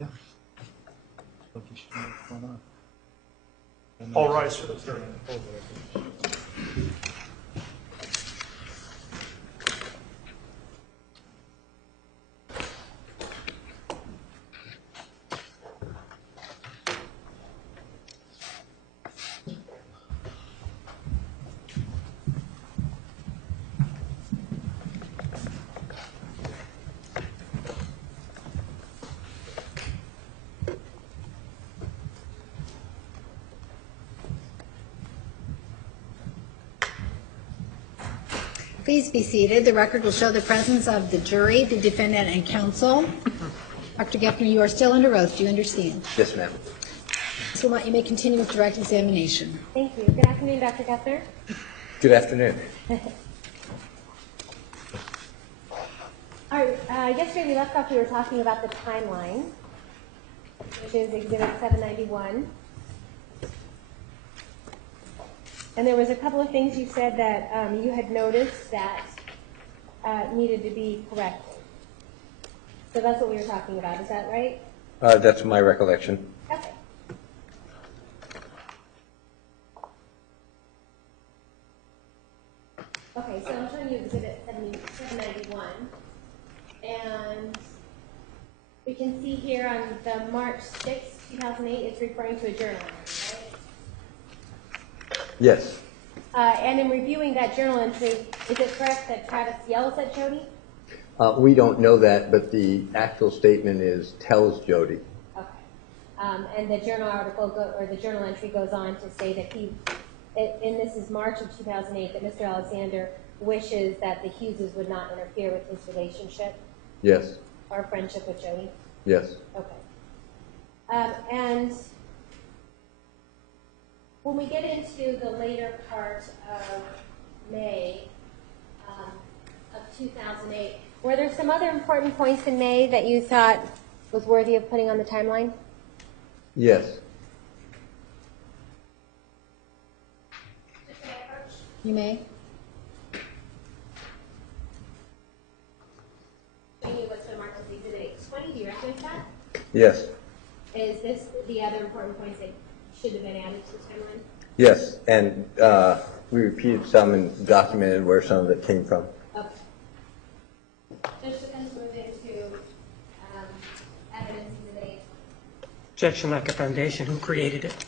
Yeah. Like you should know what's going on. All rise for the third. Please be seated. The record will show the presence of the jury, the defendant, and counsel. Dr. Geffner, you are still under oath. Do you understand? Yes, ma'am. So you may continue with direct examination. Thank you. Good afternoon, Dr. Geffner. Good afternoon. All right, yesterday we left off, we were talking about the timeline, which is Exhibit 791. And there was a couple of things you said that you had noticed that needed to be corrected. So that's what we were talking about. Is that right? That's my recollection. Okay. Okay, so I'm showing you Exhibit 791. And we can see here on the March 6, 2008, it's referring to a journal entry, right? Yes. And in reviewing that journal entry, is it correct that Travis yells at Jodi? We don't know that, but the actual statement is tells Jodi. Okay. And the journal article or the journal entry goes on to say that and this is March of 2008, that Mr. Alexander wishes that the Hugheses would not interfere with his relationship Yes. or friendship with Jodi. Yes. Okay. And when we get into the later part of May of 2008, were there some other important points in May that you thought was worthy of putting on the timeline? Yes. You may. What's going to mark as Exhibit 820? Do you recognize that? Yes. Is this the other important points that should have been added to the timeline? Yes. And we repeated some and documented where some of it came from. Okay. Just to move into evidence Exhibit 8. Objection lack of foundation. Who created it?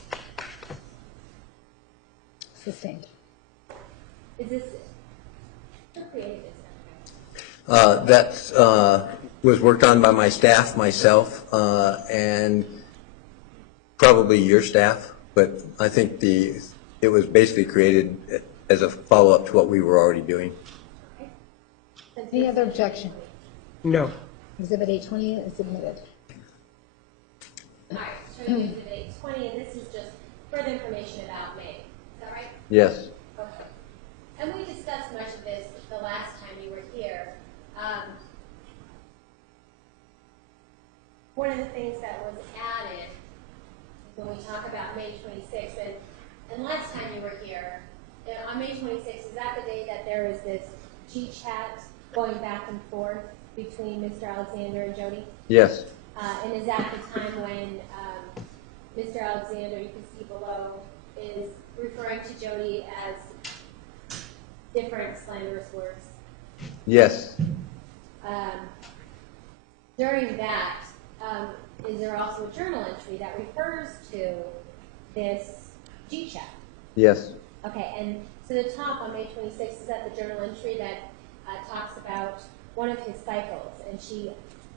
Sustained. Is this who created this? That was worked on by my staff, myself, and probably your staff. But I think it was basically created as a follow-up to what we were already doing. Okay. Any other objection? No. Exhibit 820 is submitted. All right, showing you Exhibit 820, and this is just further information about May. Is that right? Yes. Okay. And we discussed much of this the last time you were here. One of the things that was added when we talk about May 26th, and last time you were here, on May 26th, is that the day that there is this G-chat going back and forth between Mr. Alexander and Jodi? Yes. And is that the time when Mr. Alexander, you can see below, is referring to Jodi as different slanderous words? Yes. During that, is there also a journal entry that refers to this G-chat? Yes. Okay, and so the top on May 26th is that the journal entry that talks about one of his cycles, and she,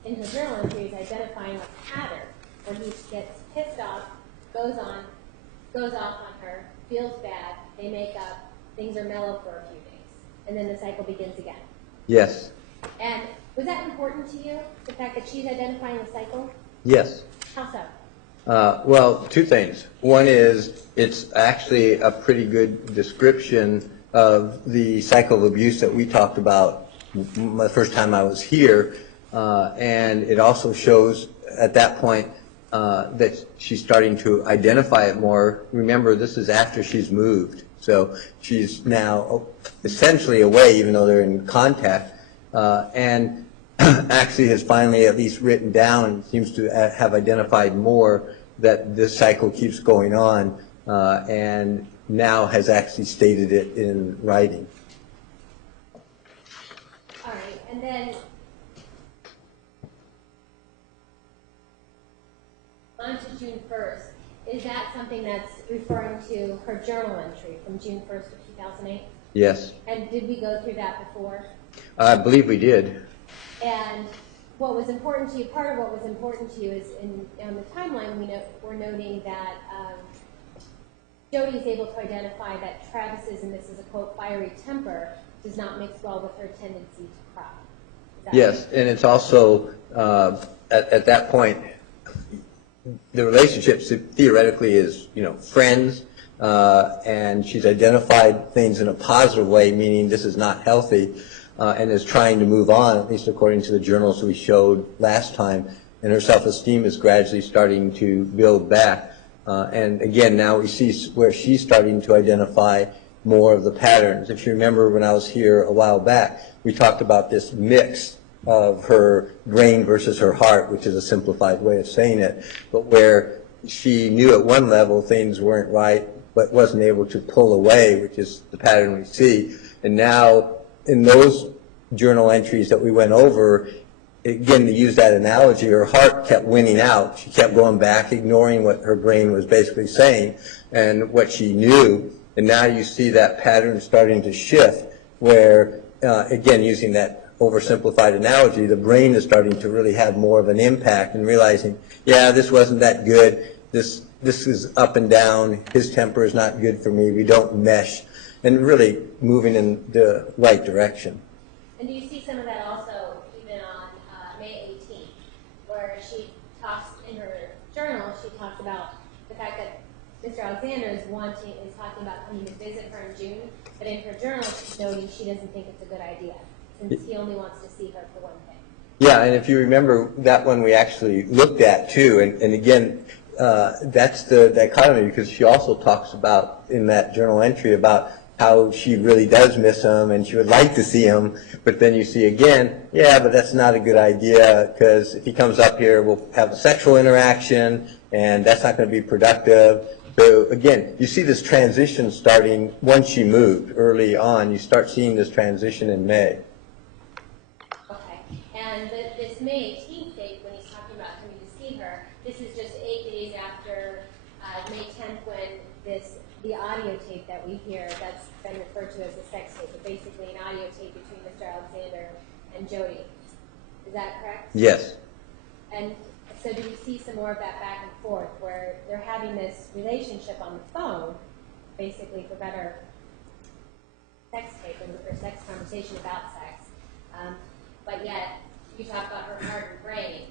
in her journal entry, is identifying a pattern where he gets pissed off, goes off on her, feels bad, they make up, things are mellow for a few days, and then the cycle begins again. Yes. And was that important to you, the fact that she's identifying the cycle? Yes. How so? Well, two things. One is it's actually a pretty good description of the cycle of abuse that we talked about the first time I was here, and it also shows at that point that she's starting to identify it more. Remember, this is after she's moved, so she's now essentially away, even though they're in contact, and actually has finally at least written down and seems to have identified more that this cycle keeps going on, and now has actually stated it in writing. All right, and then on to June 1st. Is that something that's referring to her journal entry from June 1st of 2008? Yes, And did we go through that before? I believe we did. And what was important to you, part of what was important to you is on the timeline, we're noting that Jodi is able to identify that Travis's, and this is a quote, fiery temper does not mix well with her tendency to cry. Is that Yes, right? and it's also, at that point, the relationship theoretically is, friends, and she's identified things in a positive way, meaning this is not healthy, and is trying to move on, at least according to the journals we showed last time, and her self-esteem is gradually starting to build back. And again, now we see where she's starting to identify more of the patterns. If you remember when I was here a while back, we talked about this mix of her brain versus her heart, which is a simplified way of saying it, but where she knew at one level things weren't right, but wasn't able to pull away, which is the pattern we see. And now, in those journal entries that we went over, again, to use that analogy, her heart kept winning out. She kept going back, ignoring what her brain was basically saying and what she knew. And now you see that pattern starting to shift where, again, using that oversimplified analogy, the brain is starting to really have more of an impact and realizing, yeah, this wasn't that good. This is up and down. His temper is not good for me. We don't mesh. And really moving in the right direction. And do you see some of that also even on May 18th, where she talks in her journal, she talks about the fact that Mr. Alexander is talking about coming to visit her in June, but in her journal she's noting she doesn't think it's a good idea, since he only wants to see her for one thing. Yeah, and if you remember, that one we actually looked at too, and again, that's the dichotomy, because she also talks about in that journal entry about how she really does miss him and she would like to see him, but then you see again, yeah, but that's not a good idea, because if he comes up here, we'll have a sexual interaction, and that's not going to be productive. So again, you see this transition starting once she moved early on. You start seeing this transition in May. Okay, and this May 18th date, when he's talking about coming to see her, this is just 8 days after May 10th, when the audio tape that we hear, that's been referred to as a sex tape, but basically an audio tape between Mr. Alexander and Jodi. Is that correct? Yes. And so do we see some more of that back and forth, where they're having this relationship on the phone, basically for better sex tape or sex conversation about sex, but yet you talk about her heart and brain.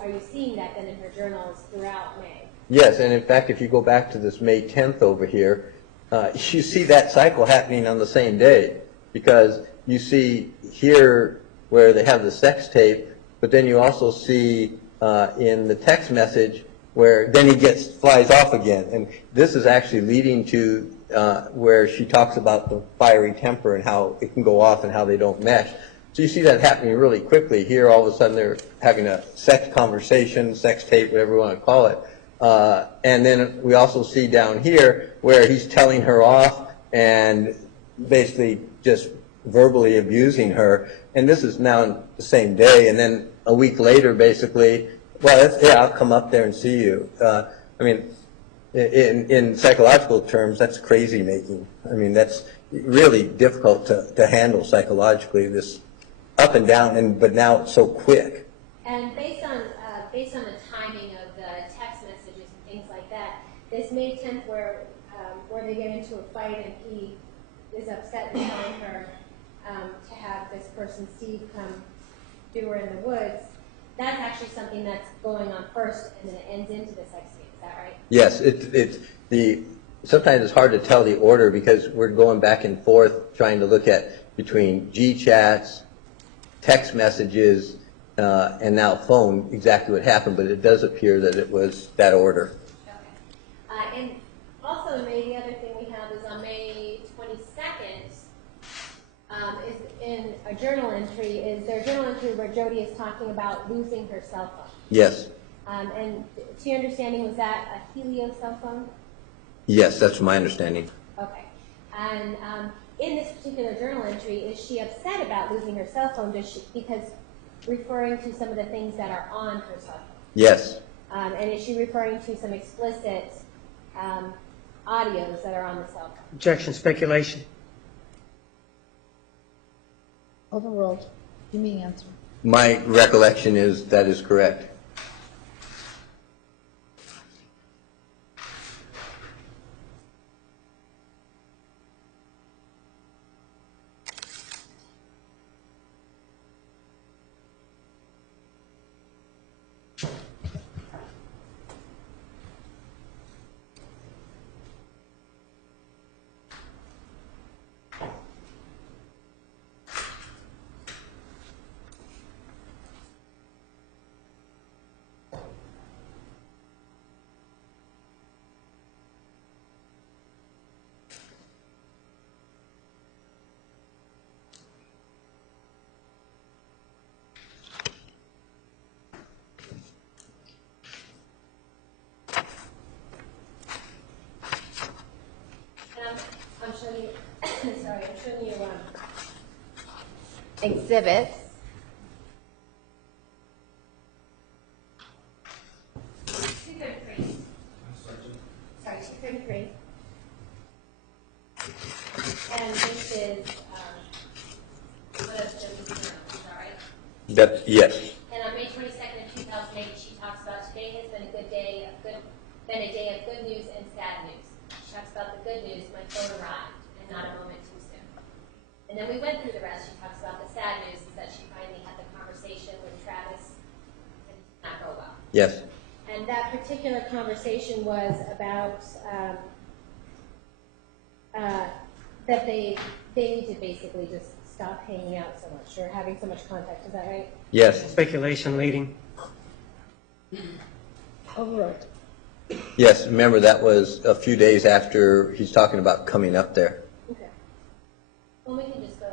Are you seeing that then in her journals throughout May? Yes, and in fact, if you go back to this May 10th over here, you see that cycle happening on the same day, because you see here where they have the sex tape, but then you also see in the text message where then he flies off again, and this is actually leading to where she talks about the fiery temper and how it can go off and how they don't mesh. So you see that happening really quickly. Here, all of a sudden, they're having a sex conversation, sex tape, whatever you want to call it. And then we also see down here where he's telling her off and basically just verbally abusing her. And this is now the same day. And then a week later, basically, well, I'll come up there and see you. I mean, in psychological terms, that's crazy making. I mean, that's really difficult to handle psychologically, this up and down, but now it's so quick. And based on the timing of the text messages and things like that, this May 10th where they get into a fight and he is upset and telling her to have this person, Steve, come do her in the woods, that's actually something that's going on first and then it ends into the sex tape. Is that right? Yes, sometimes it's hard to tell the order because we're going back and forth trying to look at between G-chats, text messages, and now phone, exactly what happened, but it does appear that it was that order. Okay. And also in May, the other thing we have is on May 22nd, is in in a journal entry, is there a journal entry where Jodi is talking about losing her cell phone? Yes. And to your understanding, was that a Helio cell phone? Yes, that's my understanding. Okay. And in this particular journal entry, is she upset about losing her cell phone because referring to some of the things that are on her cell phone? Yes. And is she referring to some explicit audios that are on the cell phone? Objection, speculation. Overruled. You may answer. My recollection is that is correct. And I'm showing you, sorry, I'm showing you exhibits. 233. Sorry, 233. And this is one of Jodi's journals, all right? That, yes. And on May 22nd of 2008, she talks about today has been a good day, been a day of good news and sad news. She talks about the good news, my phone arrived, and not a moment too soon. And then we went through the rest. She talks about the sad news is that she finally had the conversation with Travis, and it did not go well. Yes. And that particular conversation was about that they need to basically just stop hanging out so much or having so much contact. Is that right? Yes. Speculation leading. Overruled. Yes. Remember, that was a few days after he's talking about coming up there. Okay. Well, we can just go.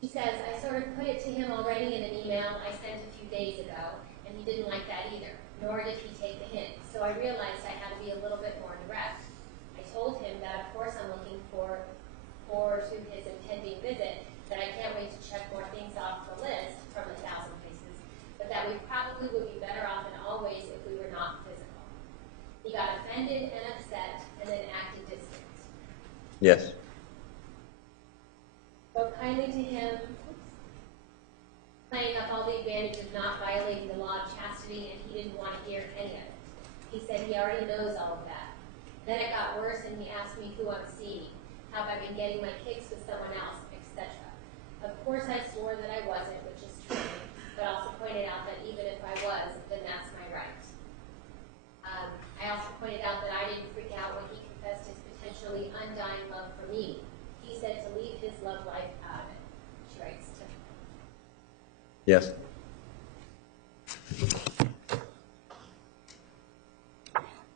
She says, I sort of put it to him already in an email I sent a few days ago, and he didn't like that either, nor did he take the hint. So I realized I had to be a little bit more direct. I told him that, of course, I'm looking forward to his impending visit, that I can't wait to check more things off the list from 1,000 places, but that we probably would be better off in all ways if we were not physical. He got offended and upset, and then acted distant. Yes. Spoke kindly to him, playing up all the advantage of not violating the law of chastity, and he didn't want to hear any of it. He said he already knows all of that. Then it got worse, and he asked me who I'm seeing, how I've been getting my kicks with someone else, etc. Of course, I swore that I wasn't, which is true, but also pointed out that even if I was, then that's my right. I also pointed out that I didn't freak out when he confessed his potentially undying love for me. He said to leave his love life out of it. She writes to him. Yes.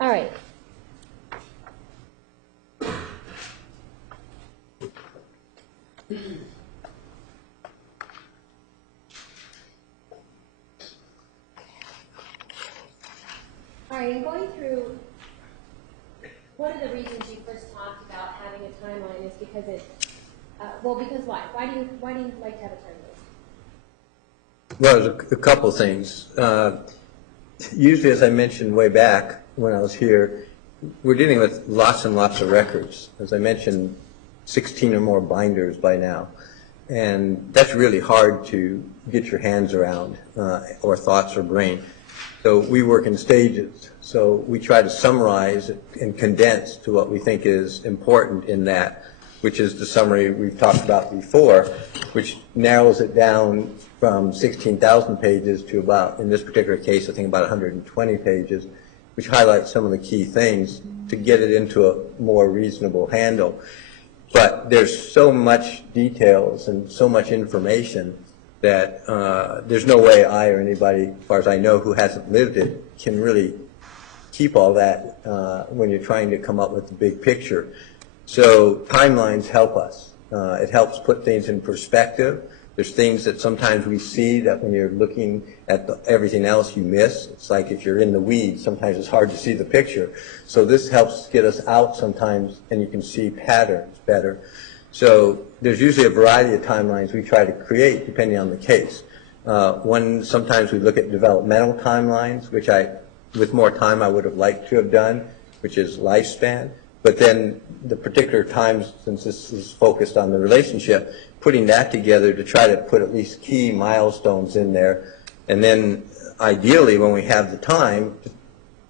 All right. All right, in going through, one of the reasons you first talked about having a timeline is because it, because why? Why do you like to have a timeline? Well, there's a couple things. Usually, as I mentioned way back when I was here, we're dealing with lots and lots of records. As I mentioned, 16 or more binders by now. And that's really hard to get your hands around, or thoughts or brain. So we work in stages. So we try to summarize and condense to what we think is important in that, which is the summary we've talked about before, which narrows it down from 16,000 pages to about, in this particular case, I think about 120 pages, which highlights some of the key things to get it into a more reasonable handle. But there's so much details and so much information that there's no way I or anybody, as far as I know, who hasn't lived it, can really keep all that when you're trying to come up with the big picture. So timelines help us. It helps put things in perspective. There's things that sometimes we see that when you're looking at everything else you miss. It's like if you're in the weeds, sometimes it's hard to see the picture. So this helps get us out sometimes, and you can see patterns better. So there's usually a variety of timelines we try to create depending on the case. Sometimes we look at developmental timelines, which with more time I would have liked to have done, which is lifespan. But then the particular times, since this is focused on the relationship, putting that together to try to put at least key milestones in there. And then ideally, when we have the time,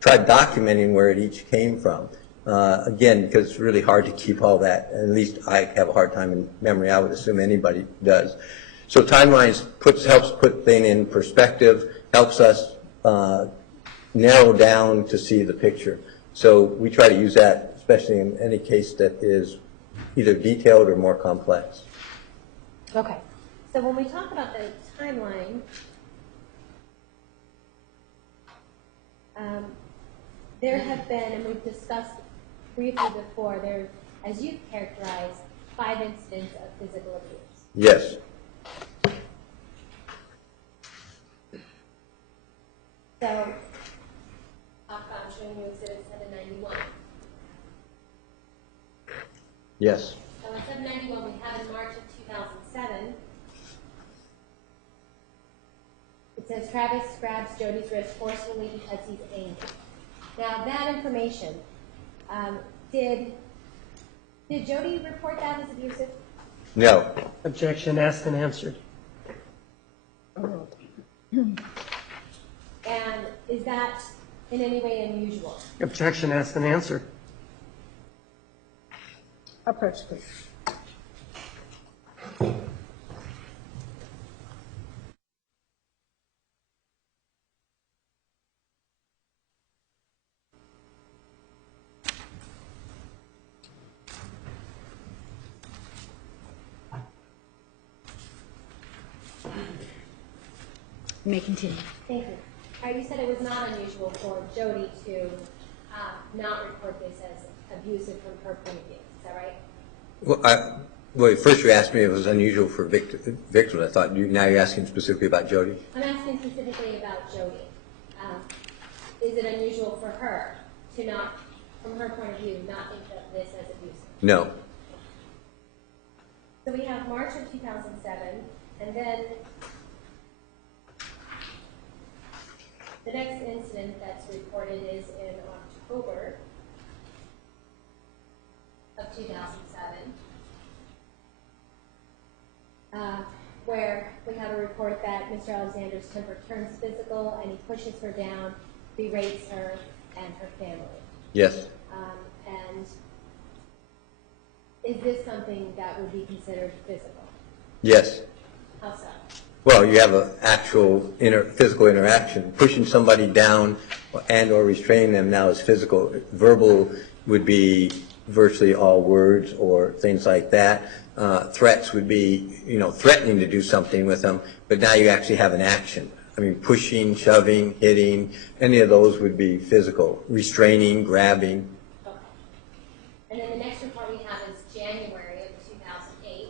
try documenting where it each came from. Again, because it's really hard to keep all that. At least I have a hard time in memory. I would assume anybody does. So timelines helps put things in perspective, helps us narrow down to see the picture. So we try to use that, especially in any case that is either detailed or more complex. Okay. So when we talk about the timeline, there have been, and we've discussed briefly before, there, as you've characterized, 5 incidents of physical abuse. Yes. So, I'm showing you Exhibit 791. Yes. So in 791, we have in March of 2007, it says Travis grabs Jodi's wrist forcefully because he's angry. Now that information, did Jodi report that as abusive? No. Objection asked and answered. And is that in any way unusual? Objection asked and answered. Approach, please. You may continue. Thank you. All right, you said it was not unusual for Jodi to not report this as abusive from her point of view. Is that right? Well, first you asked me if it was unusual for victims. I thought now you're asking specifically about Jodi. I'm asking specifically about Jodi. Is it unusual for her to not, from her point of view, not think of this as abusive? No. So we have March of 2007, and then the next incident that's reported is in October of 2007, where we have a report that Mr. Alexander's temper turns physical and he pushes her down, berates her and her family. Yes. And is this something that would be considered physical? Yes. How so? Well, you have an actual physical interaction. Pushing somebody down and or restraining them now is physical. Verbal would be virtually all words or things like that. Threats would be, threatening to do something with them, but now you actually have an action. I mean, pushing, shoving, hitting, any of those would be physical. Restraining, grabbing. Okay. And then the next report we have is January of 2008.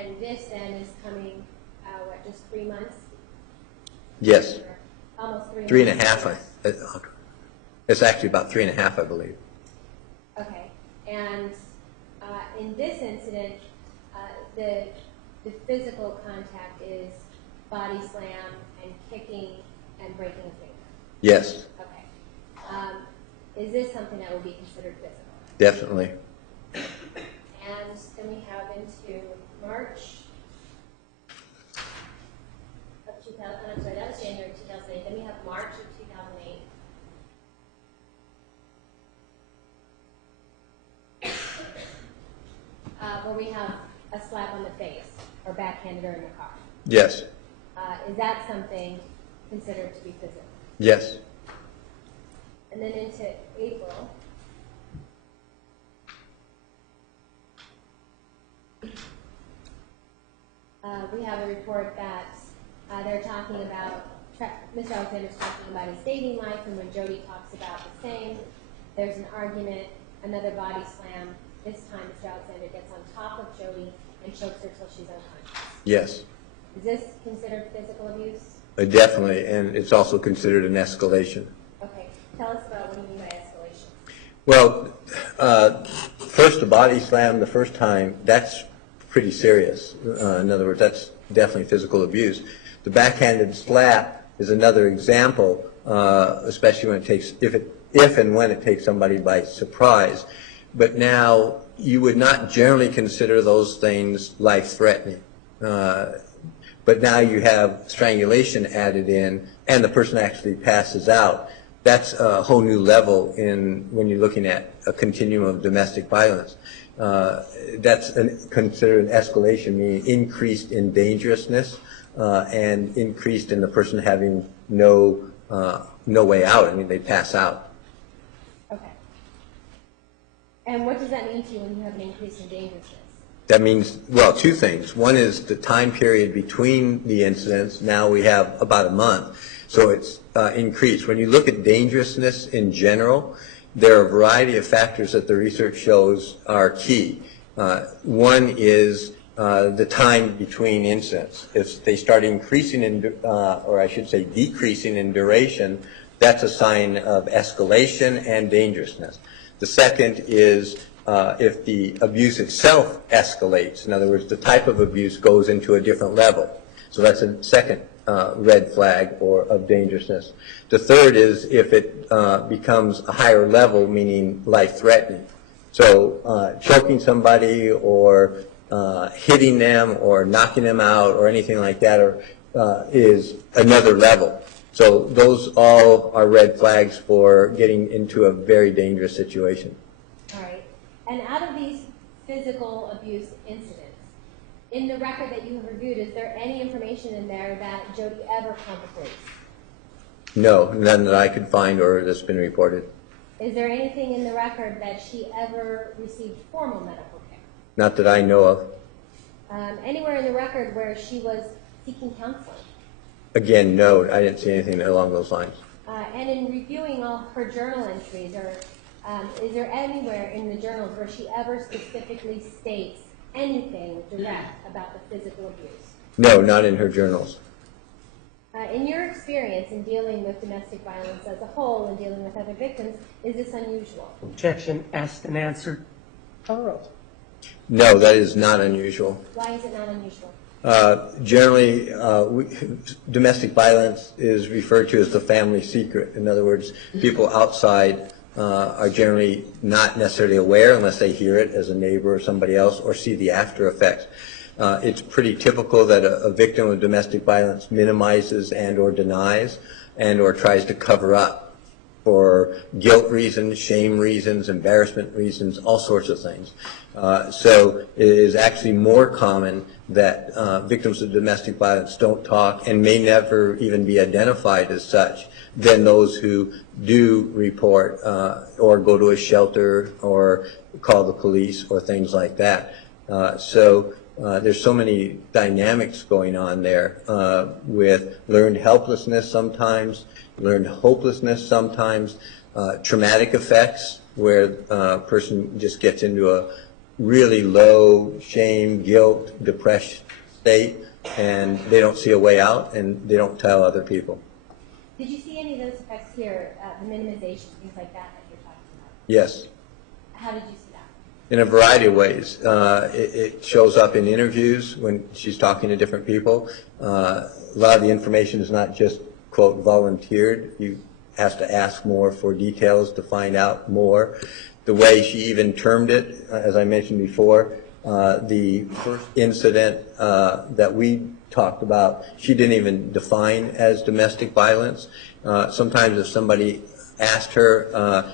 And this then is coming, just 3 months? Yes. Almost 3 months. 3.5. It's actually about 3.5, I believe. Okay. And in this incident, the physical contact is body slam and kicking and breaking a finger. Yes, Okay. Is this something that would be considered physical? definitely. And then we have into March of 2000, I'm sorry, that was January 2008. Then we have March of 2008. Where we have a slap on the face or backhanded her in the car. Yes, Is that something considered to be physical? yes, And then into April, we have a report that they're talking about, Mr. Alexander's talking about his dating life, and when Jodi talks about the same, there's an argument, another body slam. This time Mr. Alexander gets on top of Jodi and chokes her till she's unconscious. Yes, Is this considered physical abuse? definitely, and it's also considered an escalation. Okay, tell us about what you mean by escalation. Well, first the body slam the first time, that's pretty serious. In other words, that's definitely physical abuse. The backhanded slap is another example, especially when it takes, if and when it takes somebody by surprise. But now, you would not generally consider those things life-threatening. But now you have strangulation added in, and the person actually passes out. That's a whole new level when you're looking at a continuum of domestic violence. That's considered an escalation, meaning increased in dangerousness and increased in the person having no way out. I mean, they pass out. Okay. And what does that mean to you when you have an increase in dangerousness? That means, well, two things. One is the time period between the incidents. Now we have about a month, so it's increased. When you look at dangerousness in general, there are a variety of factors that the research shows are key. One is the time between incidents. If they start increasing or I should say decreasing in duration, that's a sign of escalation and dangerousness. The second is if the abuse itself escalates. In other words, the type of abuse goes into a different level. So that's a second red flag of dangerousness. The third is if it becomes a higher level, meaning life-threatening. So choking somebody or hitting them or knocking them out or anything like that is another level. So those all are red flags for getting into a very dangerous situation. All right. And out of these physical abuse incidents, in the record that you have reviewed, is there any information in there that Jodi ever called the police? No, none that I could find or that's been reported. Is there anything in the record that she ever received formal medical care? Not that I know of. Anywhere in the record where she was seeking counseling? Again, no, I didn't see anything along those lines. And in reviewing all her journal entries, is there anywhere in the journals where she ever specifically states anything direct about the physical abuse? No, not in her journals. In your experience in dealing with domestic violence as a whole and dealing with other victims, is this unusual? Objection, asked and answered. No, that is not unusual. Why is it not unusual? Generally, domestic violence is referred to as the family secret. In other words, people outside are generally not necessarily aware unless they hear it as a neighbor or somebody else or see the after effects. It's pretty typical that a victim of domestic violence minimizes and or denies and or tries to cover up for guilt reasons, shame reasons, embarrassment reasons, all sorts of things. So it is actually more common that victims of domestic violence don't talk and may never even be identified as such than those who do report or go to a shelter or call the police or things like that. So there's so many dynamics going on there with learned helplessness sometimes, learned hopelessness sometimes, traumatic effects where a person just gets into a really low shame, guilt, depression state and they don't see a way out and they don't tell other people. Did you see any of those effects here, the minimization, things like that you're talking about? Yes. How did you see that? In a variety of ways. It shows up in interviews when she's talking to different people. A lot of the information is not just, quote, volunteered. You have to ask more for details to find out more. The way she even termed it, as I mentioned before, the first incident that we talked about, she didn't even define as domestic violence. Sometimes if somebody asked her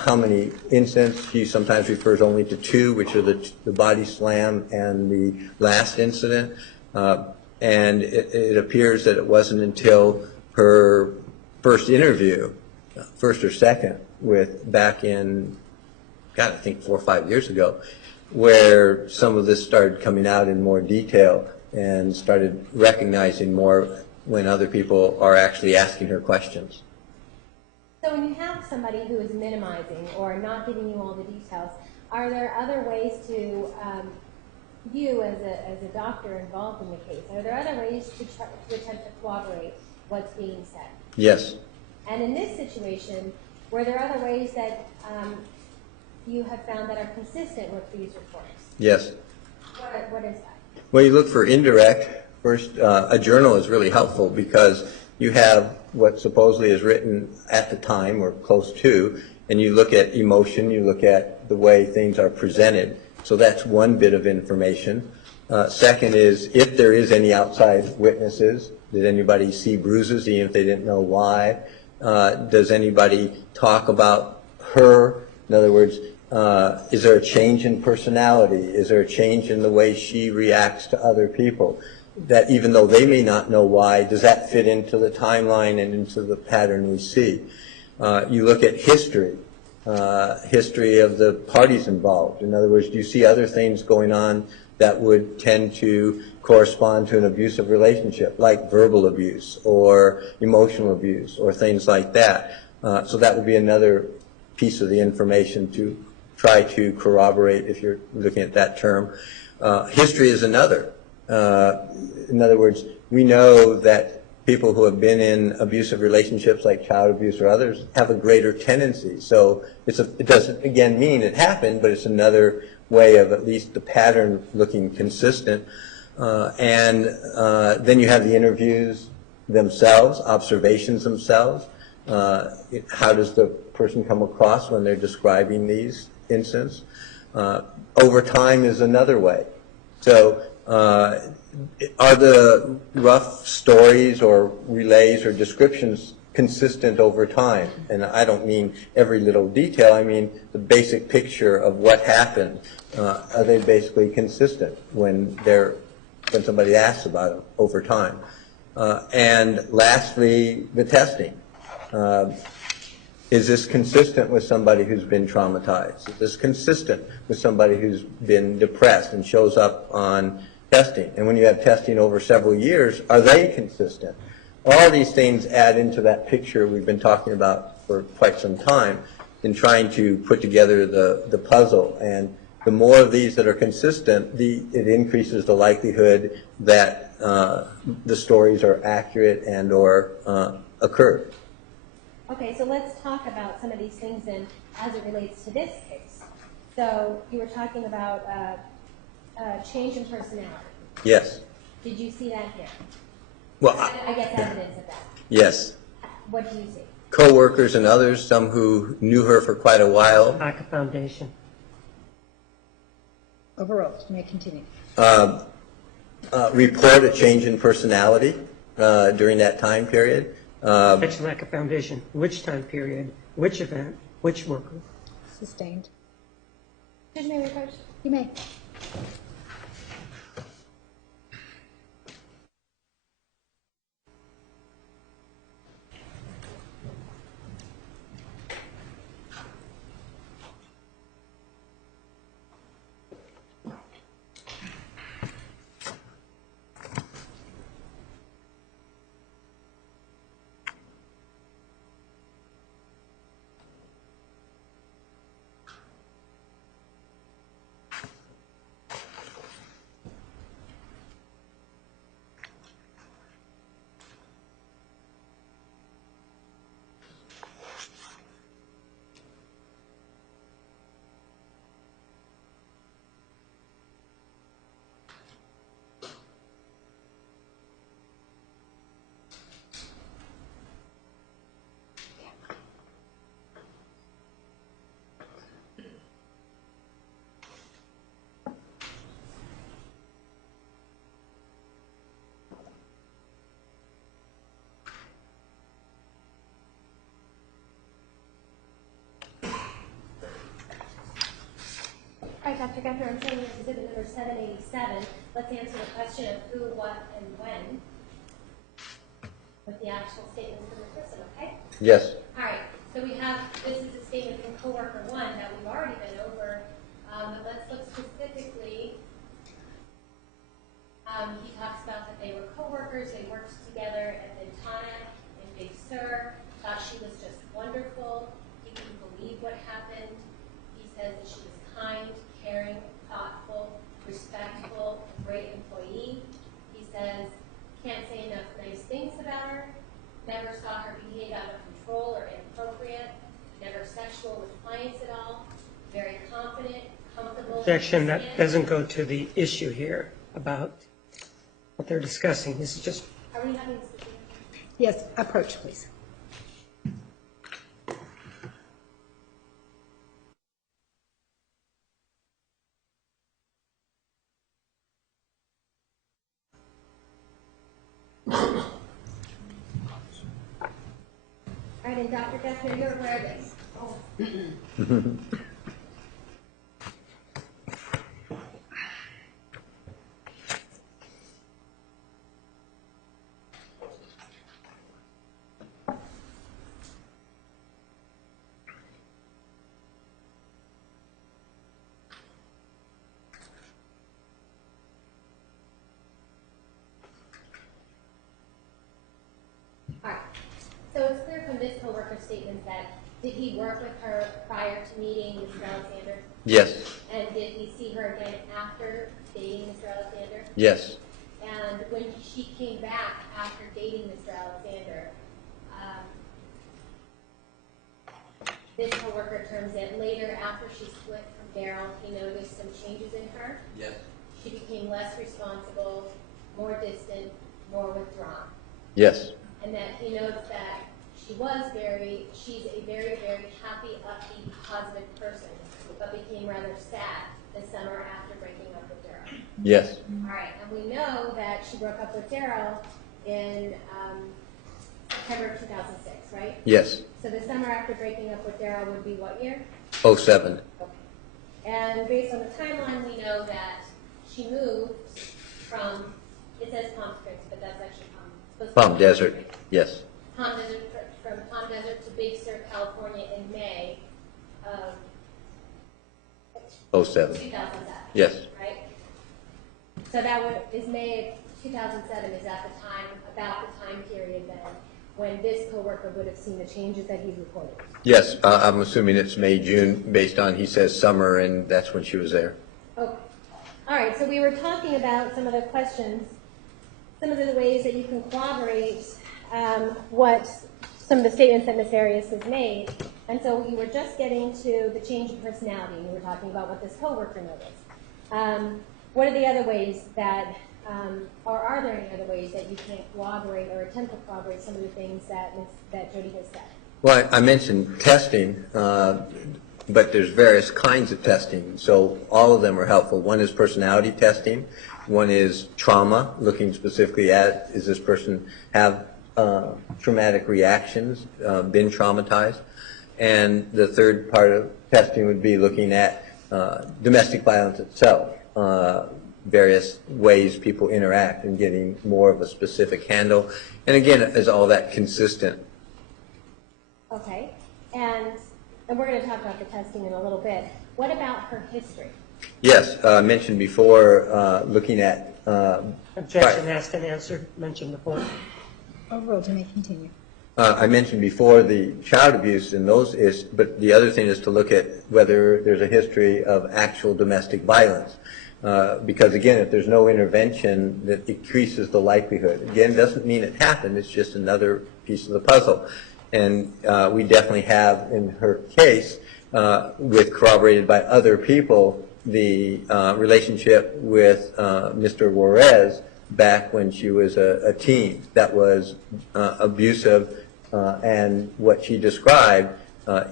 how many incidents, she sometimes refers only to two, which are the body slam and the last incident. And it appears that it wasn't until her first interview, first or second, back in, God, I think 4 or 5 years ago, where some of this started coming out in more detail and started recognizing more when other people are actually asking her questions. So when you have somebody who is minimizing or not giving you all the details, are there other ways to, you as a doctor involved in the case, are there other ways to attempt to corroborate what's being said? Yes. And in this situation, were there other ways that you have found that are consistent with these reports? Yes. What is that? Well, you look for indirect. First, a journal is really helpful because you have what supposedly is written at the time or close to, and you look at emotion, you look at the way things are presented. So that's one bit of information. Second is if there is any outside witnesses, did anybody see bruises even if they didn't know why? Does anybody talk about her? In other words, is there a change in personality? Is there a change in the way she reacts to other people? That even though they may not know why, does that fit into the timeline and into the pattern we see? You look at history, history of the parties involved. In other words, do you see other things going on that would tend to correspond to an abusive relationship, like verbal abuse or emotional abuse or things like that? So that would be another piece of the information to try to corroborate, if you're looking at that term. History is another. In other words, we know that people who have been in abusive relationships like child abuse or others have a greater tendency. So it doesn't, again, mean it happened, but it's another way of at least the pattern looking consistent. And then you have the interviews themselves, observations themselves. How does the person come across when they're describing these incidents? Over time is another way. So are the rough stories or relays or descriptions consistent over time? And I don't mean every little detail. I mean the basic picture of what happened. Are they basically consistent when somebody asks about them over time? And lastly, the testing. Is this consistent with somebody who's been traumatized? Is this consistent with somebody who's been depressed and shows up on testing? And when you have testing over several years, are they consistent? All these things add into that picture we've been talking about for quite some time in trying to put together the puzzle. And the more of these that are consistent, it increases the likelihood that the stories are accurate and or occurred. Okay, so let's talk about some of these things then as it relates to this case. So you were talking about change in personality. Yes. Did you see that here? Well, I guess evidence of that. yes. What do you see? Co-workers and others, some who knew her for quite a while. Lack of foundation. Overruled. You may continue. Report a change in personality during that time period. Such lack of foundation. Which time period? Which event? Which worker? Sustained. Judge, may I approach? You may. All right, Dr. Geffner, I'm showing you exhibit number 787. Let's answer the question of who, what, and when with the actual statements from the person, okay? Yes. All right, so we have, this is a statement from coworker 1 that we've already been over, but let's look specifically. He talks about that they were coworkers, they worked together at Ventana and Big Sur, thought she was just wonderful. Objection, that doesn't go to the issue here about what they're discussing. This is just, Are we having? Yes, approach, please. All right, and Dr. Geffner, you're aware of this. All right. So it's clear from this coworker's statement that did he work with her prior to meeting Mr. Alexander? Yes, And did he see her again after dating Mr. Alexander? yes, And when she came back after dating Mr. Alexander, this coworker terms it later after she split from Daryl, he noticed some changes in her. yes, She became less responsible, more distant, more withdrawn. yes, And that he notes that she's a very, very happy, upbeat, positive person, but became rather sad this summer after breaking up with Daryl. yes, All right, and we know that she broke up with Daryl in September of 2006, right? yes. So the summer after breaking up with Daryl would be what year? '07. Okay. And based on the timeline, we know that she moved from, it says Palm Springs, but that's actually supposed to be Palm Desert, yes, Palm Desert, from Palm Desert to Big Sur, California in May of 07. 2007. Yes, Right? So is May of 2007 is at the time, about the time period then, when this coworker would have seen the changes that he's reported. yes, I'm assuming it's May, June, based on, he says summer, and that's when she was there. Okay. All right, so we were talking about some of the questions, some of the ways that you can corroborate what some of the statements that Ms. Arias has made. And so you were just getting to the change in personality, and you were talking about what this coworker noticed. What are the other ways that, or are there any other ways that you can corroborate or attempt to corroborate some of the things that Jodi has said? Well, I mentioned testing, but there's various kinds of testing, so all of them are helpful. One is personality testing. One is trauma, looking specifically at, is this person have traumatic reactions, been traumatized? And the third part of testing would be looking at domestic violence itself, various ways people interact and getting more of a specific handle. And again, is all that consistent? Okay, and we're going to talk about the testing in a little bit. What about her history? Yes, I mentioned before, looking at objection asked and answered, mentioned before. Overruled, you may continue. I mentioned before the child abuse and those is, but the other thing is to look at whether there's a history of actual domestic violence. Because again, if there's no intervention, that decreases the likelihood. Again, doesn't mean it happened, it's just another piece of the puzzle. And we definitely have in her case, with corroborated by other people, the relationship with Mr. Juarez back when she was a teen that was abusive, and what she described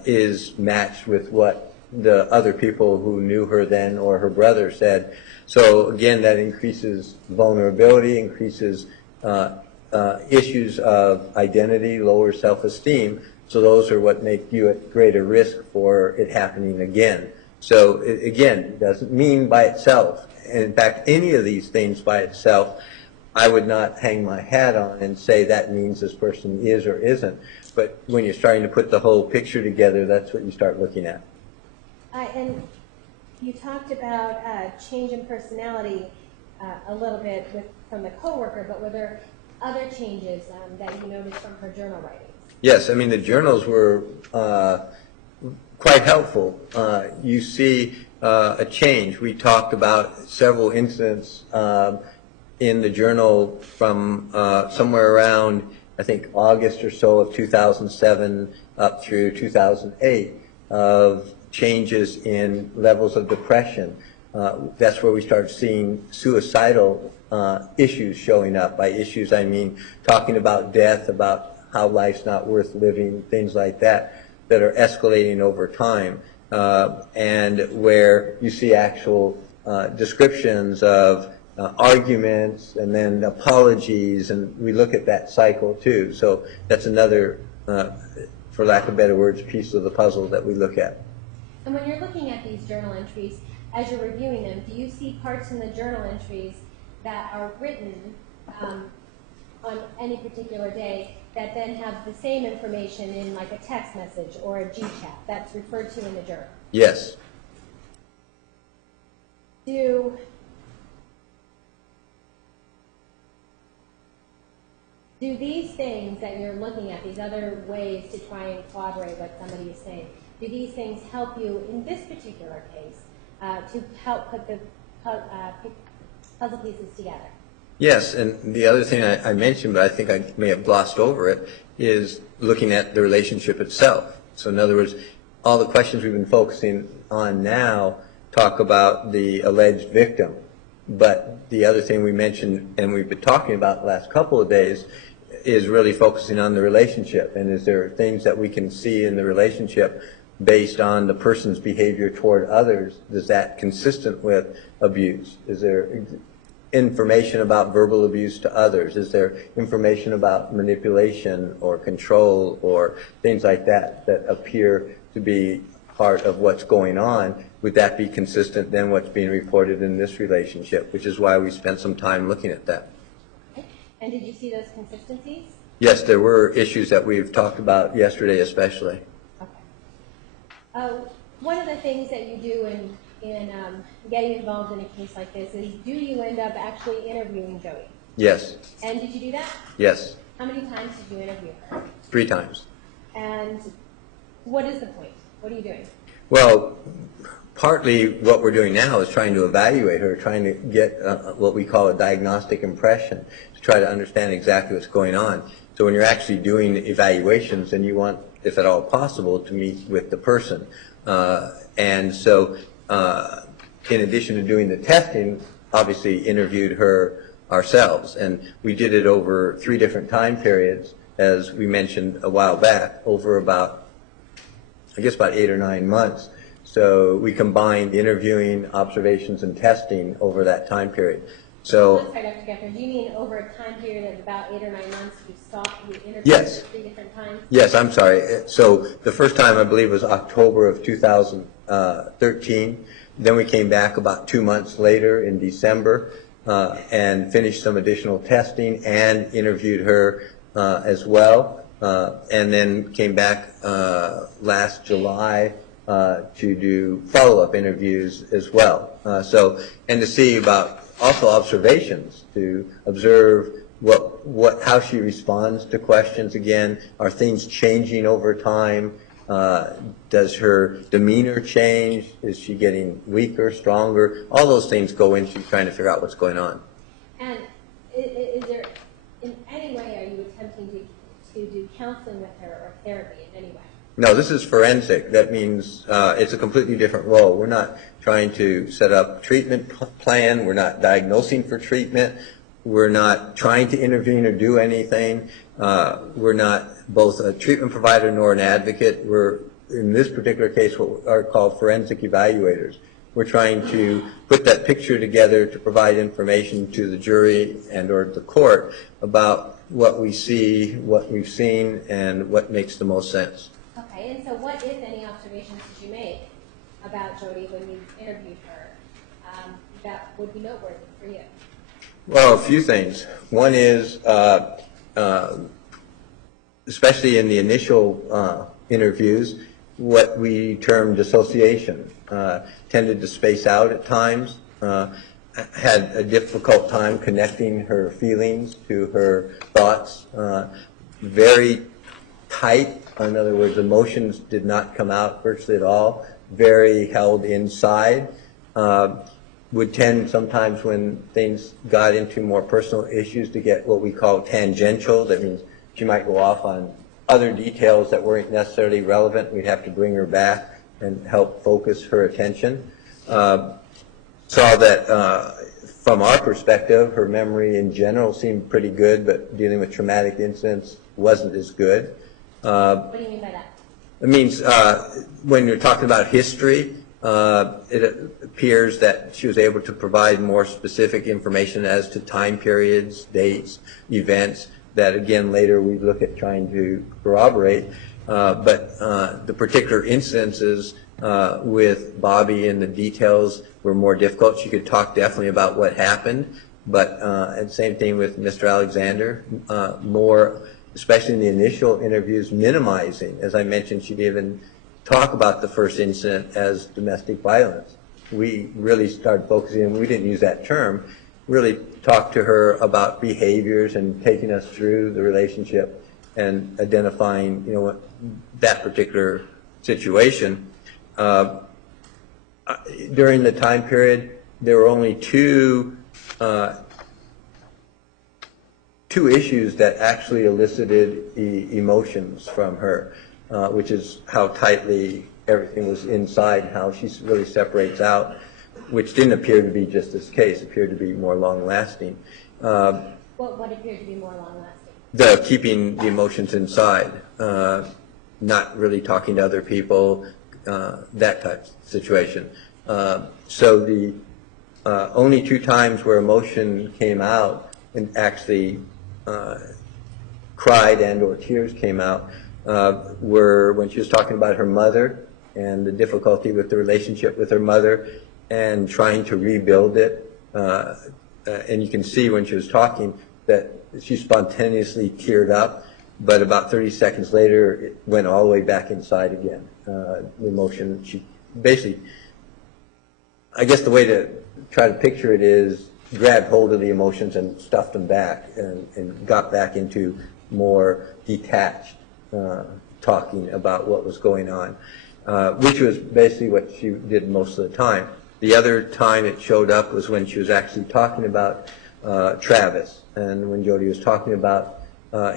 is matched with what the other people who knew her then or her brother said. So again, that increases vulnerability, increases issues of identity, lower self-esteem. So those are what make you at greater risk for it happening again. So again, it doesn't mean by itself. In fact, any of these things by itself, I would not hang my hat on and say that means this person is or isn't. But when you're starting to put the whole picture together, that's what you start looking at. And you talked about change in personality a little bit from the coworker, but were there other changes that you noticed from her journal writings? Yes, I mean, the journals were quite helpful. You see a change. We talked about several incidents in the journal from somewhere around, I think, August or so of 2007 up through 2008 of changes in levels of depression, that's where we start seeing suicidal issues showing up. By issues, I mean talking about death, about how life's not worth living, things like that, that are escalating over time, and where you see actual descriptions of arguments and then apologies, and we look at that cycle too. So that's another, for lack of better words, piece of the puzzle that we look at. And when you're looking at these journal entries, as you're reviewing them, do you see parts in the journal entries that are written on any particular day that then have the same information in like a text message or a G-chat that's referred to in the journal? Yes. Do these things that you're looking at, these other ways to try and corroborate what somebody is saying, do these things help you in this particular case to help put the puzzle pieces together? Yes, and the other thing I mentioned, but I think I may have glossed over it, is looking at the relationship itself. So in other words, all the questions we've been focusing on now talk about the alleged victim. But the other thing we mentioned, and we've been talking about the last couple of days, is really focusing on the relationship. And is there things that we can see in the relationship based on the person's behavior toward others? Is that consistent with abuse? Is there information about verbal abuse to others? Is there information about manipulation or control or things like that that appear to be part of what's going on? Would that be consistent then what's being reported in this relationship, which is why we spent some time looking at that. Okay. And did you see those consistencies? Yes, there were issues that we've talked about yesterday especially. Okay. One of the things that you do in getting involved in a case like this is, do you end up actually interviewing Jodi? Yes. And did you do that? Yes. How many times did you interview her? 3 times. And what is the point? What are you doing? Well, partly what we're doing now is trying to evaluate her, trying to get what we call a diagnostic impression, to try to understand exactly what's going on. So when you're actually doing evaluations, then you want, if at all possible, to meet with the person. And so in addition to doing the testing, obviously interviewed her ourselves. And we did it over 3 different time periods, as we mentioned a while back, over about, I guess, about 8 or 9 months. So we combined interviewing, observations, and testing over that time period. So, I'm sorry, Dr. Geffner, do you mean over a time period of about 8 or 9 months you interviewed Yes. her 3 different times? yes, I'm sorry. So the first time, I believe, was October of 2013. Then we came back about 2 months later in December and finished some additional testing and interviewed her as well. And then came back last July to do follow-up interviews as well. And to see about also observations, to observe how she responds to questions again. Are things changing over time? Does her demeanor change? Is she getting weaker, stronger? All those things go into trying to figure out what's going on. And is there, in any way, are you attempting to do counseling with her or therapy in any way? No, this is forensic. That means it's a completely different role. We're not trying to set up a treatment plan. We're not diagnosing for treatment. We're not trying to intervene or do anything. We're not both a treatment provider nor an advocate. We're, in this particular case, what are called forensic evaluators. We're trying to put that picture together to provide information to the jury and or the court about what we see, what we've seen, and what makes the most sense. Okay, and so what, if any, observations did you make about Jodi when you interviewed her that would be noteworthy for you? Well, a few things. One is, especially in the initial interviews, what we termed dissociation. Tended to space out at times, had a difficult time connecting her feelings to her thoughts, very tight. In other words, emotions did not come out virtually at all, very held inside. Would tend sometimes when things got into more personal issues to get what we call tangential. That means she might go off on other details that weren't necessarily relevant. We'd have to bring her back and help focus her attention. saw that from our perspective, her memory in general seemed pretty good, but dealing with traumatic incidents wasn't as good. What do you mean by that? It means when you're talking about history, it appears that she was able to provide more specific information as to time periods, dates, events that, again, later we look at trying to corroborate. But the particular incidences with Bobby and the details were more difficult. She could talk definitely about what happened, but and same thing with Mr. Alexander, more, especially in the initial interviews, minimizing. As I mentioned, she'd even talk about the first incident as domestic violence. We really started focusing, and we didn't use that term, really talked to her about behaviors and taking us through the relationship and identifying, you know, that particular situation. During the time period, there were only two issues that actually elicited emotions from her, which is how tightly everything was inside, how she really separates out, which didn't appear to be just this case, appeared to be more long-lasting. What appeared to be more long-lasting? The keeping the emotions inside, not really talking to other people, that type of situation. So the only two times where emotion came out and actually cried and or tears came out were when she was talking about her mother and the difficulty with the relationship with her mother and trying to rebuild it. And you can see when she was talking that she spontaneously teared up, but about 30 seconds later it went all the way back inside again. The emotion, she basically, I guess the way to try to picture it is grabbed hold of the emotions and stuffed them back and got back into more detached talking about what was going on, which was basically what she did most of the time. The other time it showed up was when she was actually talking about Travis, and when Jodi was talking about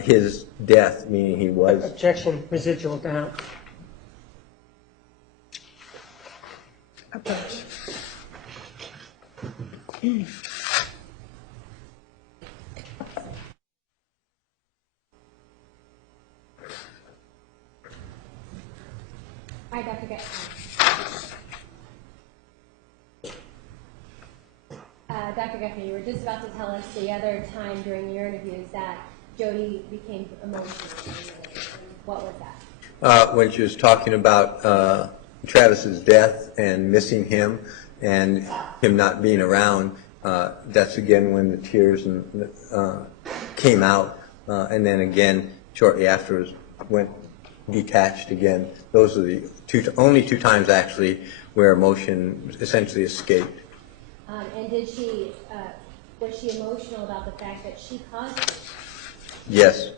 his death, meaning he was... Objection, residual doubt. Approach. Hi, Dr. Geffner. Dr. Geffner, you were just about to tell us the other time during your interviews that Jodi became emotional. What was that? When she was talking about Travis's death and missing him and him not being around, that's again when the tears came out, and then again shortly afterwards went detached again. Those are the only two times actually where emotion essentially escaped. And was she emotional about the fact that she caused it? Yes.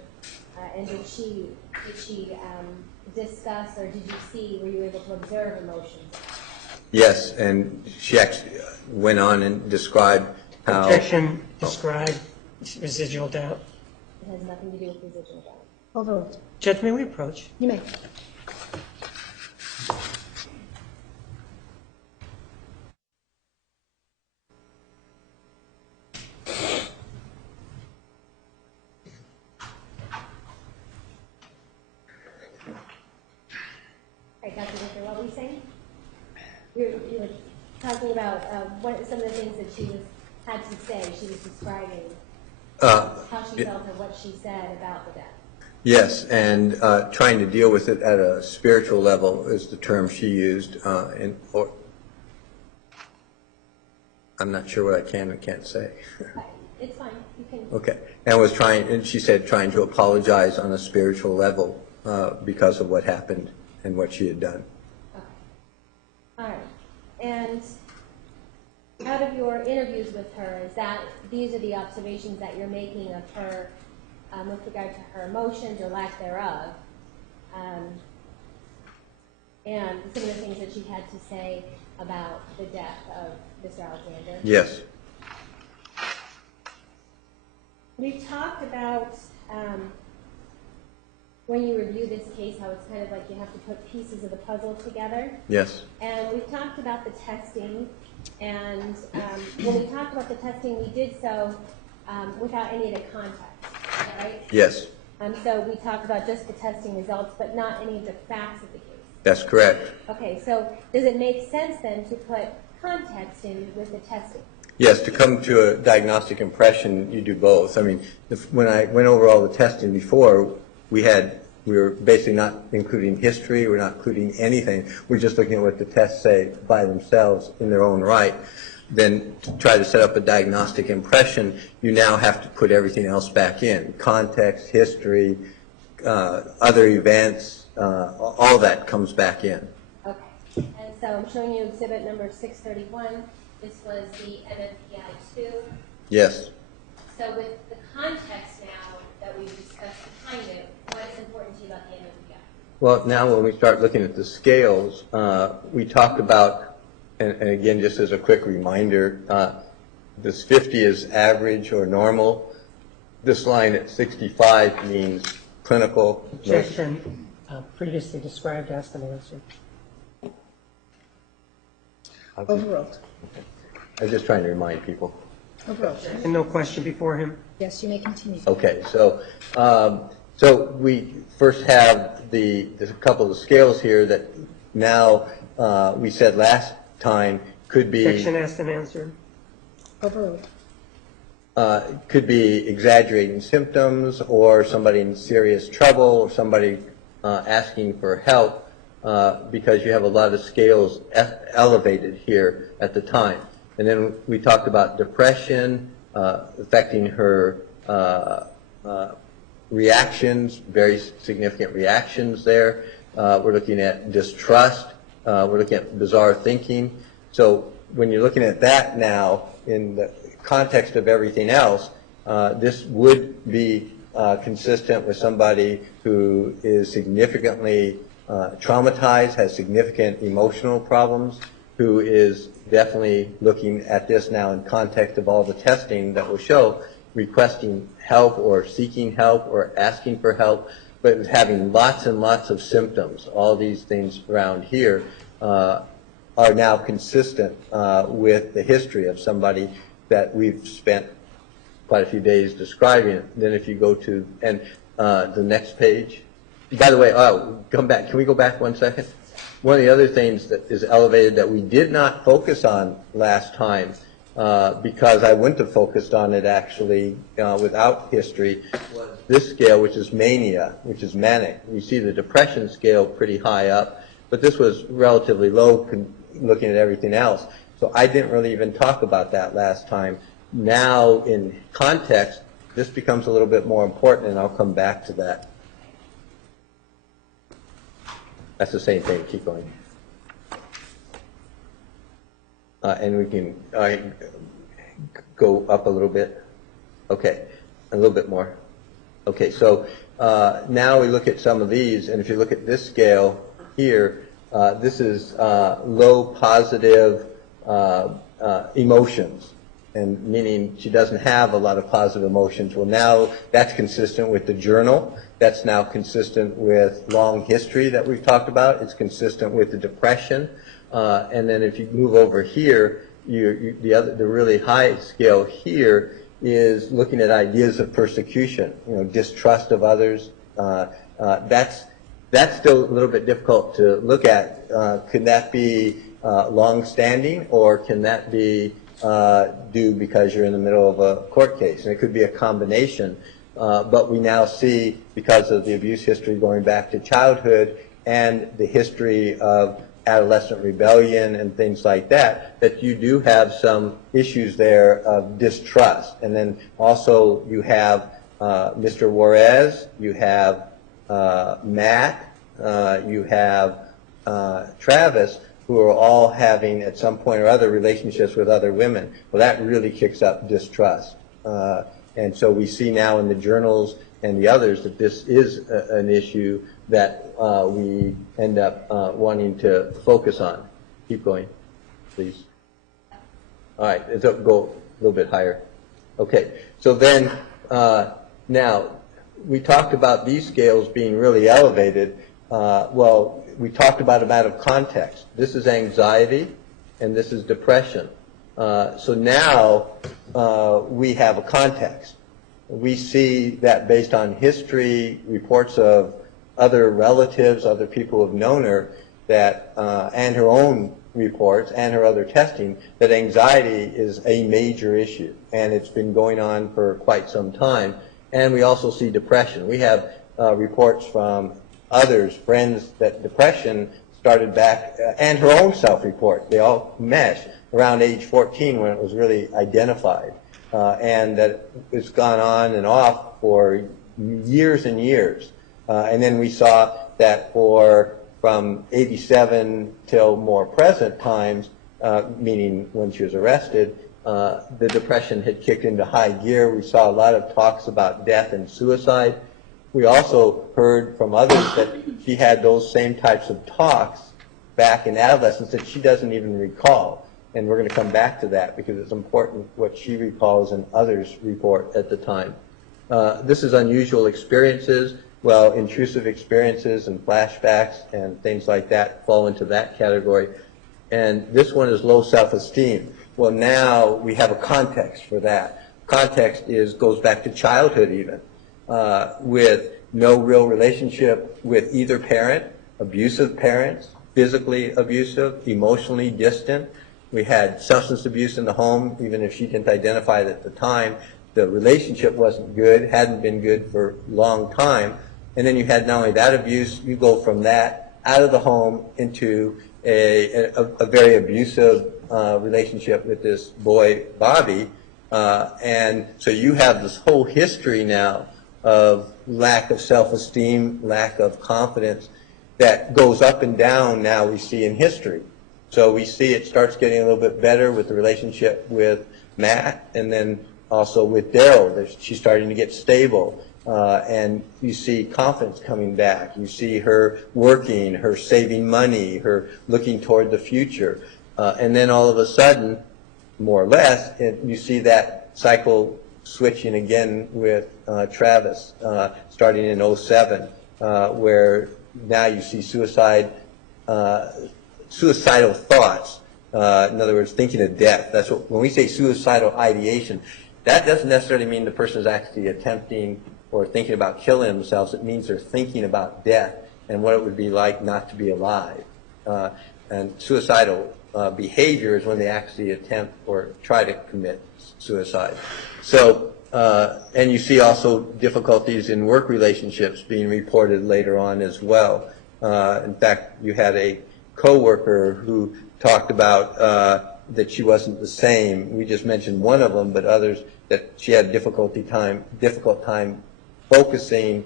And did she discuss, or did you see, were you able to observe emotions? Yes, and she actually went on and described how... Objection, describe residual doubt. It has nothing to do with residual doubt. Overruled. Judge, may we approach? You may. All right, Dr. Victor, what were you saying? You were talking about what some of the things that she had to say. She was describing how she felt and what she said about the death. Yes, and trying to deal with it at a spiritual level is the term she used. Or I'm not sure what I can and can't say. It's fine. You can. Okay, and she said trying to apologize on a spiritual level because of what happened and what she had done. Okay. All right. And out of your interviews with her, these are the observations that you're making of her with regard to her emotions or lack thereof, and some of the things that she had to say about the death of Mr. Alexander. Yes. We've talked about when you review this case, how it's kind of like you have to put pieces of the puzzle together. Yes. And we've talked about the testing, and when we talked about the testing, we did so without any of the context, is that right? Yes, So we talked about just the testing results, but not any of the facts of the case. that's correct. Okay, so does it make sense then to put context in with the testing? Yes, to come to a diagnostic impression, you do both. I mean, when I went over all the testing before, we were basically not including history, we're not including anything. We're just looking at what the tests say by themselves in their own right. Then to try to set up a diagnostic impression, you now have to put everything else back in. Context, history, other events, all that comes back in. Okay, and so I'm showing you exhibit number 631. This was the MMPI 2. Yes. So with the context now that we've discussed behind it, what is important to you about the MMPI? Well, now when we start looking at the scales, we talked about, and again, just as a quick reminder, this 50 is average or normal. This line at 65 means clinical. Objection, previously described, asked and answered. Overruled. I was just trying to remind people. Overruled. And no question before him? Yes, you may continue. Okay, so we first have a couple of scales here that now we said last time could be Objection, asked and answered. Overruled. could be exaggerating symptoms, or somebody in serious trouble, or somebody asking for help, because you have a lot of scales elevated here at the time. And then we talked about depression affecting her reactions, very significant reactions there. We're looking at distrust. We're looking at bizarre thinking. So when you're looking at that now in the context of everything else, this would be consistent with somebody who is significantly traumatized, has significant emotional problems, who is definitely looking at this now in context of all the testing that will show requesting help or seeking help or asking for help, but having lots and lots of symptoms. All these things around here are now consistent with the history of somebody that we've spent quite a few days describing. Then if you go to the next page, by the way, come back. Can we go back 1 second? One of the other things that is elevated that we did not focus on last time, because I wouldn't have focused on it actually without history, was this scale, which is mania, which is manic. You see the depression scale pretty high up, but this was relatively low looking at everything else. So I didn't really even talk about that last time. Now in context, this becomes a little bit more important, and I'll come back to that. That's the same thing. Keep going. And we can go up a little bit. Okay, a little bit more. Okay, so now we look at some of these, and if you look at this scale here, this is low positive emotions, and meaning she doesn't have a lot of positive emotions. Well, now that's consistent with the journal. That's now consistent with long history that we've talked about. It's consistent with the depression. And then if you move over here, the really high scale here is looking at ideas of persecution, distrust of others. That's still a little bit difficult to look at. Could that be long-standing, or can that be due because you're in the middle of a court case? And it could be a combination. But we now see, because of the abuse history going back to childhood and the history of adolescent rebellion and things like that, that you do have some issues there of distrust. And then also you have Mr. Juarez, you have Matt, you have Travis, who are all having at some point or other relationships with other women. Well, that really kicks up distrust. And so we see now in the journals and the others that this is an issue that we end up wanting to focus on. Keep going, please. All right, go a little bit higher. Okay, so then now we talked about these scales being really elevated. Well, we talked about them out of context. This is anxiety, and this is depression. So now we have a context. We see that based on history, reports of other relatives, other people who have known her, that, and her own reports and her other testing, that anxiety is a major issue, and it's been going on for quite some time. And we also see depression. We have reports from others, friends, that depression started back, and her own self-report. They all mesh around age 14 when it was really identified, and that it's gone on and off for years and years. And then we saw that from 87 till more present times, meaning when she was arrested, the depression had kicked into high gear. We saw a lot of talks about death and suicide. We also heard from others that she had those same types of talks back in adolescence that she doesn't even recall. And we're going to come back to that because it's important what she recalls and others report at the time. This is unusual experiences. Well, intrusive experiences and flashbacks and things like that fall into that category. And this one is low self-esteem. Well, now we have a context for that. Context goes back to childhood even, with no real relationship with either parent, abusive parents, physically abusive, emotionally distant. We had substance abuse in the home, even if she didn't identify it at the time. The relationship wasn't good, hadn't been good for a long time. And then you had not only that abuse, you go from that out of the home into a very abusive relationship with this boy, Bobby. And so you have this whole history now of lack of self-esteem, lack of confidence that goes up and down now we see in history. So we see it starts getting a little bit better with the relationship with Matt and then also with Daryl. She's starting to get stable. And you see confidence coming back. You see her working, her saving money, her looking toward the future. And then all of a sudden, more or less, you see that cycle switching again with Travis, starting in 07, where now you see suicidal thoughts. In other words, thinking of death. That's what, when we say suicidal ideation, that doesn't necessarily mean the person is actually attempting or thinking about killing themselves. It means they're thinking about death and what it would be like not to be alive. And suicidal behavior is when they actually attempt or try to commit suicide. So, and you see also difficulties in work relationships being reported later on as well. In fact, you had a coworker who talked about that she wasn't the same. We just mentioned one of them, but others that she had difficult time focusing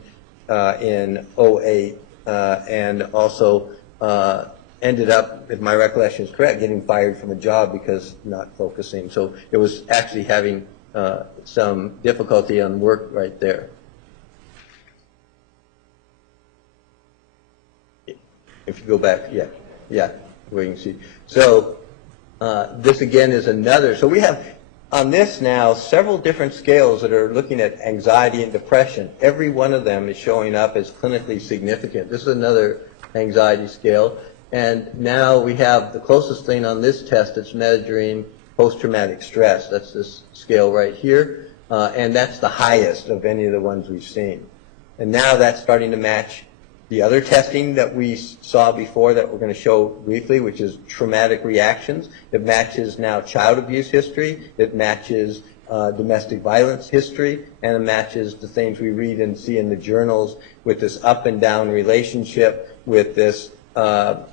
in 08, and also ended up, if my recollection is correct, getting fired from a job because not focusing. So it was actually having some difficulty on work right there. If you go back, yeah, where you can see. So this again is another. So we have on this now several different scales that are looking at anxiety and depression. Every one of them is showing up as clinically significant. This is another anxiety scale. And now we have the closest thing on this test that's measuring post-traumatic stress. That's this scale right here. And that's the highest of any of the ones we've seen. And now that's starting to match the other testing that we saw before that we're going to show briefly, which is traumatic reactions. It matches now child abuse history. It matches domestic violence history. And it matches the things we read and see in the journals with this up and down relationship, with this on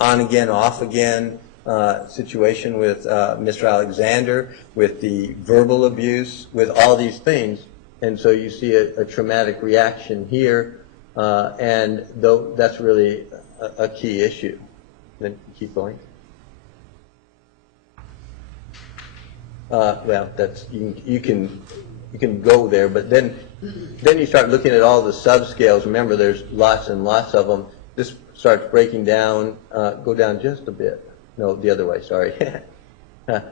again, off again situation with Mr. Alexander, with the verbal abuse, with all these things. And so you see a traumatic reaction here. And though that's really a key issue. Then keep going. Well, that's you can go there, but then you start looking at all the subscales. Remember, there's lots and lots of them. This starts breaking down. Go down just a bit. No, the other way. Sorry.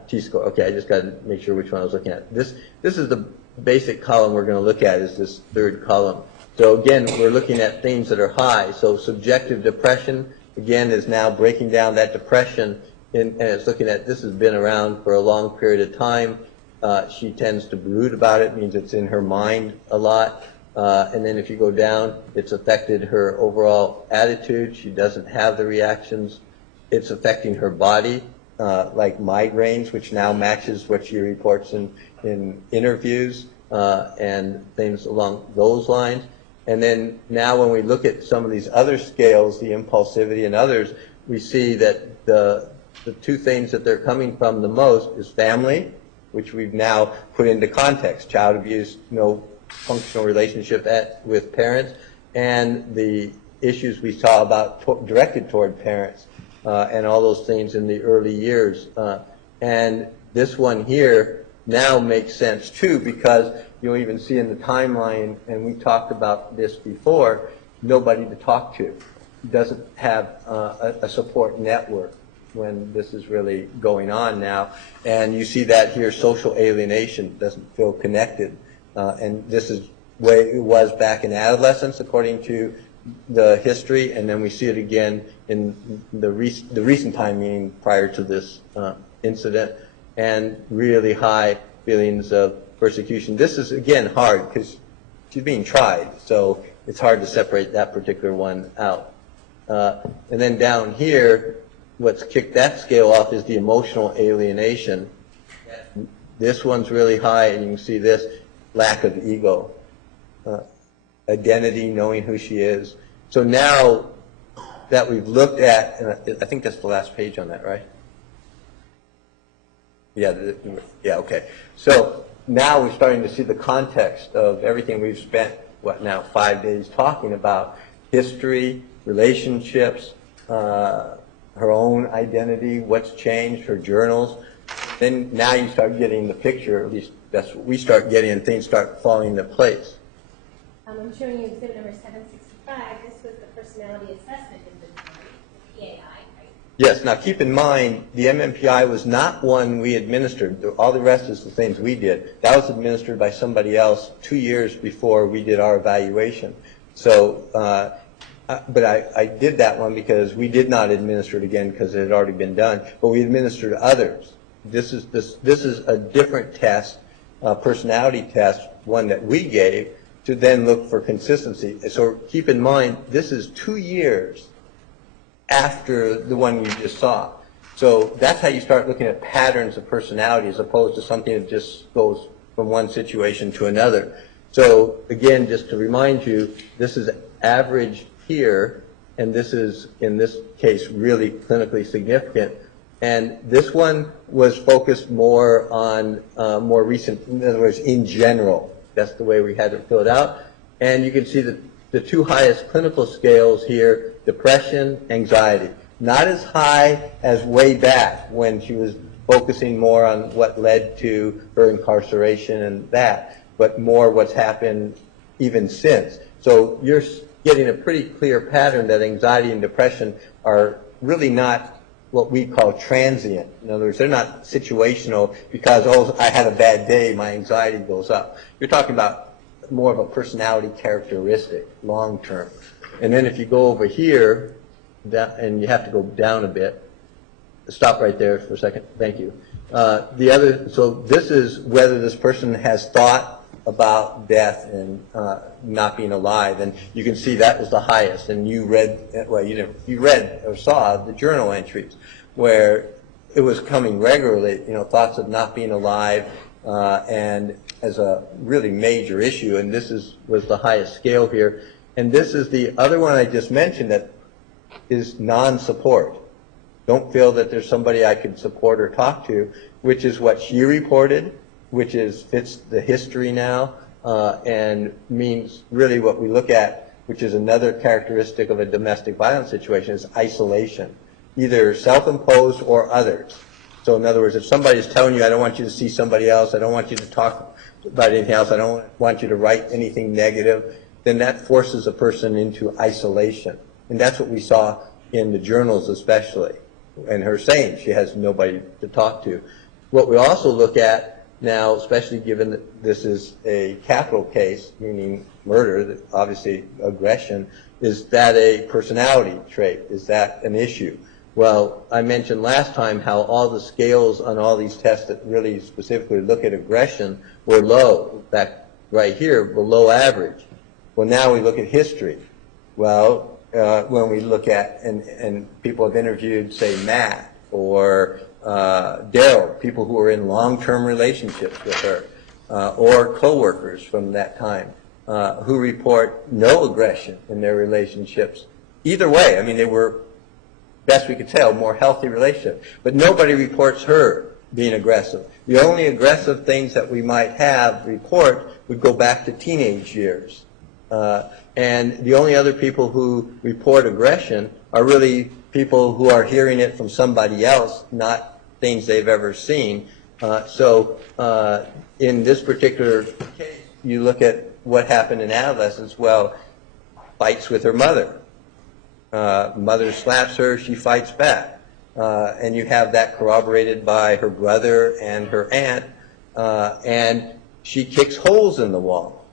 T-score. Okay, I just got to make sure which one I was looking at. This is the basic column we're going to look at is this third column. So again, we're looking at themes that are high. So subjective depression, again, is now breaking down that depression, and it's looking at, this has been around for a long period of time. She tends to brood about it, means it's in her mind a lot. And then if you go down, it's affected her overall attitude. She doesn't have the reactions. It's affecting her body, like migraines, which now matches what she reports in interviews, and things along those lines. And then now when we look at some of these other scales, the impulsivity and others, we see that the two things that they're coming from the most is family, which we've now put into context, child abuse, no functional relationship with parents, and the issues we saw about directed toward parents, and all those things in the early years. And this one here now makes sense too, because you'll even see in the timeline, and we talked about this before, nobody to talk to. Doesn't have a support network when this is really going on now. And you see that here, social alienation, doesn't feel connected. And this is the way it was back in adolescence, according to the history, and then we see it again in the recent time, meaning prior to this incident, and really high feelings of persecution. This is, again, hard because she's being tried, so it's hard to separate that particular one out. And then down here, what's kicked that scale off is the emotional alienation. This one's really high, and you can see this lack of ego, identity, knowing who she is. So now that we've looked at, and I think that's the last page on that, right? Yeah, okay. So now we're starting to see the context of everything we've spent, 5 days talking about: history, relationships, her own identity, what's changed, her journals. Then now you start getting the picture, at least that's what we start getting, and things start falling into place. I'm showing you exhibit number 765. This was the personality assessment inventory, the PAI, right? Yes, now keep in mind, the MMPI was not one we administered. All the rest is the things we did. That was administered by somebody else 2 years before we did our evaluation. So, but I did that one because we did not administer it again because it had already been done, but we administered others. This is a different test, personality test, one that we gave to then look for consistency. So keep in mind, this is 2 years after the one you just saw. So that's how you start looking at patterns of personality as opposed to something that just goes from one situation to another. So again, just to remind you, this is average here, and this is, in this case, really clinically significant. And this one was focused more on more recent, in other words, in general. That's the way we had to fill it out. And you can see that the two highest clinical scales here, depression, anxiety. Not as high as way back when she was focusing more on what led to her incarceration and that, but more what's happened even since. So you're getting a pretty clear pattern that anxiety and depression are really not what we call transient. In other words, they're not situational because, oh, I had a bad day, my anxiety goes up. You're talking about more of a personality characteristic, long term. And then if you go over here, and you have to go down a bit, stop right there for a second, thank you. So this is whether this person has thought about death and not being alive, and you can see that was the highest. And you read, well, you read or saw the journal entries where it was coming regularly. Thoughts of not being alive, and as a really major issue. And this was the highest scale here. And this is the other one I just mentioned that is non-support. Don't feel that there's somebody I could support or talk to, which is what she reported, which fits the history now, and means really what we look at, which is another characteristic of a domestic violence situation, is isolation, either self-imposed or others. So in other words, if somebody's telling you, I don't want you to see somebody else, I don't want you to talk about anything else, I don't want you to write anything negative, then that forces a person into isolation. And that's what we saw in the journals especially, and her saying she has nobody to talk to. What we also look at Now, especially given that this is a capital case, meaning murder, that obviously aggression, is that a personality trait? Is that an issue? Well, I mentioned last time how all the scales on all these tests that really specifically look at aggression were low. In fact, right here, below average. Well, now we look at history. Well, when we look at, and people have interviewed, say, Matt or Daryl, people who are in long-term relationships with her, or coworkers from that time, who report no aggression in their relationships. Either way, I mean, they were, best we could tell, more healthy relationship. But nobody reports her being aggressive. The only aggressive things that we might have report would go back to teenage years. And the only other people who report aggression are really people who are hearing it from somebody else, not things they've ever seen. So in this particular case, you look at what happened in adolescence. Well, fights with her mother. Mother slaps her, she fights back. And you have that corroborated by her brother and her aunt. And she kicks holes in the wall.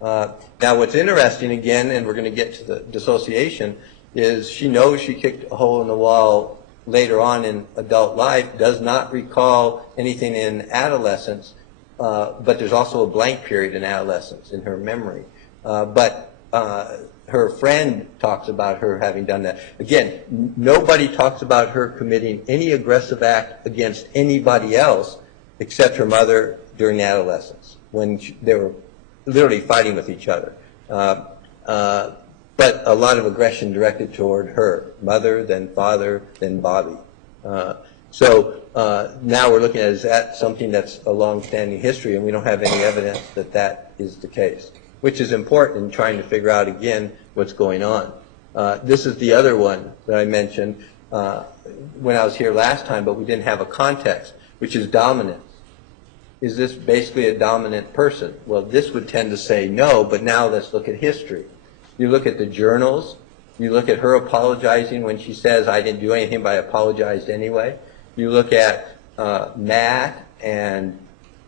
Now, what's interesting, again, and we're going to get to the dissociation, is she knows she kicked a hole in the wall later on in adult life, does not recall anything in adolescence, but there's also a blank period in adolescence in her memory. But her friend talks about her having done that. Again, nobody talks about her committing any aggressive act against anybody else except her mother during adolescence, when they were literally fighting with each other. But a lot of aggression directed toward her, mother, then father, then Bobby. So now we're looking at, is that something that's a long-standing history, and we don't have any evidence that that is the case, which is important in trying to figure out, again, what's going on. This is the other one that I mentioned when I was here last time, but we didn't have a context, which is dominance. Is this basically a dominant person? Well, this would tend to say no, but now let's look at history. You look at the journals. You look at her apologizing when she says, I didn't do anything, but I apologized anyway. You look at Matt and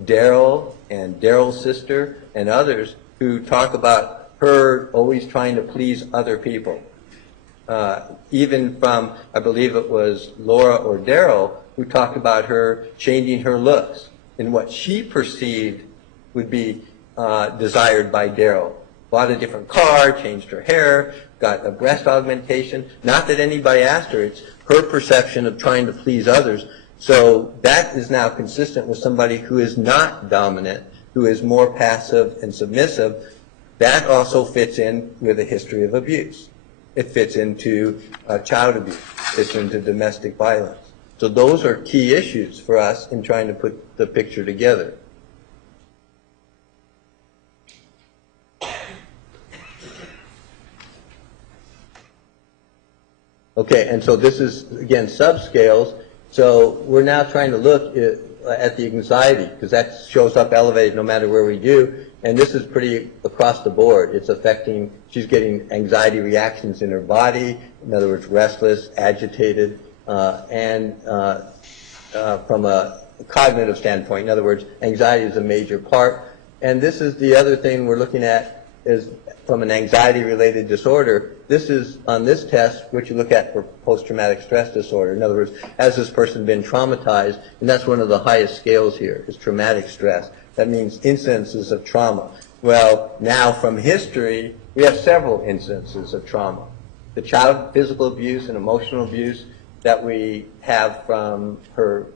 Daryl's sister and others who talk about her always trying to please other people. Even from, I believe it was Laura or Daryl, who talked about her changing her looks in what she perceived would be desired by Daryl. Bought a different car, changed her hair, got a breast augmentation. Not that anybody asked her, it's her perception of trying to please others. So that is now consistent with somebody who is not dominant, who is more passive and submissive. That also fits in with a history of abuse. It fits into child abuse, fits into domestic violence. So those are key issues for us in trying to put the picture together. Okay, and so this is, again, subscales. So we're now trying to look at the anxiety, because that shows up elevated no matter where we do. And this is pretty across the board. It's affecting, she's getting anxiety reactions in her body, in other words, restless, agitated, and from a cognitive standpoint, in other words, anxiety is a major part. And this is the other thing we're looking at, is from an anxiety-related disorder. This is, on this test, what you look at for post-traumatic stress disorder. In other words, has this person been traumatized? And that's one of the highest scales here, is traumatic stress. That means incidences of trauma. Well, now from history, we have several instances of trauma. The child physical abuse and emotional abuse that we have from her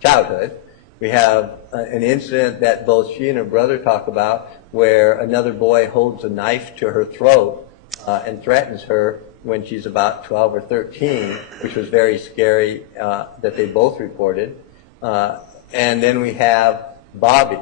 childhood. We have an incident that both she and her brother talk about, where another boy holds a knife to her throat and threatens her when she's about 12 or 13, which was very scary, that they both reported. And then we have Bobby.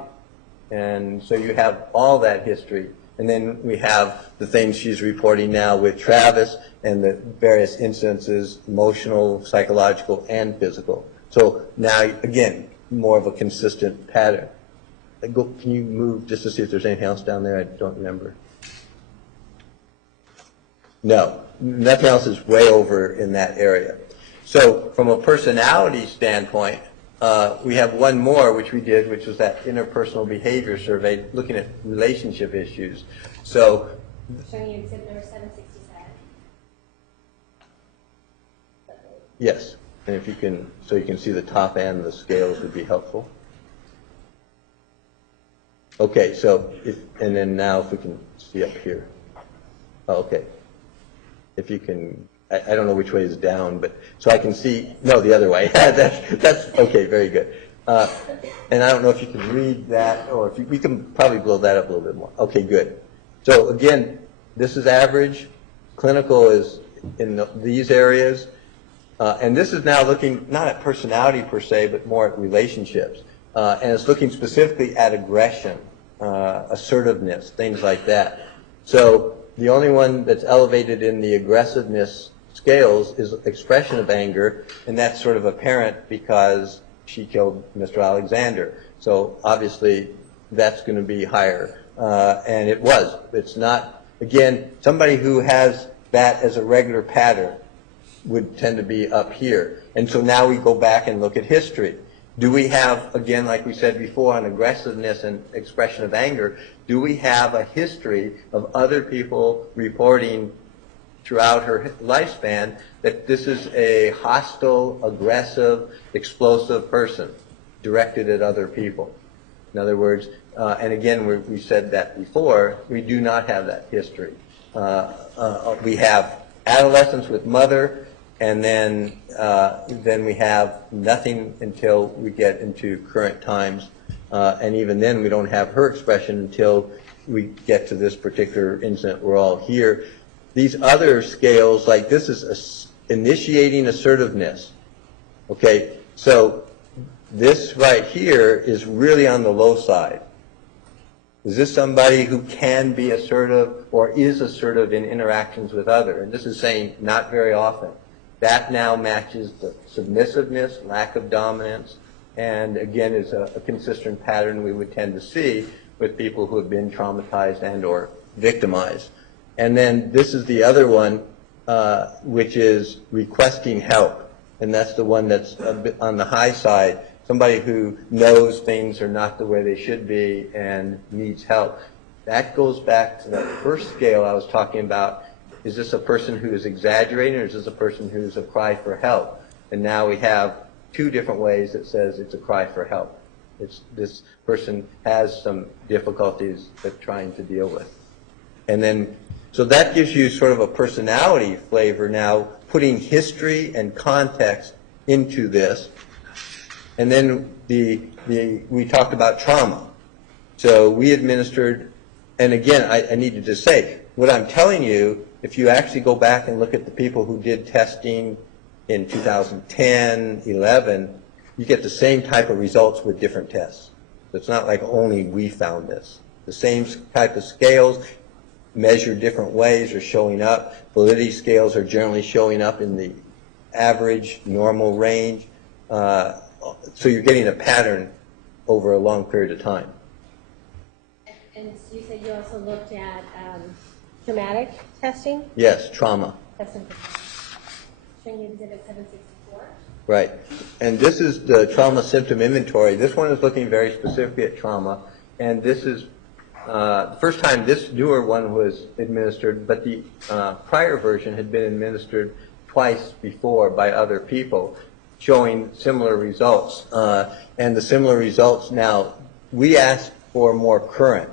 And so you have all that history. And then we have the things she's reporting now with Travis and the various incidences, emotional, psychological, and physical. So now, again, more of a consistent pattern. Can you move just to see if there's anything else down there? I don't remember. No, nothing else is way over in that area. So from a personality standpoint, we have one more, which we did, which was that interpersonal behavior survey, looking at relationship issues. So, Showing you exhibit number 767. yes, and if you can, so you can see the top and the scales would be helpful. Okay, so, and then now if we can see up here. Oh, okay. If you can, I don't know which way is down, but, so I can see, no, the other way. That's, okay, very good. And I don't know if you can read that, or if we can probably blow that up a little bit more. Okay, good. So again, this is average. Clinical is in these areas. And this is now looking not at personality per se, but more at relationships. And it's looking specifically at aggression, assertiveness, things like that. So the only one that's elevated in the aggressiveness scales is expression of anger, and that's sort of apparent because she killed Mr. Alexander. So obviously that's going to be higher. And it was. It's not, again, somebody who has that as a regular pattern would tend to be up here. And so now we go back and look at history. Do we have, again, like we said before, on aggressiveness and expression of anger, do we have a history of other people reporting throughout her lifespan that this is a hostile, aggressive, explosive person directed at other people? In other words, and again, we said that before, we do not have that history. We have adolescence with mother, and then we have nothing until we get into current times. And even then, we don't have her expression until we get to this particular incident we're all here. These other scales, like this is initiating assertiveness. Okay, so this right here is really on the low side. Is this somebody who can be assertive or is assertive in interactions with others? And this is saying not very often. That now matches the submissiveness, lack of dominance, and again is a consistent pattern we would tend to see with people who have been traumatized and or victimized. And then this is the other one, which is requesting help. And that's the one that's a bit on the high side. Somebody who knows things are not the way they should be and needs help. That goes back to that first scale I was talking about. Is this a person who is exaggerating, or is this a person who's a cry for help? And now we have two different ways that says it's a cry for help. It's this person has some difficulties they're trying to deal with. And then, so that gives you sort of a personality flavor now, putting history and context into this. And then we talked about trauma. So we administered, and again, I need to just say, what I'm telling you, if you actually go back and look at the people who did testing in 2010, 11, you get the same type of results with different tests. So it's not like only we found this. The same type of scales measured different ways are showing up. Validity scales are generally showing up in the average, normal range. So you're getting a pattern over a long period of time. And you said you also looked at traumatic testing? Yes, trauma. Testing. Showing you exhibit 764. Right. And this is the trauma symptom inventory. This one is looking very specifically at trauma. And this is the first time this newer one was administered, but the prior version had been administered twice before by other people, showing similar results. And the similar results now, we asked for more current,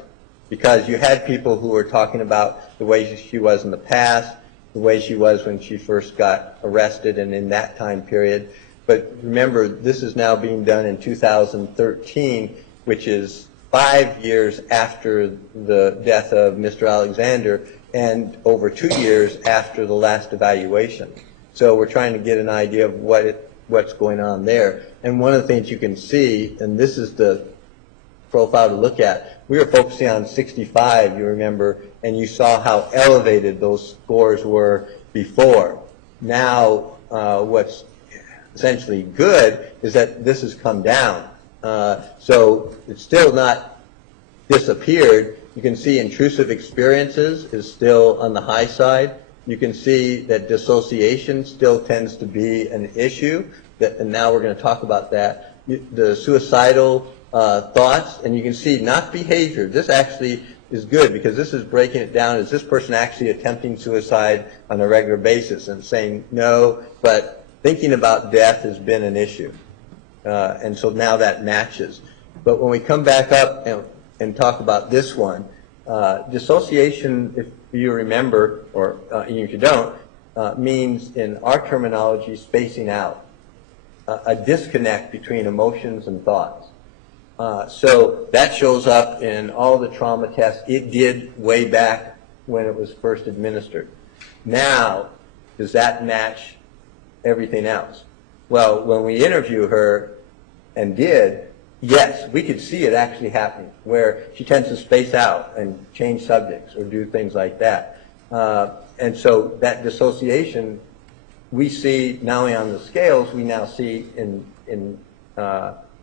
because you had people who were talking about the way she was in the past, the way she was when she first got arrested and in that time period. But remember, this is now being done in 2013, which is 5 years after the death of Mr. Alexander and over 2 years after the last evaluation. So we're trying to get an idea of what's going on there. And one of the things you can see, and this is the profile to look at, we were focusing on 65, you remember, and you saw how elevated those scores were before. Now, what's essentially good is that this has come down. So it's still not disappeared. You can see intrusive experiences is still on the high side. You can see that dissociation still tends to be an issue, and now we're going to talk about that. the suicidal thoughts, and you can see not behavior. This actually is good because this is breaking it down. Is this person actually attempting suicide on a regular basis and saying no, but thinking about death has been an issue. And so now that matches. But when we come back up and talk about this one, dissociation, if you remember, or even if you don't, means in our terminology spacing out, a disconnect between emotions and thoughts. So that shows up in all the trauma tests. It did way back when it was first administered. Now, does that match everything else? Well, when we interview her and did, yes, we could see it actually happening, where she tends to space out and change subjects or do things like that. And so that dissociation we see not only on the scales, we now see in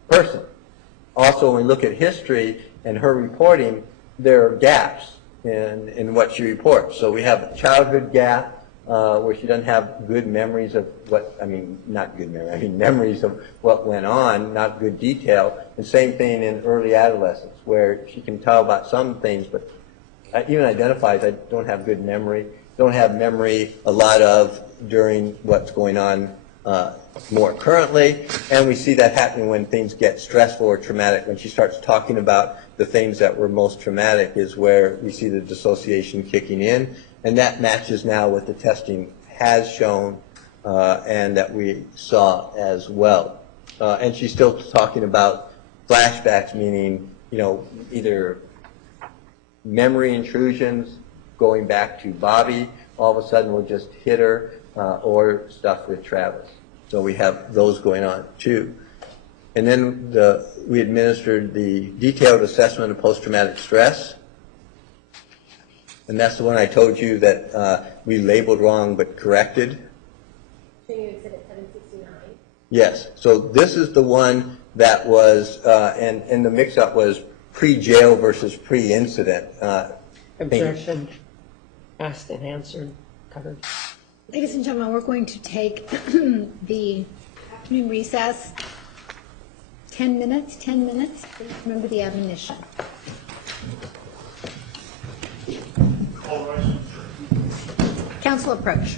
person. Also, when we look at history and her reporting, there are gaps in what she reports. So we have a childhood gap where she doesn't have good memories of not good memory, memories of what went on, not good detail. And same thing in early adolescence, where she can tell about some things, but even identifies, I don't have good memory, don't have memory a lot of during what's going on more currently, and we see that happening when things get stressful or traumatic. When she starts talking about the things that were most traumatic is where we see the dissociation kicking in, and that matches now what the testing has shown and that we saw as well. And she's still talking about flashbacks, meaning, either memory intrusions, going back to Bobby, all of a sudden will just hit her, or stuff with Travis. So we have those going on too. And then we administered the detailed assessment of post-traumatic stress. And that's the one I told you that we labeled wrong but corrected. Showing you exhibit 769. Yes. So this is the one that was, and the mix-up was pre-jail versus pre-incident. Objection. Asked and answered. Covered. Ladies and gentlemen, we're going to take the afternoon recess. 10 minutes, 10 minutes. Please remember the admonition. All rise. Council approach.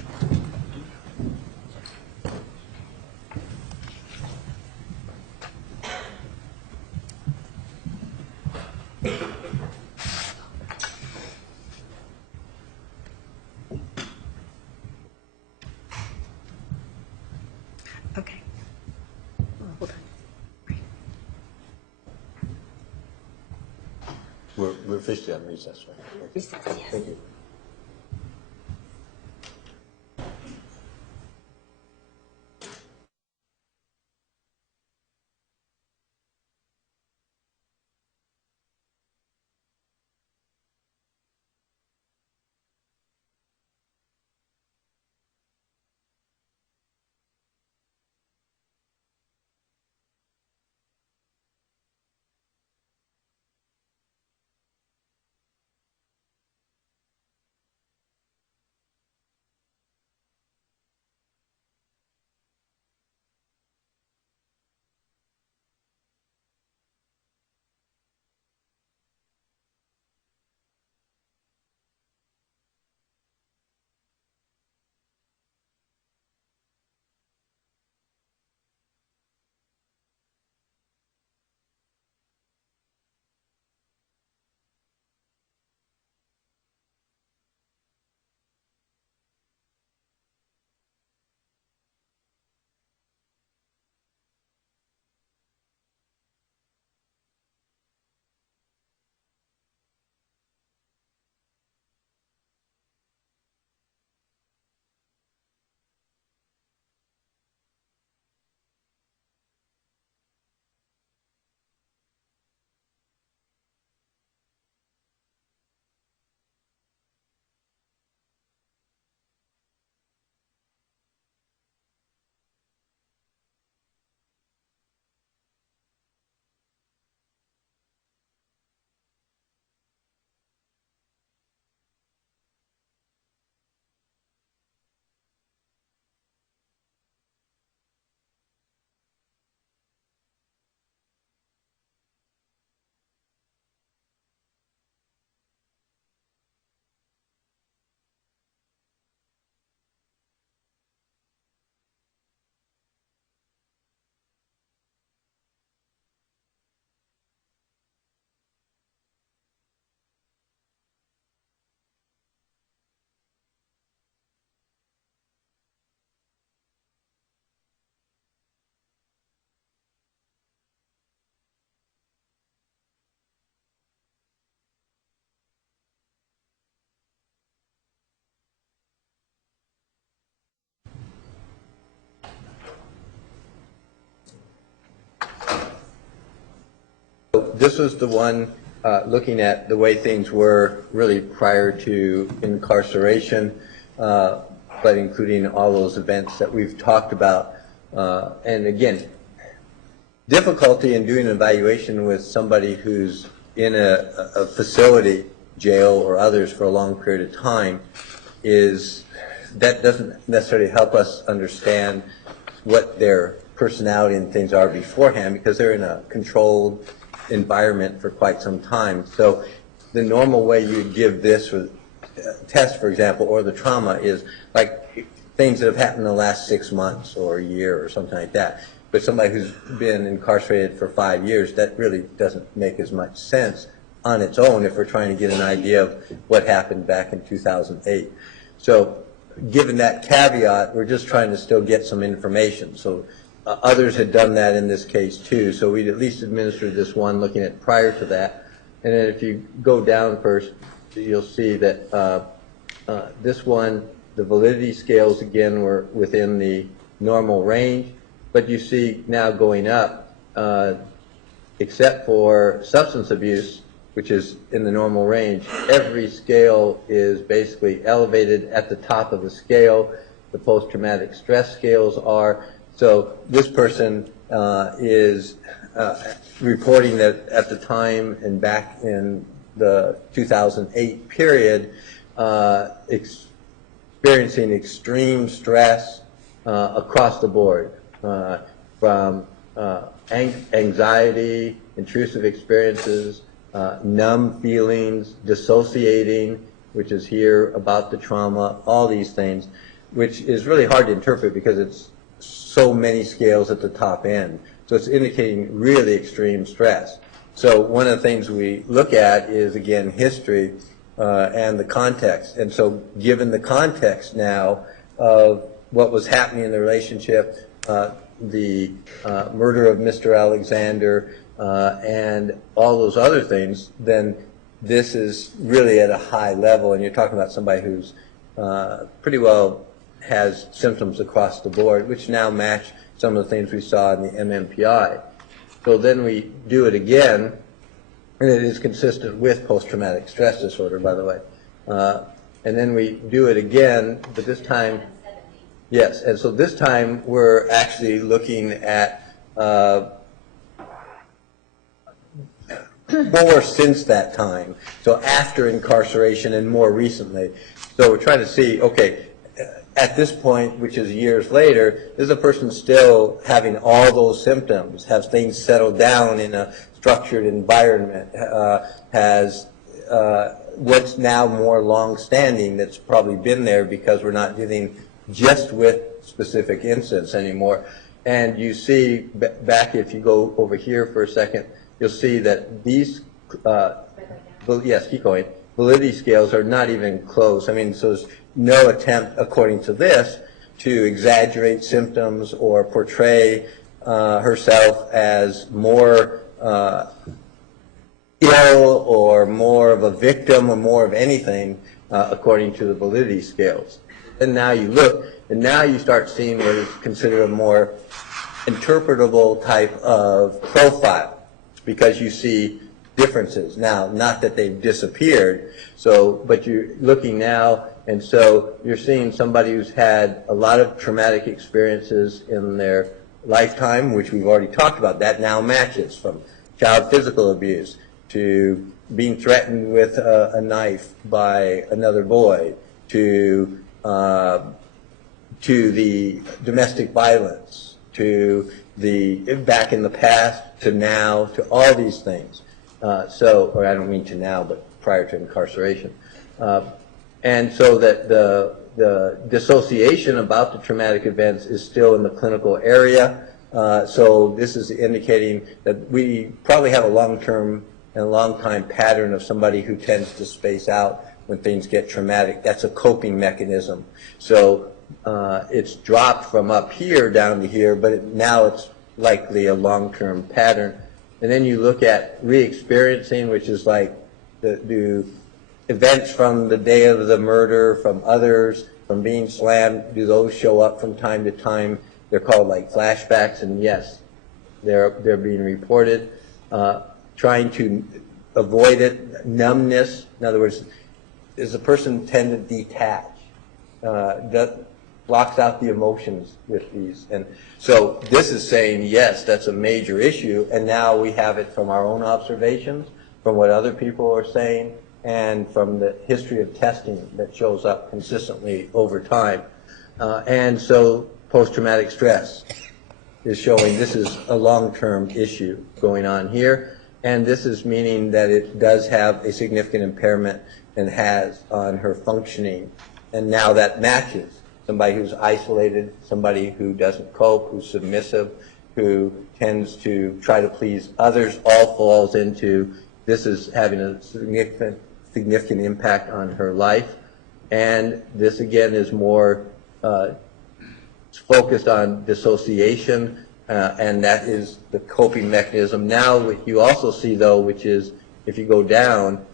Okay. Hold on. We're officially on recess, right? Recess, yes. Thank you. this was the one looking at the way things were really prior to incarceration, but including all those events that we've talked about. And again, difficulty in doing an evaluation with somebody who's in a facility, jail or others, for a long period of time is that doesn't necessarily help us understand what their personality and things are beforehand, because they're in a controlled environment for quite some time. So the normal way you'd give this test, for example, or the trauma is like things that have happened in the last 6 months or a year or something like that. But somebody who's been incarcerated for 5 years, that really doesn't make as much sense on its own if we're trying to get an idea of what happened back in 2008. So given that caveat, we're just trying to still get some information. So others had done that in this case too. So we'd at least administered this one looking at prior to that. And then if you go down first, you'll see that this one, the validity scales again were within the normal range. But you see now going up, except for substance abuse, which is in the normal range, every scale is basically elevated at the top of the scale. The post-traumatic stress scales are. So this person is reporting that at the time and back in the 2008 period, experiencing extreme stress across the board, from anxiety, intrusive experiences, numb feelings, dissociating, which is here about the trauma, all these things, which is really hard to interpret because it's so many scales at the top end. So it's indicating really extreme stress. So one of the things we look at is, again, history and the context. And so given the context now of what was happening in the relationship, the murder of Mr. Alexander, and all those other things, then this is really at a high level, and you're talking about somebody who's pretty well has symptoms across the board, which now match some of the things we saw in the MMPI. So then we do it again, and it is consistent with post-traumatic stress disorder, by the way. And then we do it again, but this time, yes, and so this time we're actually looking at more since that time, so after incarceration and more recently. So we're trying to see, okay, at this point, which is years later, is a person still having all those symptoms? Has things settled down in a structured environment? Has what's now more long-standing that's probably been there because we're not dealing just with specific incidents anymore? And you see, back if you go over here for a second, you'll see that these, yes, keep going, validity scales are not even close. I mean, so there's no attempt, according to this, to exaggerate symptoms or portray herself as more ill or more of a victim or more of anything, according to the validity scales. And now you look, and now you start seeing what is considered a more interpretable type of profile, because you see differences. Now, not that they've disappeared, so, but you're looking now, and so you're seeing somebody who's had a lot of traumatic experiences in their lifetime, which we've already talked about. That now matches from child physical abuse to being threatened with a knife by another boy to the domestic violence, to the back in the past, to now, to all these things. Or I don't mean to now, but prior to incarceration. And so that the dissociation about the traumatic events is still in the clinical area. So this is indicating that we probably have a long-term and a long-time pattern of somebody who tends to space out when things get traumatic. That's a coping mechanism. So it's dropped from up here down to here, but now it's likely a long-term pattern. And then you look at re-experiencing, which is like do events from the day of the murder, from others, from being slammed, do those show up from time to time? They're called like flashbacks, and yes, they're being reported. trying to avoid it, numbness. In other words, does the person tend to detach? That blocks out the emotions with these. And so this is saying, yes, that's a major issue, and now we have it from our own observations, from what other people are saying, and from the history of testing that shows up consistently over time. And so post-traumatic stress is showing this is a long-term issue going on here, and this is meaning that it does have a significant impairment and has on her functioning. And now that matches somebody who's isolated, somebody who doesn't cope, who's submissive, who tends to try to please others, all falls into this is having a significant impact on her life. And this again is more focused on dissociation, and that is the coping mechanism. Now what you also see though, which is if you go down,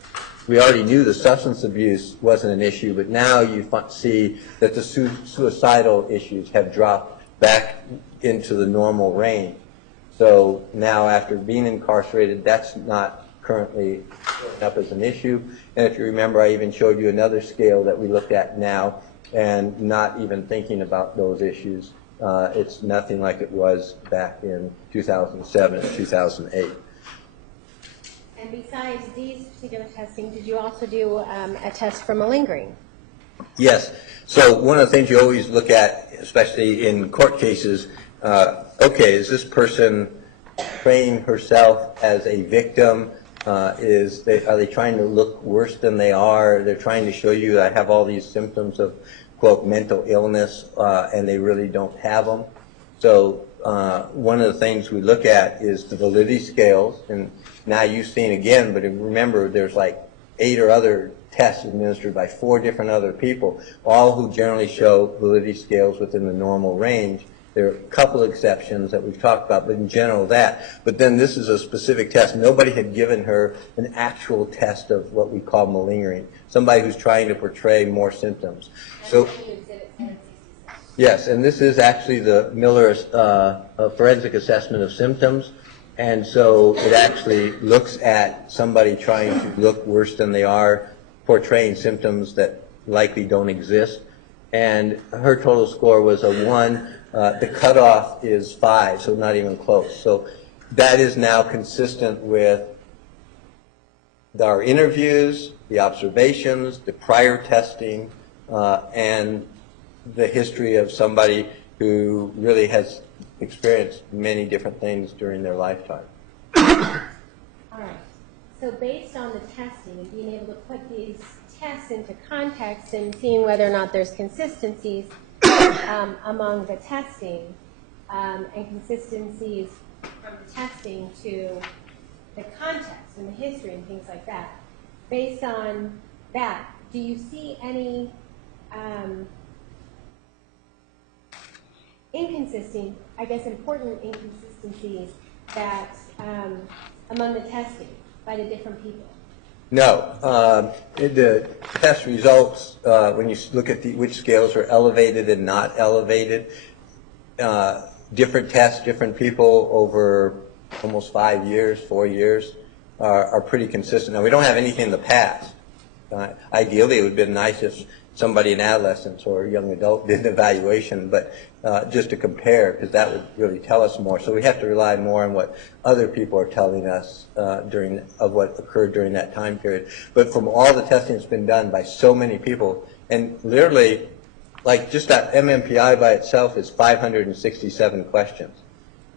we already knew the substance abuse wasn't an issue, but now you see that the suicidal issues have dropped back into the normal range. So now after being incarcerated, that's not currently showing up as an issue. And if you remember, I even showed you another scale that we looked at now, and not even thinking about those issues. It's nothing like it was back in 2007 and 2008. And besides these particular testing, did you also do a test for malingering? Yes. So one of the things you always look at, especially in court cases, okay, is this person portraying herself as a victim? Are they trying to look worse than they are? They're trying to show you I have all these symptoms of, quote, mental illness, and they really don't have them. So one of the things we look at is the validity scales, and now you've seen again, but remember there's like 8 or other tests administered by 4 different other people, all who generally show validity scales within the normal range. There are a couple exceptions that we've talked about, but in general that. But then this is a specific test. Nobody had given her an actual test of what we call malingering, somebody who's trying to portray more symptoms. So, yes, and this is actually the Miller forensic assessment of symptoms. And so it actually looks at somebody trying to look worse than they are, portraying symptoms that likely don't exist. And her total score was a 1. The cutoff is 5, so not even close. So that is now consistent with our interviews, the observations, the prior testing, and the history of somebody who really has experienced many different things during their lifetime. All right. So based on the testing and being able to put these tests into context and seeing whether or not there's consistencies among the testing and consistencies from the testing to the context and the history and things like that, based on that, do you see any important inconsistencies that among the testing by the different people? No. The test results, when you look at which scales are elevated and not elevated, different tests, different people over almost 5 years, 4 years, are pretty consistent. Now, we don't have anything in the past. Ideally, it would have been nice if somebody in adolescence or a young adult did an evaluation, but just to compare, because that would really tell us more. So we have to rely more on what other people are telling us of what occurred during that time period. But from all the testing that's been done by so many people, and literally, like just that MMPI by itself is 567 questions.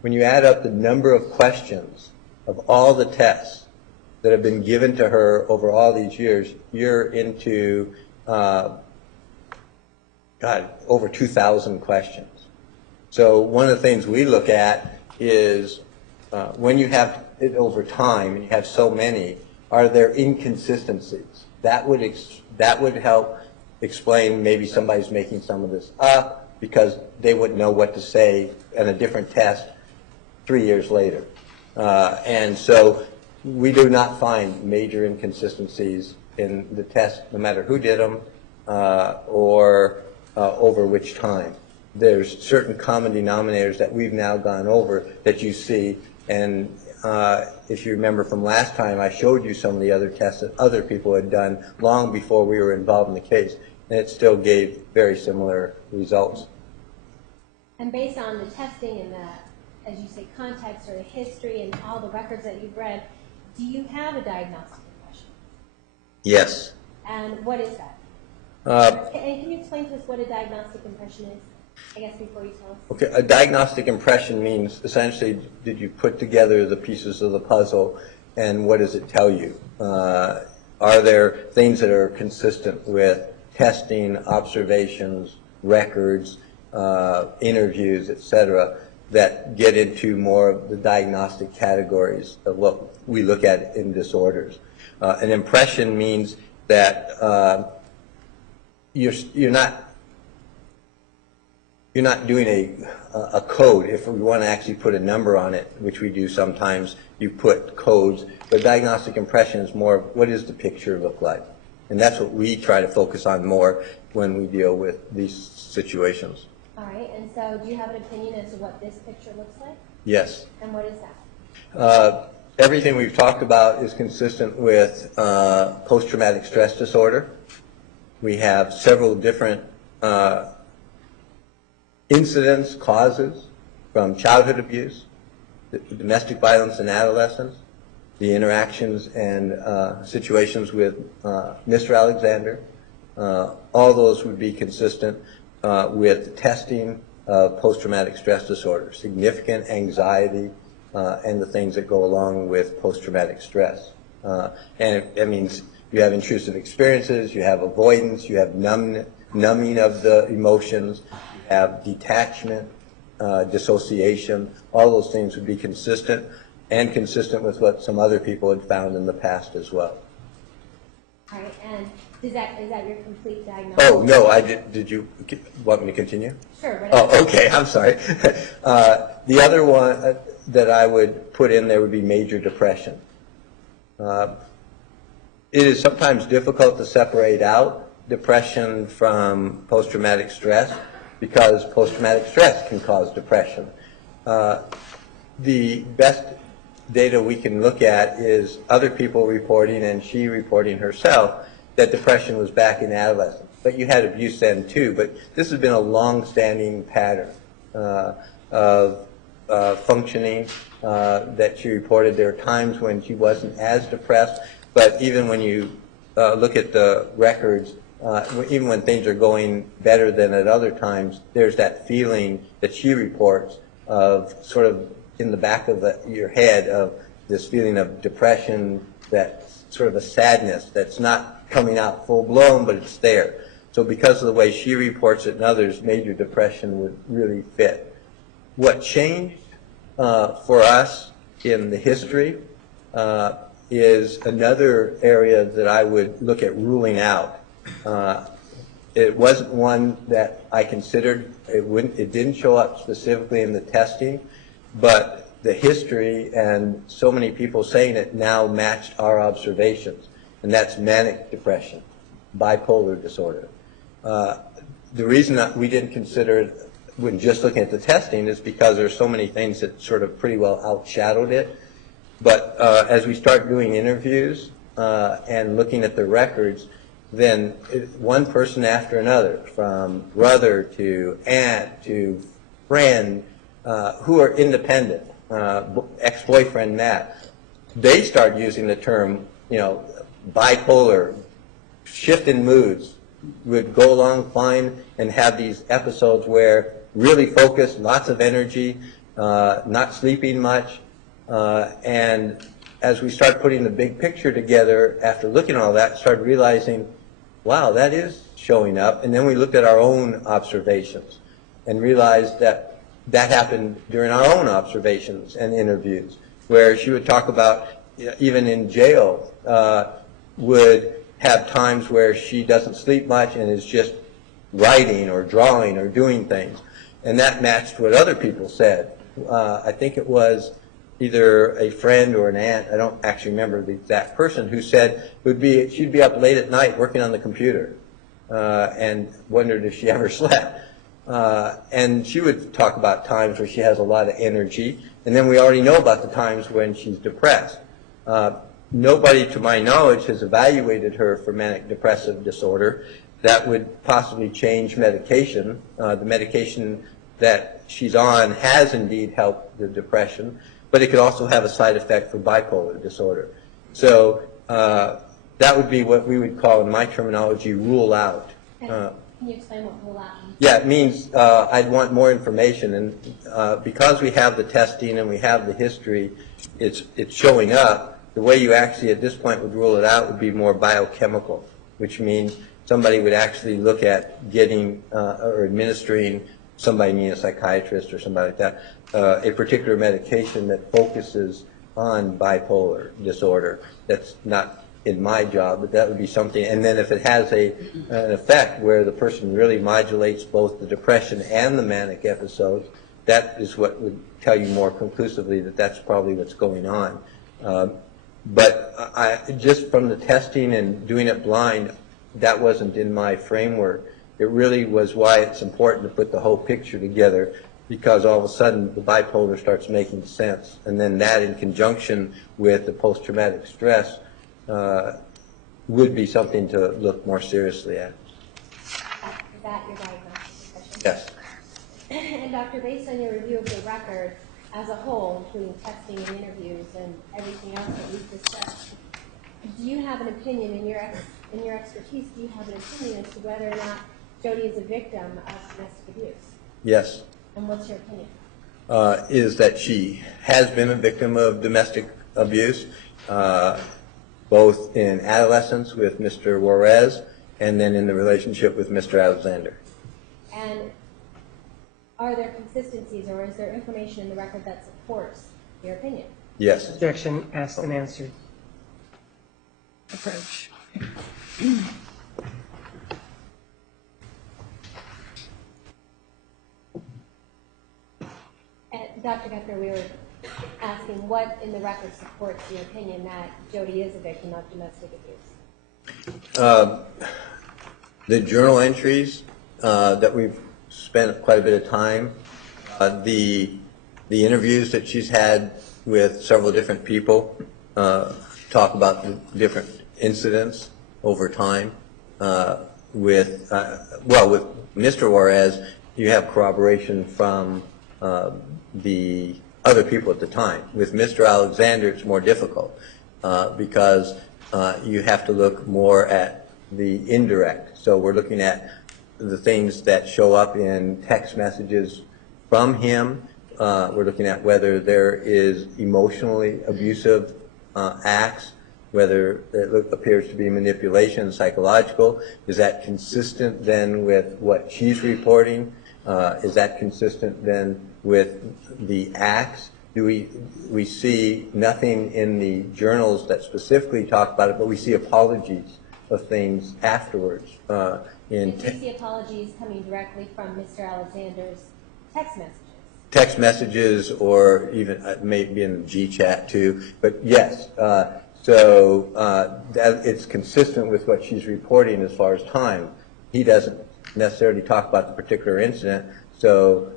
When you add up the number of questions of all the tests that have been given to her over all these years, you're into over 2,000 questions. So one of the things we look at is when you have it over time and you have so many, are there inconsistencies? That would help explain maybe somebody's making some of this up because they wouldn't know what to say in a different test 3 years later. And so we do not find major inconsistencies in the test, no matter who did them or over which time. There's certain common denominators that we've now gone over that you see, and if you remember from last time, I showed you some of the other tests that other people had done long before we were involved in the case, and it still gave very similar results. And based on the testing and the, as you say, context or the history and all the records that you've read, do you have a diagnostic impression? Yes. And what is that? And can you explain to us what a diagnostic impression is, I guess, before you tell us? Okay, a diagnostic impression means essentially, did you put together the pieces of the puzzle, and what does it tell you? Are there things that are consistent with testing, observations, records, interviews, etc., that get into more of the diagnostic categories of what we look at in disorders? An impression means that you're not doing a code. If we want to actually put a number on it, which we do sometimes, you put codes. But diagnostic impression is more of what does the picture look like? And that's what we try to focus on more when we deal with these situations. All right, and so do you have an opinion as to what this picture looks like? Yes. And what is that? Everything we've talked about is consistent with post-traumatic stress disorder. We have several different incidents, causes, from childhood abuse, domestic violence in adolescence, the interactions and situations with Mr. Alexander. All those would be consistent with testing of post-traumatic stress disorder, significant anxiety, and the things that go along with post-traumatic stress. And it means you have intrusive experiences, you have avoidance, you have numbing of the emotions, you have detachment, dissociation. All those things would be consistent, and consistent with what some other people had found in the past as well. All right, and is that your complete diagnosis? Oh, no, did you want me to continue? Sure. Oh, okay, I'm sorry. The other one that I would put in there would be major depression. It is sometimes difficult to separate out depression from post-traumatic stress because post-traumatic stress can cause depression. The best data we can look at is other people reporting, and she reporting herself, that depression was back in adolescence. But you had abuse then too. But this has been a long-standing pattern of functioning that she reported. There are times when she wasn't as depressed, but even when you look at the records, even when things are going better than at other times, there's that feeling that she reports of sort of in the back of your head of this feeling of depression, that sort of a sadness that's not coming out full blown, but it's there. So because of the way she reports it and others, major depression would really fit. What changed for us in the history is another area that I would look at ruling out. It wasn't one that I considered. It didn't show up specifically in the testing, but the history and so many people saying it now matched our observations, and that's manic depression, bipolar disorder. The reason that we didn't consider it when just looking at the testing is because there's so many things that sort of pretty well outshadowed it. But as we start doing interviews and looking at the records, then one person after another, from brother to aunt to friend, who are independent, ex-boyfriend Matt, they start using the term, bipolar, shift in moods, would go along fine and have these episodes where really focused, lots of energy, not sleeping much, and as we start putting the big picture together, after looking at all that, started realizing, wow, that is showing up. And then we looked at our own observations and realized that that happened during our own observations and interviews, where she would talk about, even in jail, would have times where she doesn't sleep much and is just writing or drawing or doing things. And that matched what other people said. I think it was either a friend or an aunt, I don't actually remember the exact person, who said she'd be up late at night working on the computer and wondered if she ever slept. And she would talk about times where she has a lot of energy And then we already know about the times when she's depressed. Nobody, to my knowledge, has evaluated her for manic depressive disorder. That would possibly change medication. The medication that she's on has indeed helped the depression, but it could also have a side effect for bipolar disorder. So that would be what we would call, in my terminology, rule out. Can you explain what rule out means? Yeah, it means I'd want more information, and because we have the testing and we have the history, it's showing up. The way you actually at this point would rule it out would be more biochemical, which means somebody would actually look at getting or administering, somebody being a psychiatrist or somebody like that, a particular medication that focuses on bipolar disorder. That's not in my job, but that would be something. And then if it has an effect where the person really modulates both the depression and the manic episodes, that is what would tell you more conclusively that that's probably what's going on. But just from the testing and doing it blind, that wasn't in my framework. It really was why it's important to put the whole picture together, because all of a sudden the bipolar starts making sense. And then that in conjunction with the post-traumatic stress would be something to look more seriously at. Is that your diagnosis discussion? Yes. And doctor, based on your review of the record as a whole, including testing and interviews and everything else that we've discussed, do you have an opinion in your expertise? Do you have an opinion as to whether or not Jodi is a victim of domestic abuse? Yes. And what's your opinion? Is that she has been a victim of domestic abuse, both in adolescence with Mr. Juarez and then in the relationship with Mr. Alexander. And are there consistencies or is there information in the record that supports your opinion? Yes. Objection, asked and answered. Approach. Dr. Geffner, we were asking what in the record supports your opinion that Jodi is a victim of domestic abuse? The journal entries that we've spent quite a bit of time, the interviews that she's had with several different people, talk about the different incidents over time. With Mr. Juarez, you have corroboration from the other people at the time. With Mr. Alexander, it's more difficult because you have to look more at the indirect. So we're looking at the things that show up in text messages from him. We're looking at whether there is emotionally abusive acts, whether it appears to be manipulation, psychological. Is that consistent then with what she's reporting? Is that consistent then with the acts? Do we see nothing in the journals that specifically talk about it, but we see apologies of things afterwards. Do you see apologies coming directly from Mr. Alexander's text messages? Text messages, or even maybe in the G chat too, but yes. So that it's consistent with what she's reporting as far as time. He doesn't necessarily talk about the particular incident, so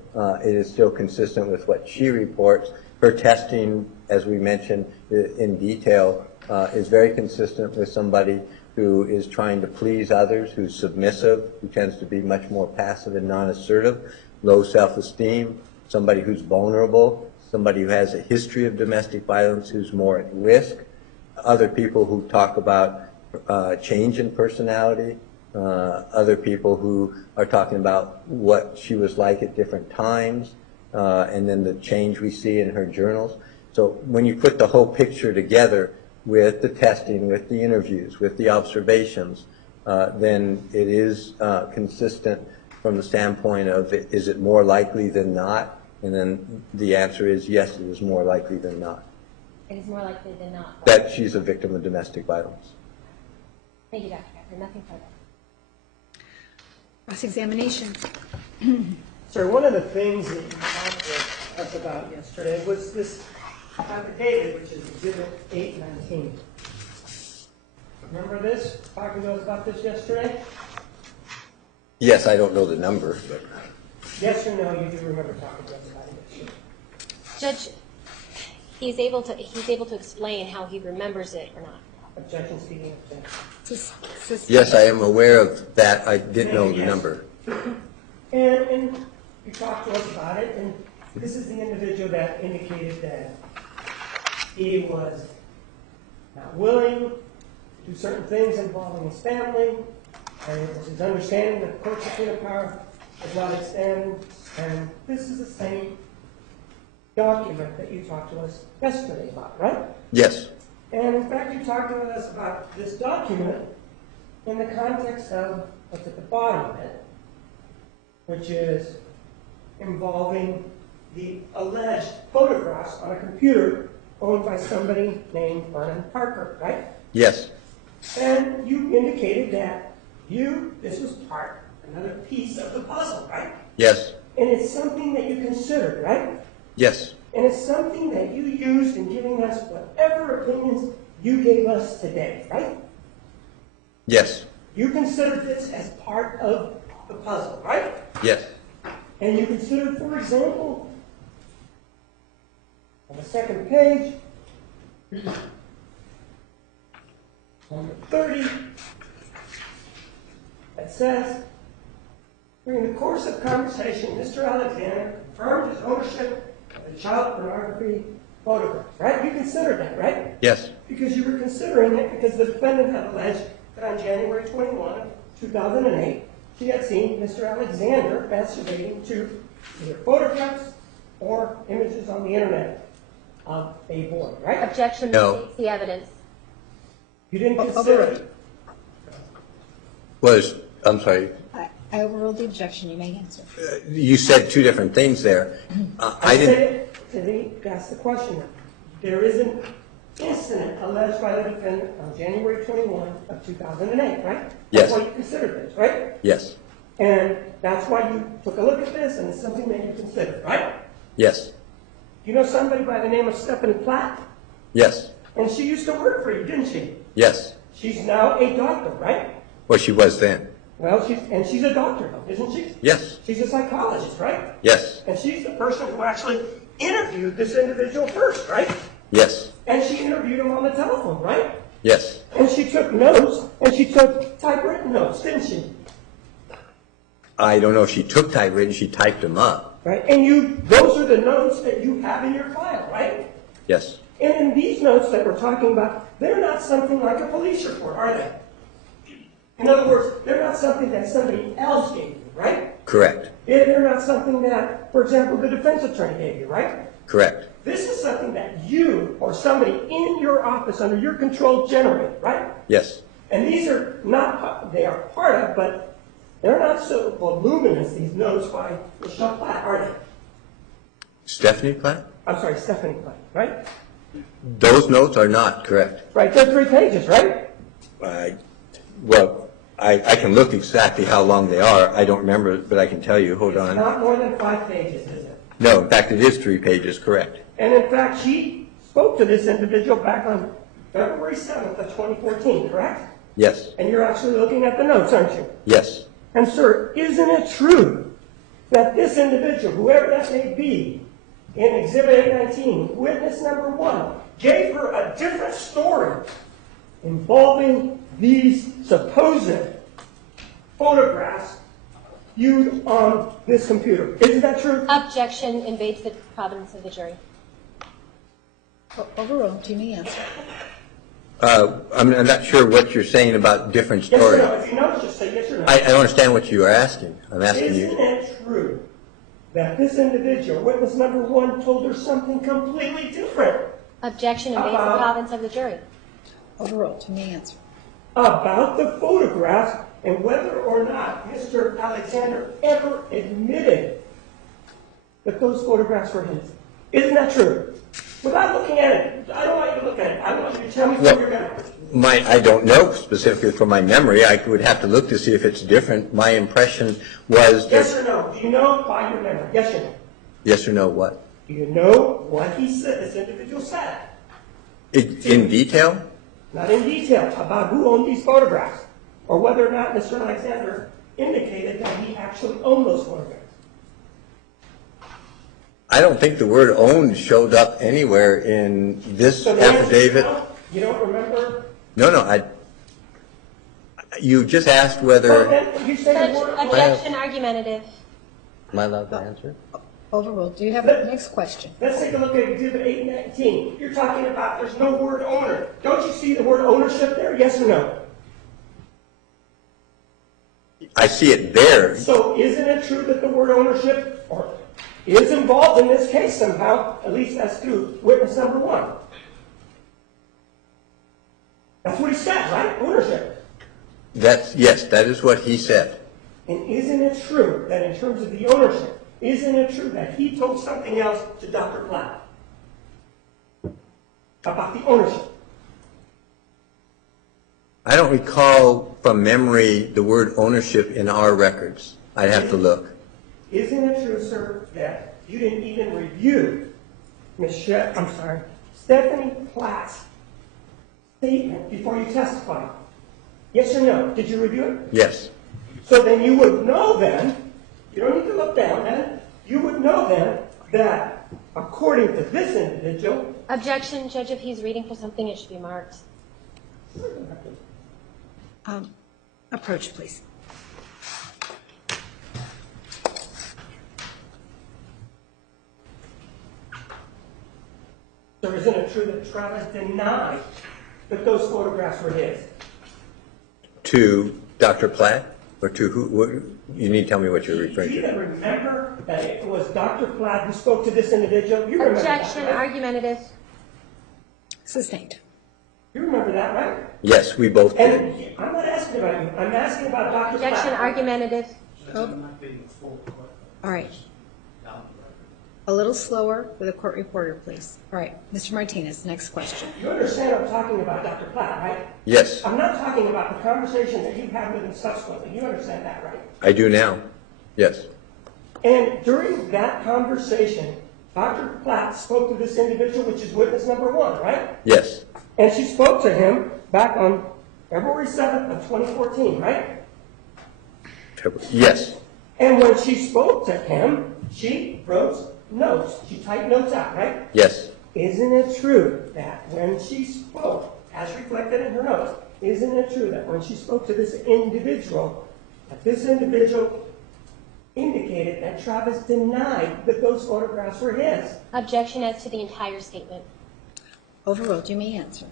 it is still consistent with what she reports. Her testing, as we mentioned in detail, is very consistent with somebody who is trying to please others, who's submissive, who tends to be much more passive and non-assertive, low self-esteem, somebody who's vulnerable, somebody who has a history of domestic violence, who's more at risk, other people who talk about change in personality, other people who are talking about what she was like at different times, and then the change we see in her journals. So when you put the whole picture together with the testing, with the interviews, with the observations, then it is consistent from the standpoint of is it more likely than not? And then the answer is yes, it is more likely than not. It is more likely than not. That she's a victim of domestic violence. Thank you, Dr. Geffner. Nothing further. Cross-examination. Sir, one of the things that you talked with us about yesterday was this affidavit, which is Exhibit 819. Remember this? Talking to us about this yesterday? Yes, I don't know the number, but Yes or no, you do remember talking to us about it yesterday? Judge, He's able to explain how he remembers it or not. Objection, speaking objection. Yes, I am aware of that. I didn't know the Yes. number. And you talked to us about it, and this is the individual that indicated that he was not willing to do certain things involving his family, and it was his understanding that the court subpoena power was not extended, and this is the same document that you talked to us yesterday about, right? Yes, And in fact, you talked to us about this document in the context of what's at the bottom of it, which is involving the alleged photographs on a computer owned by somebody named Vernon Parker, right? yes, And you indicated that this was another piece of the puzzle, right? yes, And it's something that you considered, right? yes, And it's something that you used in giving us whatever opinions you gave us today, right? yes, You considered this as part of the puzzle, right? yes, And you considered, for example, on the second page, number 30, that says, during the course of conversation, Mr. Alexander confirmed his ownership of the child pornography photographs, right? You considered that, right? yes, Because you were considering it because the defendant had alleged that on January 21, 2008, she had seen Mr. Alexander masturbating to either photographs or images on the internet of a boy, right? Objection No. states the evidence. You didn't consider it. I'm sorry, I overruled the objection. You may answer. you said two different things there. I said didn't, it, Cindy, that's the question. There is an incident alleged by the defendant on January 21 of 2008, right? Yes. That's why you considered this, right? yes, And that's why you took a look at this, and it's something that you considered, right? yes, You know somebody by the name of Stephanie Platt? yes, And she used to work for you, didn't she? yes. She's now a doctor, right? Well, she was then. Well, she's a doctor, though, isn't she? Yes, She's a psychologist, right? yes, And she's the person who actually interviewed this individual first, right? yes, And she interviewed him on the telephone, right? yes. And she took notes, and she took typewritten notes, didn't she? I don't know if she took typewritten, she typed them up. Right? And those are the notes that you have in your file, right? Yes, And in these notes that we're talking about, they're not something like a police report, are they? In other words, they're not something that somebody else gave you, right? correct, They're not something that, for example, the defense attorney gave you, right? correct, This is something that you or somebody in your office under your control generated, right? yes, And these are not, they are part of, but they're not so voluminous, these notes by Michelle Platt, are they? Stephanie Platt? I'm sorry, Stephanie Platt, right? Those notes are not correct. Right, they're 3 pages, right? I can look exactly how long they are. I don't remember, but I can tell you. Hold on. Not more than 5 pages, is it? No, in fact, it is 3 pages, correct. And in fact, she spoke to this individual back on February 7th of 2014, correct? Yes, And you're actually looking at the notes, aren't you? yes, And sir, isn't it true that this individual, whoever that may be, in Exhibit 819, witness number 1, gave her a different story involving these supposed photographs viewed on this computer? Isn't that true? Objection invades the province of the jury. Overruled. You may answer. I'm not sure what you're saying about different Yes or stories. no? If you know, just say yes or no. I don't understand what you are asking. I'm asking Isn't you. it true that this individual, witness number 1, told her something completely different Objection invades the About- province of the jury. Overruled. You may answer. about the photographs and whether or not Mr. Alexander ever admitted that those photographs were his? Isn't that true? Without looking at it, I don't want you to look at it. I want you to tell me where you're going. I don't know specifically from my memory. I would have to look to see if it's different. My impression was Yes that, or no? Do you know by your memory? Yes or no? yes or no, what? Do you know what he said, this individual said? In detail? Not in detail about who owned these photographs or whether or not Mr. Alexander indicated that he actually owned those photographs. I don't think the word owned showed up anywhere in this So the answer is affidavit. no? You don't remember? No, you just asked Well, whether, then you say the word. Objection argumentative. am I allowed to answer? Overruled. Do you have a next question? Let's take a look at Exhibit 819. You're talking about there's no word owner. Don't you see the word ownership there? Yes or no? I see it there. So isn't it true that the word ownership is involved in this case somehow, at least as to witness number 1? That's what he said, right? Ownership. Yes, that is what he said. And isn't it true that in terms of the ownership, isn't it true that he told something else to Dr. Platt about the ownership? I don't recall from memory the word ownership in our records. I'd have to look. Isn't it true, sir, that you didn't even review Stephanie Platt's statement before you testified? Yes or no? Did you review it? Yes. So then you would know then, you don't need to look down then, you would know then that according to this individual, Objection, Judge, if he's reading for something, it should be marked. Approach, please. so isn't it true that Travis denied that those photographs were his? To Dr. Platt? Or to who? You need to tell me what you're referring Do you to. even remember that it was Dr. Platt who spoke to this individual? You remember Objection that, right? argumentative. Sustained. You remember that, right? Yes, we both did. And I'm not asking about you. I'm asking about Dr. Objection Platt. argumentative. All right. A little slower with a court reporter, please. All right, Mr. Martinez, next question. You understand I'm talking about Dr. Platt, right? Yes, I'm not talking about the conversation that you had with him subsequently. You understand that, right? I do now. Yes. And during that conversation, Dr. Platt spoke to this individual, which is witness number 1, right? Yes. And she spoke to him back on February 7th of 2014, right? Yes. And when she spoke to him, she wrote notes. She typed notes out, right? Yes. Isn't it true that when she spoke, as reflected in her notes, isn't it true that when she spoke to this individual, that this individual indicated that Travis denied that those photographs were his? Objection as to the entire statement. Overruled. You may answer.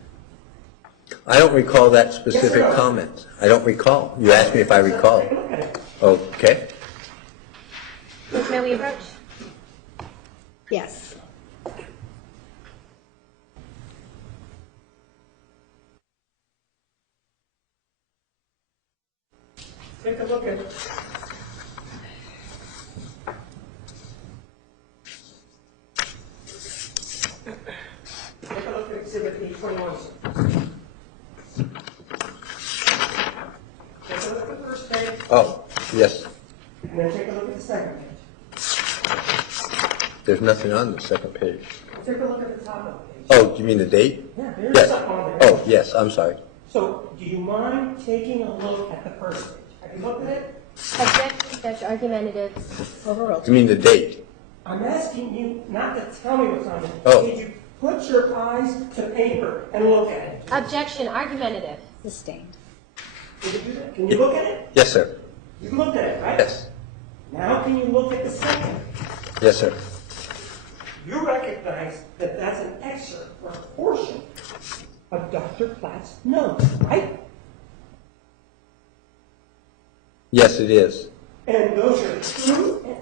I don't recall that specific Yes or no? comment. I don't recall. You asked me if I recall. Take a look at it. Okay. May we approach? Yes. Take a look at it. Take a look at Exhibit 821. Take a look at the first page, Oh, yes. and then take a look at the second page. There's nothing on the second page. Take a look at the top of the page. Oh, you mean the date? Yeah, there's Yes. something on there. Oh, yes, I'm sorry. So, do you mind taking a look at the first page? Have you looked at it? Objection, Judge argumentative. Overruled. You mean the date? I'm asking you not to tell me what's on it. Oh. Did you put your eyes to paper and look at it? Objection argumentative. Sustained. Did you do that? Can you look at it? Yes, sir. You've looked at it, right? Yes. Now can you look at the second? Yes, sir. You recognize that that's an excerpt or a portion of Dr. Platt's notes, right? Yes, it is. And those are true and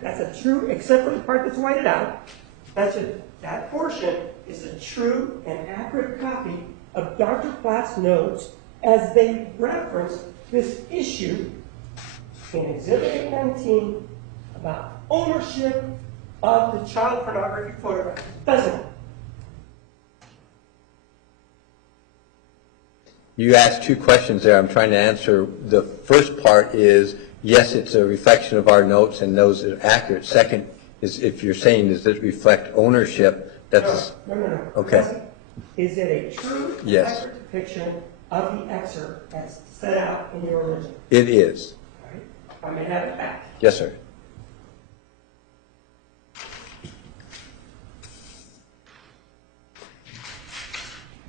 that's a true, except for the part that's whited out. That portion is a true and accurate copy of Dr. Platt's notes as they reference this issue in Exhibit 819 about ownership of the child pornography photograph. Doesn't it? You asked two questions there. I'm trying to answer. The first part is, yes, it's a reflection of our notes, and those are accurate. Second is, if you're saying, does it reflect ownership? That's No. Okay. Is it a true and Yes. accurate depiction of the excerpt that's set out in your original? It is. All right? I may have it back. Yes, sir.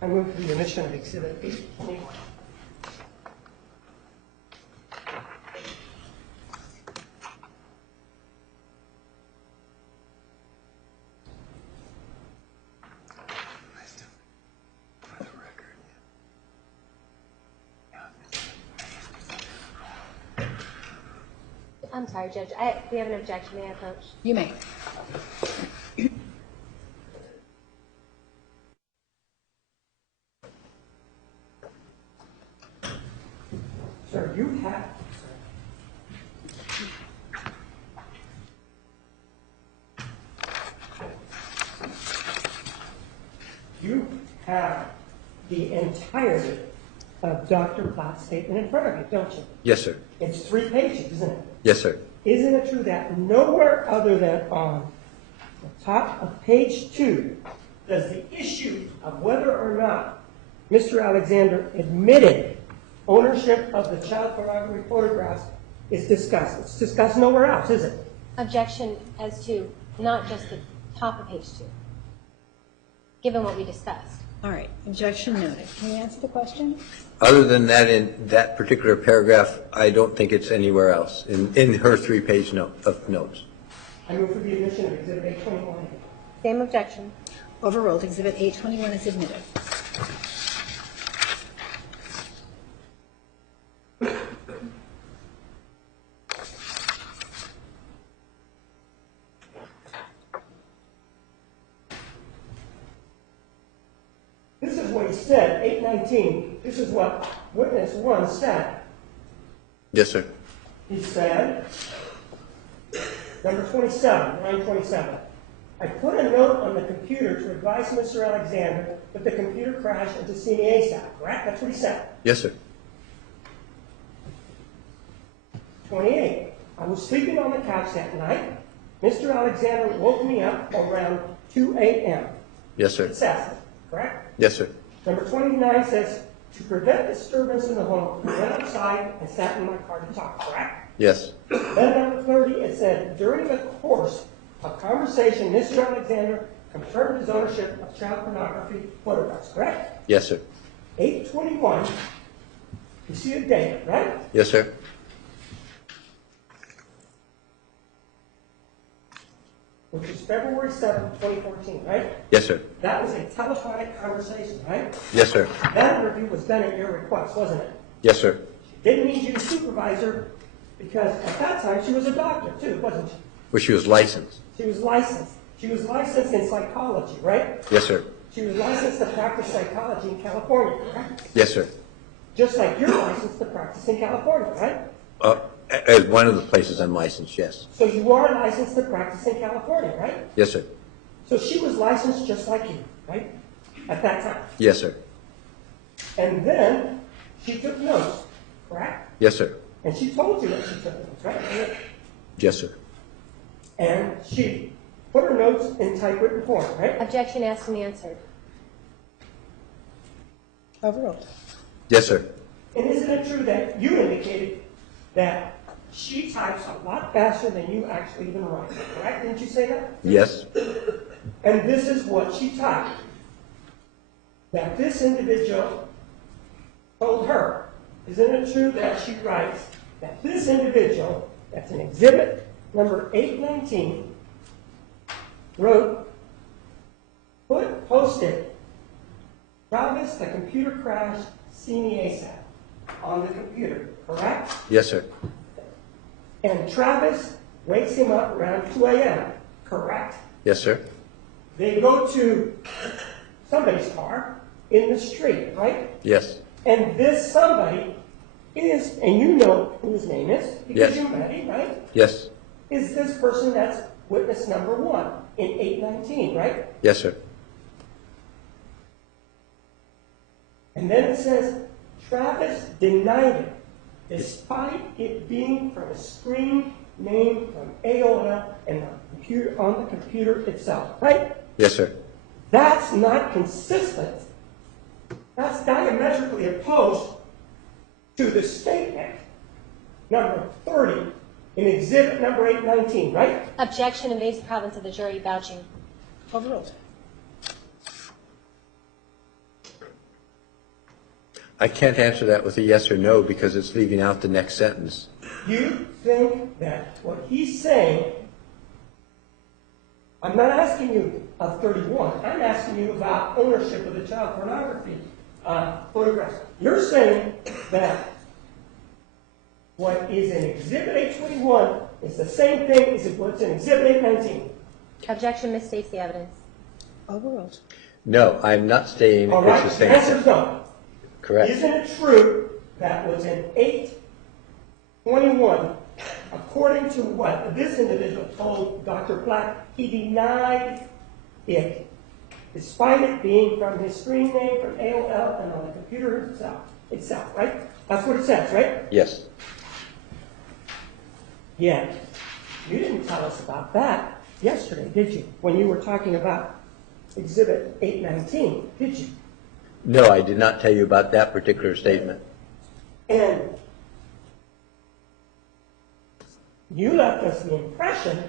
I move for the omission of Exhibit 821. I'm sorry, Judge. We have an objection. May I approach? You may. Sir, you have, you have the entirety of Dr. Platt's statement in front of you, don't you? Yes, sir. It's 3 pages, isn't it? Yes, sir. Isn't it true that nowhere other than on the top of page 2 does the issue of whether or not Mr. Alexander admitted ownership of the child pornography photographs is discussed? It's discussed nowhere else, is it? Objection as to not just the top of page 2, given what we discussed. All right, objection noted. Can you answer the question? Other than that, in that particular paragraph, I don't think it's anywhere else in her 3-page note of notes. I move for the admission of Exhibit 821. Same objection. Overruled. Exhibit 821 is admitted. This is what he said, 819. This is what witness 1 said. Yes, sir. He said, number 27, line 27. I put a note on the computer to advise Mr. Alexander that the computer crashed and to see me ASAP, correct? That's what he said. Yes, sir. 28. I was sleeping on the couch that night. Mr. Alexander woke me up around 2 a.m. Yes, sir. It says, correct? Yes, sir. Number 29 says, to prevent disturbance in the home, I went outside and sat in my car to talk, correct? Yes. Then number 30, it said, during the course of conversation, Mr. Alexander confirmed his ownership of child pornography photographs, correct? Yes, sir. 821, you see the date, right? Yes, sir. Which is February 7, 2014, right? Yes, sir. That was a telephonic conversation, right? Yes, sir. That interview was done at your request, wasn't it? Yes, sir. Didn't need you to supervisor because at that time she was a doctor too, wasn't she? Well, she was licensed. She was licensed. She was licensed in psychology, right? Yes, sir. She was licensed to practice psychology in California, correct? Yes, sir. Just like you're licensed to practice in California, right? As one of the places I'm licensed, yes. So you are licensed to practice in California, right? Yes, sir. So she was licensed just like you, right? At that time. Yes, sir. And then she took notes, correct? Yes, sir. And she told you that she took notes, right? Yes, sir. And she put her notes in typewritten form, right? Objection asked and answered. Overruled. Yes, sir. And isn't it true that you indicated that she types a lot faster than you actually even write, correct? Didn't you say that? Yes. And this is what she typed. That this individual told her. Isn't it true that she writes that this individual, that's an exhibit number 819, wrote, posted, Travis, the computer crashed, see me ASAP, on the computer, correct? Yes, sir. And Travis wakes him up around 2 a.m., correct? Yes, sir. They go to somebody's car in the street, right? Yes. And this somebody is, and you know who his name is, because Yes. you met him, right? Yes. Is this person that's witness number 1 in 819, right? Yes, sir. And then it says, Travis denied it, despite it being from a screen name from AOL and on the computer itself, right? Yes, sir. That's not consistent. That's diametrically opposed to the statement number 30 in exhibit number 819, right? Objection invades the province of the jury vouching. Overruled. I can't answer that with a yes or no because it's leaving out the next sentence. You think that what he's saying, I'm not asking you of 31, I'm asking you about ownership of the child pornography photographs. You're saying that what is in Exhibit 821 is the same thing as what's in Exhibit 819. Objection misstates the evidence. Overruled. No, I'm not saying All right, it's the the same. answer is no. Correct. Isn't it true that what's in 821, according to what this individual told Dr. Platt, he denied it, despite it being from his screen name, from AOL, and on the computer itself, right? That's what it says, right? Yes. Yet, you didn't tell us about that yesterday, did you? When you were talking about Exhibit 819, did you? No, I did not tell you about that particular statement. And you left us the impression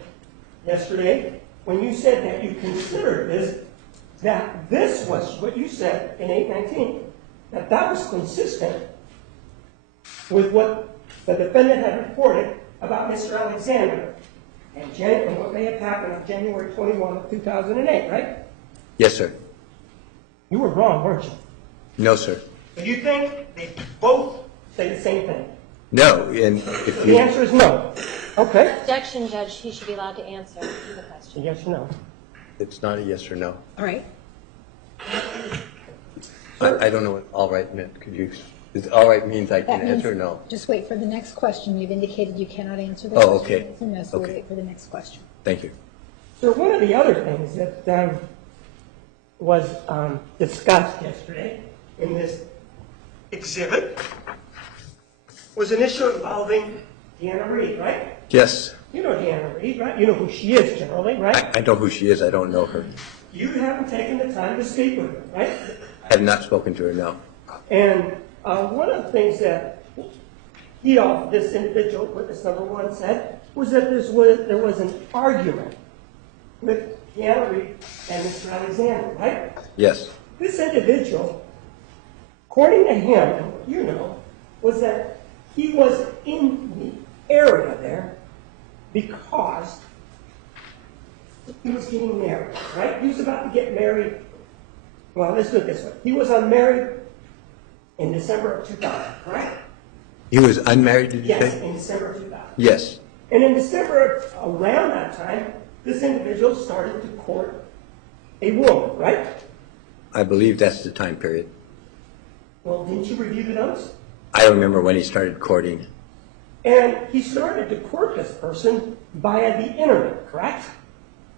yesterday when you said that you considered this, that this was what you said in 819, that that was consistent with what the defendant had reported about Mr. Alexander and what may have happened on January 21 of 2008, right? Yes, sir. You were wrong, weren't you? No, sir. Do you think they both say the same thing? No, and if The you, answer is no. Okay. Objection, Judge, he should be allowed to answer the question. Yes or no? it's not a yes or no. All right. I don't know what all right meant. Could you, is all right means I That can means answer or no? just wait for the next question. You've indicated you cannot answer the Oh, question. okay. So no, so we'll Okay. wait for the next question. Thank you. So one of the other things that was discussed yesterday in this exhibit was an issue involving Deanna Reed, right? Yes. You know Deanna Reed, right? You know who she is generally, right? I know who she is. I don't know her. You haven't taken the time to speak with her, right? I have not spoken to her, no. And one of the things that this individual, witness number one, said was that there was an argument with Deanna Reed and Mr. Alexander, right? Yes. This individual, according to him, and what you know, was that he was in the area there because he was getting married, right? He was about to get married. Well, let's do it this way. He was unmarried in December of 2000, correct? He was unmarried, did you Yes, say? in December of 2000. Yes. And in December, around that time, this individual started to court a woman, right? I believe that's the time period. Well, didn't you review the notes? I remember when he started courting. And he started to court this person via the internet, correct?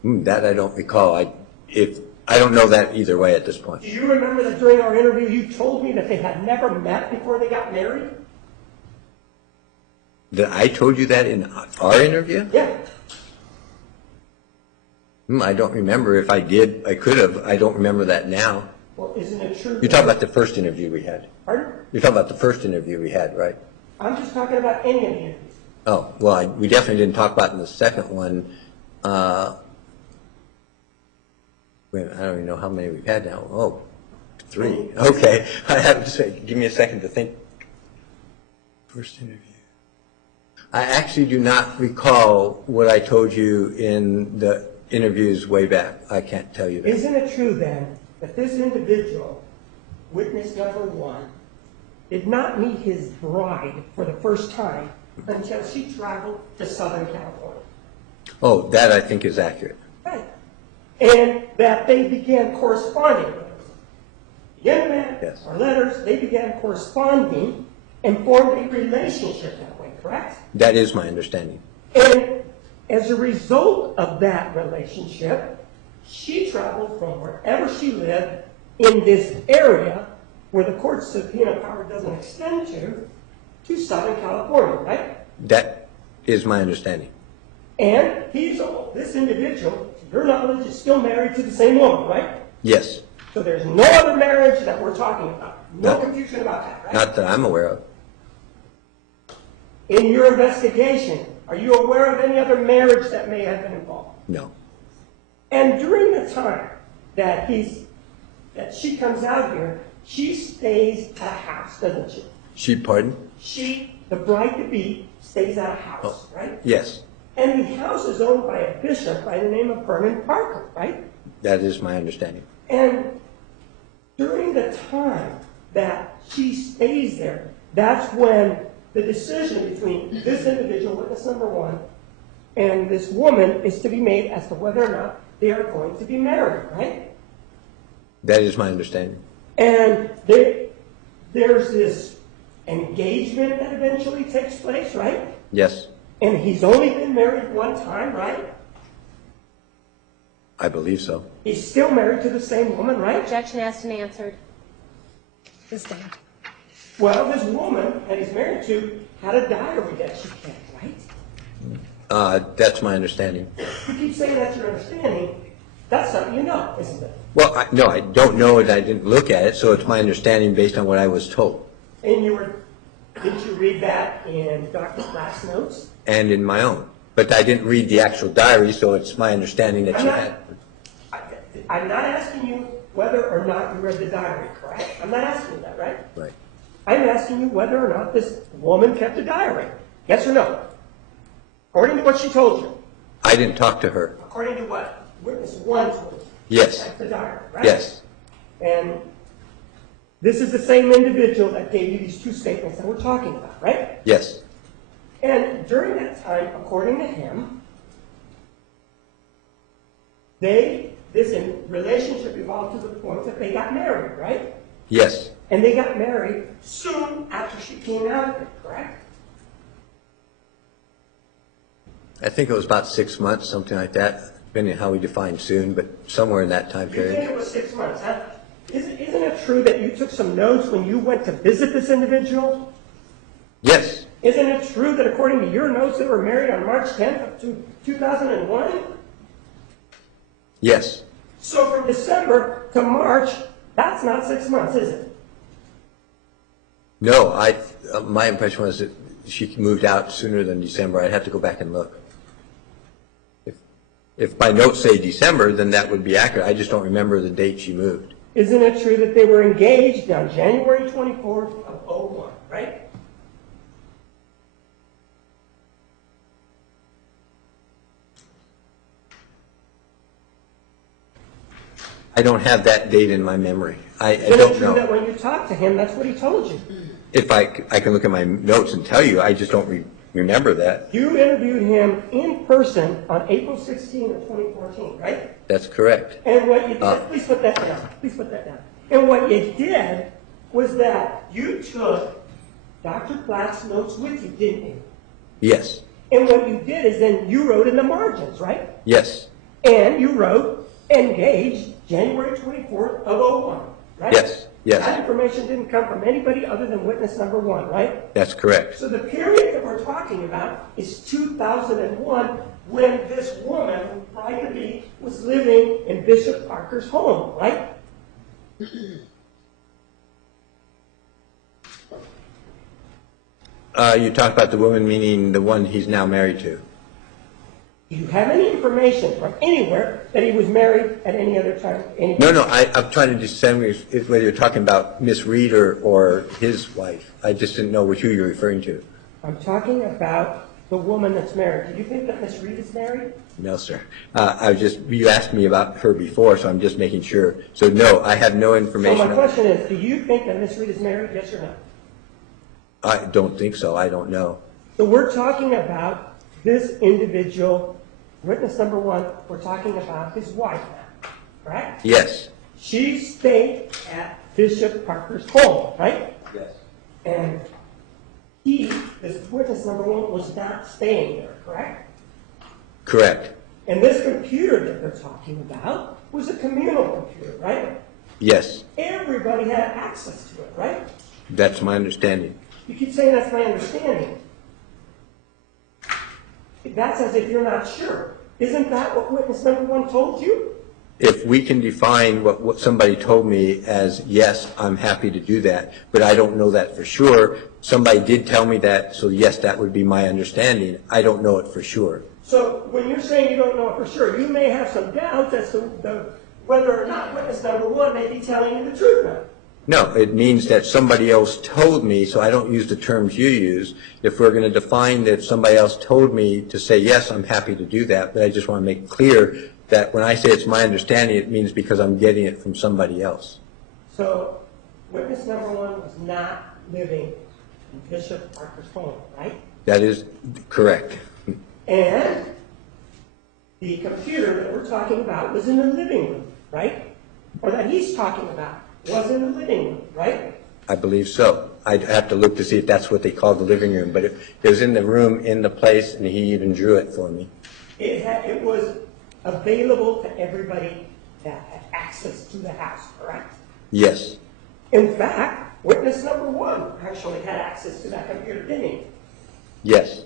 That I don't recall. I don't know that either way at this point. Do you remember that during our interview you told me that they had never met before they got married? That I told you that in our interview? Yeah. I don't remember. If I did, I could have. I don't remember that now. Well, isn't it true? You're talking about the first interview we had. Pardon? You're talking about the first interview we had, right? I'm just talking about any of the interviews. Oh, well, we definitely didn't talk about in the second one. Wait, I don't even know how many we've had now. Oh, 3. Okay. I have to say, give me a second to think. First interview. I actually do not recall what I told you in the interviews way back. I can't tell you that. Isn't it true then that this individual, witness number one, did not meet his bride for the first time until she traveled to Southern California? Oh, that I think is accurate. Right. And that they began corresponding. The internet, Yes. or letters, they began corresponding and formed a relationship that way, correct? That is my understanding. And as a result of that relationship, she traveled from wherever she lived in this area where the court's subpoena power doesn't extend to Southern California, right? That is my understanding. And this individual, to your knowledge, is still married to the same woman, right? Yes. So there's no other marriage that we're talking about. No No. confusion about that, right? Not that I'm aware of. In your investigation, are you aware of any other marriage that may have been involved? No. And during the time that she comes out here, she stays at a house, doesn't she? She, pardon? She, the bride-to-be, stays at a house, right? Yes, And the house is owned by a bishop by the name of Vernon Parker, right? that is my understanding. And during the time that she stays there, that's when the decision between this individual, witness number one, and this woman is to be made as to whether or not they are going to be married, right? That is my understanding. And there's this engagement that eventually takes place, right? Yes, And he's only been married one time, right? I believe so. He's still married to the same woman, right? Objection asked and answered. This thing. Well, this woman that he's married to had a diary that she kept, right? That's my understanding. You keep saying that's your understanding. That's something you know, isn't it? Well, no, I don't know it. I didn't look at it, so it's my understanding based on what I was told And didn't you read that in Dr. Black's notes? and in my own. But I didn't read the actual diary, so it's my understanding that you had. I'm not asking you whether or not you read the diary, correct? I'm not asking you that, right? Right. I'm asking you whether or not this woman kept a diary. Yes or no? According to what she told you. I didn't talk to her. According to what? Witness one told you. Yes. Kept the diary, right? Yes. And this is the same individual that gave you these two statements that we're talking about, right? Yes. And during that time, according to him, this relationship evolved to the point that they got married, right? Yes. And they got married soon after she came out of it, correct? I think it was about 6 months, something like that, depending on how we define soon, but somewhere in that time You think period. it was 6 months, huh? Isn't it true that you took some notes when you went to visit this individual? Yes. Isn't it true that according to your notes, they were married on March 10th of 2001? Yes. So from December to March, that's not 6 months, is it? No, my impression was that she moved out sooner than December. I'd have to go back and look. If my notes say December, then that would be accurate. I just don't remember the date she moved. Isn't it true that they were engaged on January 24th of 01, right? I don't have that date in my memory. I Isn't it don't true that know. when you talked to him, that's what he told you? If I can look at my notes and tell you, I just don't remember that. You interviewed him in person on April 16 of 2014, right? That's correct. And what you did, please put that down, please put that down. And what you did was that you took Dr. Black's notes with you, didn't you? Yes. And what you did is then you wrote in the margins, right? Yes. And you wrote engaged January 24th of 01, right? Yes. Yes. That information didn't come from anybody other than witness number one, right? That's correct. So the period that we're talking about is 2001, when this woman, bride-to-be, was living in Bishop Parker's home, right? You talk about the woman, meaning the one he's now married to. Do you have any information from anywhere that he was married at any other time? No, I'm trying to distinguish whether you're talking about Miss Reed or his wife. I just didn't know who you're referring to. I'm talking about the woman that's married. Do you think that Miss Reed is married? No, sir. You asked me about her before, so I'm just making sure. So no, I have no So information. my question is, do you think that Miss Reed is married, yes or no? I don't think so. I don't know. So we're talking about this individual, witness number one, we're talking about his wife now, correct? Yes. She stayed at Bishop Parker's home, right? Yes. And he, this witness number one, was not staying there, correct? Correct. And this computer that they're talking about was a communal computer, right? Yes. Everybody had access to it, right? That's my understanding. You keep saying that's my understanding. That's as if you're not sure. Isn't that what witness number one told you? If we can define what somebody told me as, yes, I'm happy to do that, but I don't know that for sure. Somebody did tell me that, so yes, that would be my understanding. I don't know it for sure. So when you're saying you don't know it for sure, you may have some doubts as to whether or not witness number one may be telling you the truth now. No, it means that somebody else told me, so I don't use the terms you use. If we're going to define that somebody else told me to say, yes, I'm happy to do that, but I just want to make clear that when I say it's my understanding, it means because I'm getting it from somebody else. So witness number one was not living in Bishop Parker's home, right? That is correct. And the computer that we're talking about was in the living room, right? Or that he's talking about was in the living room, right? I believe so. I'd have to look to see if that's what they call the living room, but it was in the room, in the place, and he even drew it for me. It was available to everybody that had access to the house, correct? Yes. In fact, witness number one actually had access to that computer, didn't he? Yes.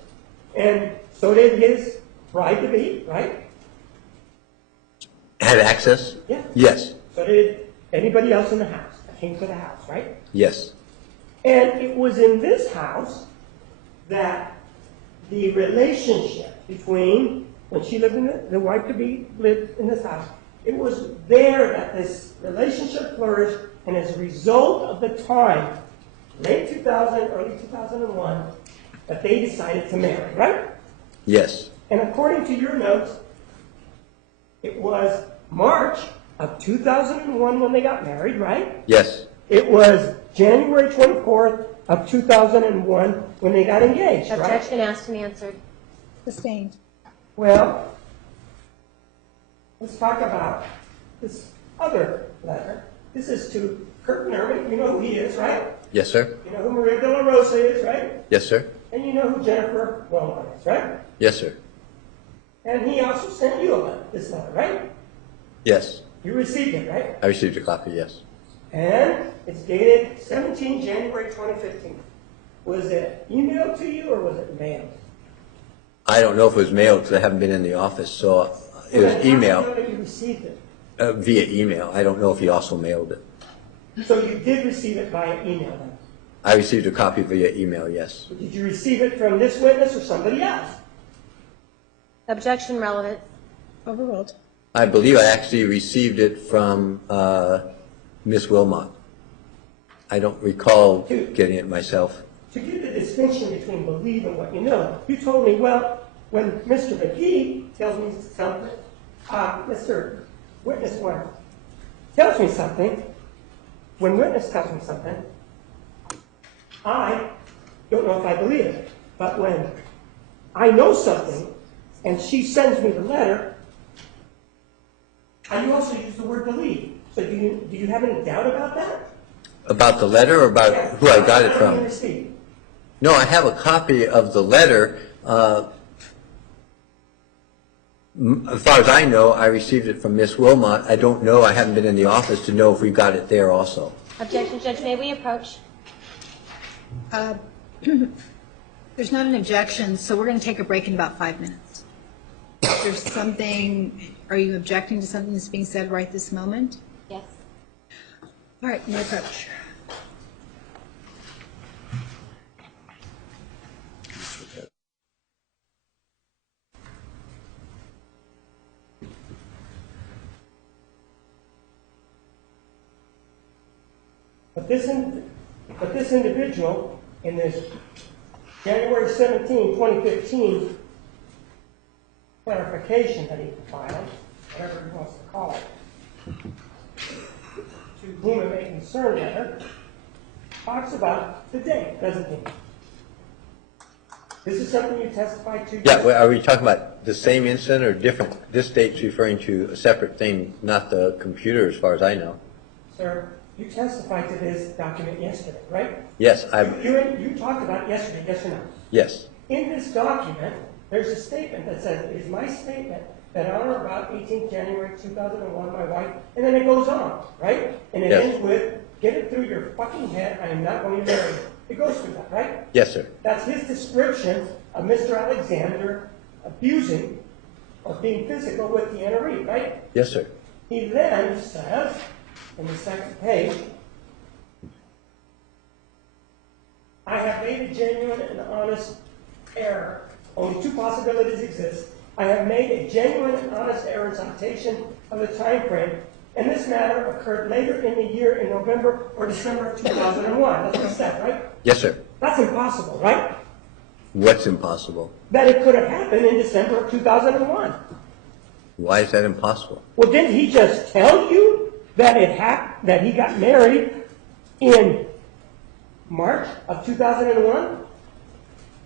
And so did his bride-to-be, right? Had access? Yeah. Yes. So did anybody else in the house that came to the house, right? Yes. And it was in this house that the relationship between, when she lived in the wife-to-be lived in this house, it was there that this relationship flourished, and as a result of the time, late 2000, early 2001, that they decided to marry, right? Yes. And according to your notes, it was March of 2001 when they got married, right? Yes. It was January 24th of 2001 when they got engaged, right? Objection asked and answered. Sustained. Well, let's talk about this other letter. This is to Kurt Nerman. You know who he is, right? Yes, sir. You know who Maria De La Rosa is, right? Yes, sir. And you know who Jennifer Wilmot is, right? Yes, sir. And he also sent you a letter, this letter, right? Yes. You received it, right? I received a copy, yes. And it's dated 17 January 2015. Was it emailed to you or was it mailed? I don't know if it was mailed because I haven't been in the office, so it was How do you email, know that you received it? via email. I don't know if he also mailed it. So you did receive it via email then? I received a copy via email, yes. Did you receive it from this witness or somebody else? Objection relevant. Overruled. I believe I actually received it from Miss Wilmot. I don't recall getting it myself. To give the distinction between believe and what you know, you told me, well, when Mr. McGee tells me something, Mr. Witness one tells me something, when witness tells me something, I don't know if I believe it. But when I know something and she sends me the letter, I also use the word believe. So do you have any doubt about that? About the letter or about who I got it from? Receipt. No, I have a copy of the letter. As far as I know, I received it from Miss Wilmot. I don't know. I haven't been in the office to know if we got it there also. Objection, Judge, may we approach? There's not an objection, so we're going to take a break in about 5 minutes. If there's something, are you objecting to something that's being said right this moment? Yes. All right, no approach. But this individual, in this January 17, 2015 clarification that he filed, whatever he wants to call it, to whom it may concern letter, talks about the date, doesn't he? This is something you testified to? Yeah, well, are we talking about the same incident or different? This date's referring to a separate thing, not the computer as far as I know. Sir, you testified to this document yesterday, right? Yes, You talked about it yesterday, yes or no? yes, In this document, there's a statement that says, it is my statement that on or about 18th January 2001, my wife, and then it goes on, right? And it Yes. ends with, get it through your fucking head, I am not going to marry you. It goes through that, right? yes, sir. That's his description of Mr. Alexander abusing or being physical with the NRE, right? Yes, sir. He then says, in the second page, I have made a genuine and honest error. Only two possibilities exist. I have made a genuine and honest error in citation of the time frame and this matter occurred later in the year in November or December of 2001. That's what he said, right? Yes, sir. That's impossible, right? What's impossible? That it could have happened in December of 2001. Why is that impossible? Well, didn't he just tell you that that he got married in March of 2001?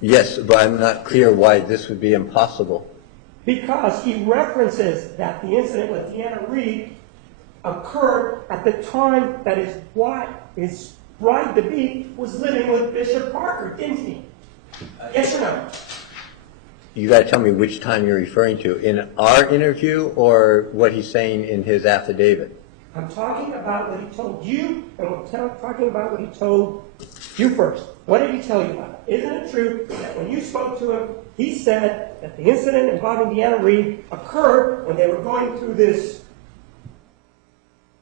Yes, but I'm not clear why this would be impossible. Because he references that the incident with Deanna Reed occurred at the time that his bride-to-be was living with Bishop Parker, didn't he? Yes or no? You got to tell me which time you're referring to. In our interview or what he's saying in his affidavit? I'm talking about what he told you, and I'm talking about what he told you first. What did he tell you about it? Isn't it true that when you spoke to him, he said that the incident involving Deanna Reed occurred when they were going through this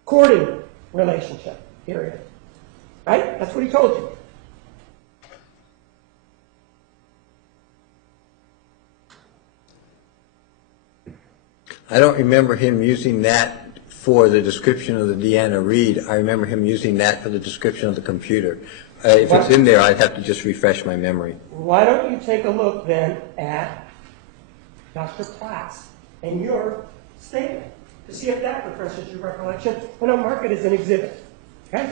courting relationship period? Right? That's what he told you. I don't remember him using that for the description of the Deanna Reed. I remember him using that for the description of the computer. If it's in there, I'd have to just refresh my memory. Why don't you take a look then at Dr. Platt's and your statement to see if that refreshes your recollection, and I'll mark it as an exhibit. Okay?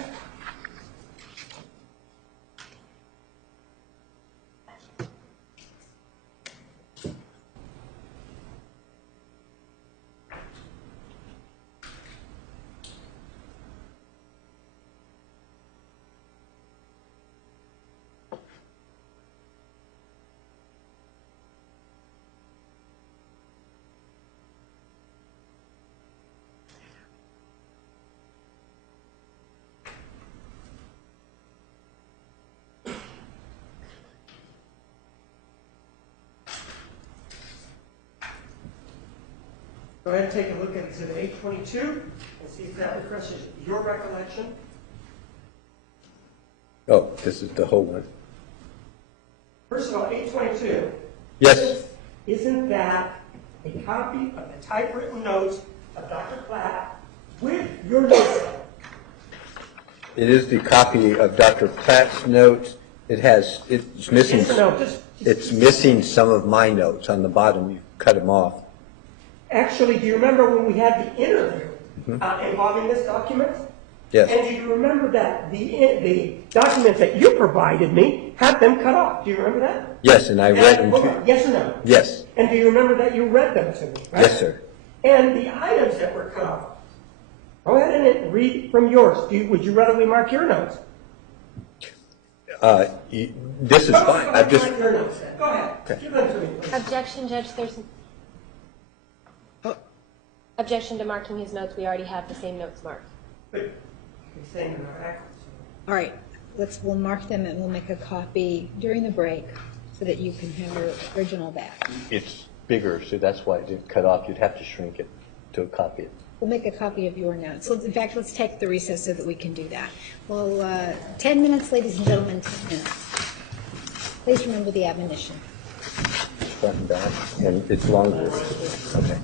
Go ahead and take a look at Exhibit 822 and see if that refreshes your recollection. Oh, this is the whole one. First of all, 822. Yes. Isn't that a copy of the typewritten notes of Dr. Platt with your notes? It is the copy of Dr. Platt's notes. It's missing. Yes or no? It's missing some of my notes on the bottom. You cut them off. Actually, do you remember when we had the interview involving this document? Yes. And do you remember that the documents that you provided me had them cut off? Do you remember that? Yes, and I read them Hold too. on, yes or no? Yes. And do you remember that you read them to me? Right? Yes, sir. And the items that were cut off. Go ahead and read from yours. Would you readily mark your notes? This is fine. Go I've just. mark your notes then. Go ahead. Okay. Give them to me, please. Objection, Judge Thurston. Objection to marking his notes. We already have the same notes marked. But you're saying they're not accurate. All right, we'll mark them and we'll make a copy during the break so that you can have your original back. It's bigger, so that's why it didn't cut off. You'd have to shrink it to copy it. We'll make a copy of your notes. So in fact, let's take the recess so that we can do that. Well, 10 minutes, ladies and gentlemen, 10 minutes. Please remember the admonition. It's front and back, and it's longer. Okay.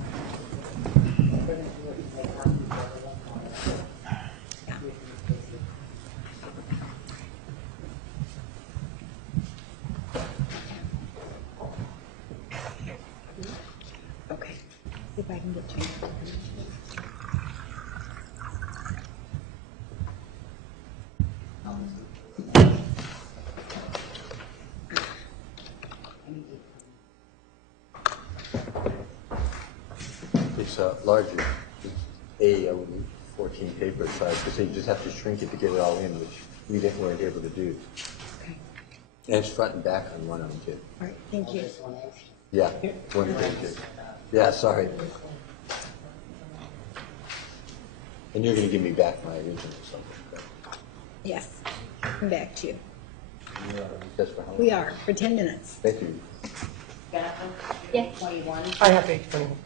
Okay. See if I can get you. It's larger. I would need 14 paper size, because you just have to shrink it to get it all in, which we weren't able to do. Okay. And it's front and back on one of them, too. All right, thank you. Yeah, one page. Yeah, sorry. And you're going to give me back my original something. Yes, come back to you. That's for how long? We are, for 10 minutes. Thank you. Yes. 21. I have 821.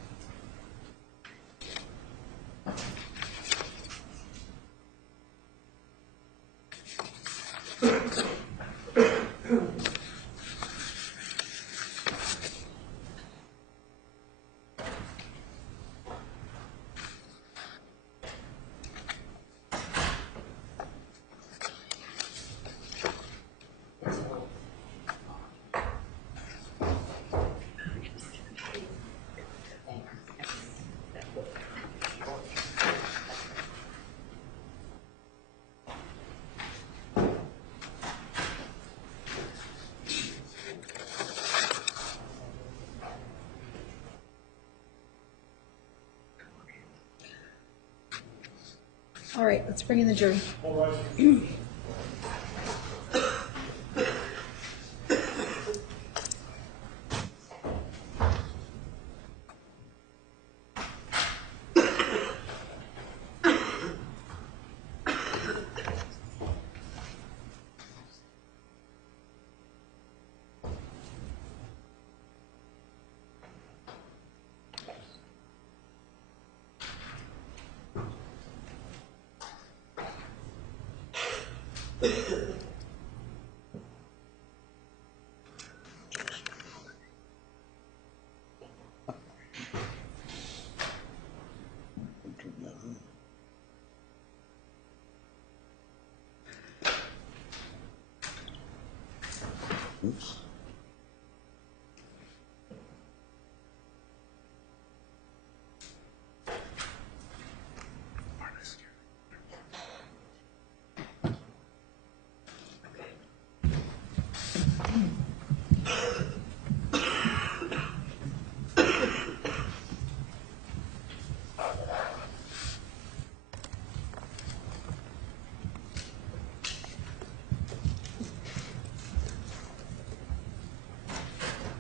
All right, let's bring in the jury. All right. Oops.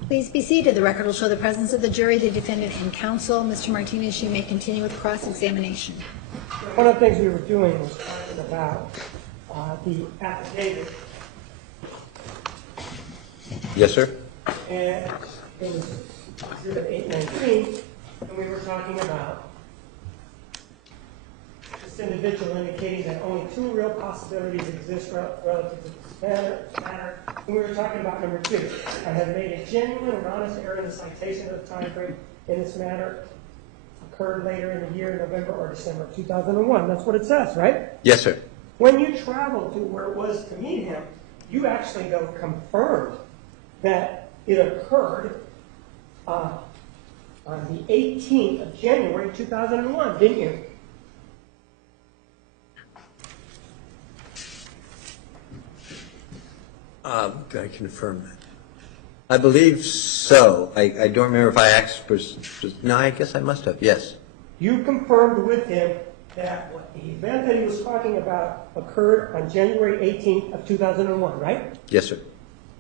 Please be seated. The record will show the presence of the jury, the defendant, and counsel. Mr. Martinez, you may continue with cross-examination. One of the things we were doing was talking about the affidavit, Yes, sir? and it was Exhibit 819, and we were talking about this individual indicating that only two real possibilities exist relative to this matter, and we were talking about number 2. I have made a genuine and honest error in the citation of the time frame in this matter occurred later in the year, November or December of 2001. That's what it says, right? Yes, sir. When you traveled to where it was to meet him, you actually go confirmed that it occurred on the 18th of January 2001, didn't you? Can I confirm that? I believe so. I don't remember if I asked for, no, I guess I must have, yes. You confirmed with him that what the event that he was talking about occurred on January 18th of 2001, right? Yes, sir.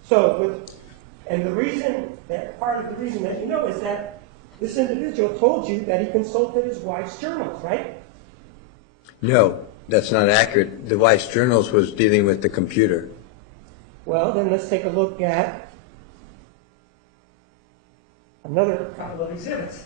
So, and the reason that, part of the reason that you know is that this individual told you that he consulted his wife's journals, right? No, that's not accurate. The wife's journals was dealing with the computer. Well, then let's take a look at another couple of exhibits.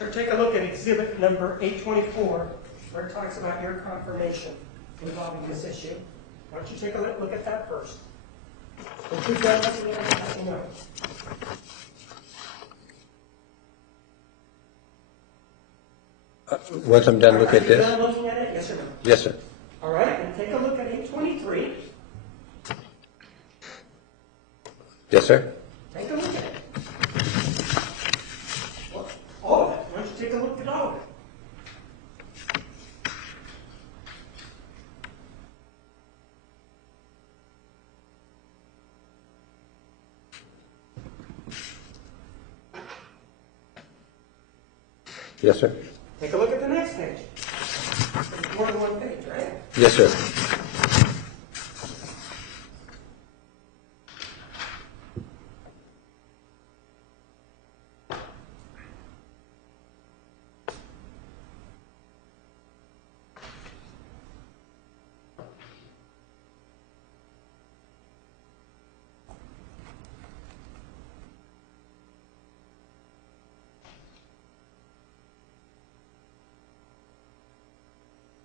Or take a look at exhibit number 824, where it talks about your confirmation involving this issue. Why don't you take a look at that first? And keep that looking at it, let me know. Once I'm done looking at Are you this? done looking at it? Yes or no? Yes, sir. All right, and take a look at 823. Yes, sir. Take a look at it. Well, all of it. Why don't you take a look at all of it? Yes, sir. Take a look at the next page. There's more than one page, right? Yes, sir.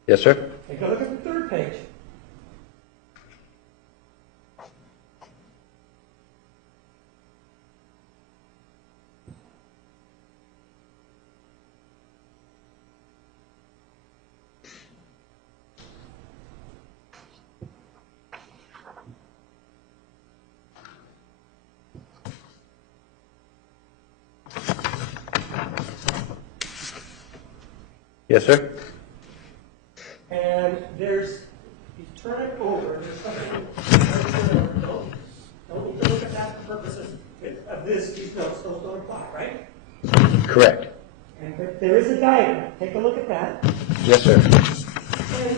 Yes, sir. Take a look at the third page. Yes, sir? And there's, you turn it over, there's something, don't need to look at that for purposes of this, these notes, those don't apply, right? Correct. And there is a diagram, take a look at that. Yes, sir. And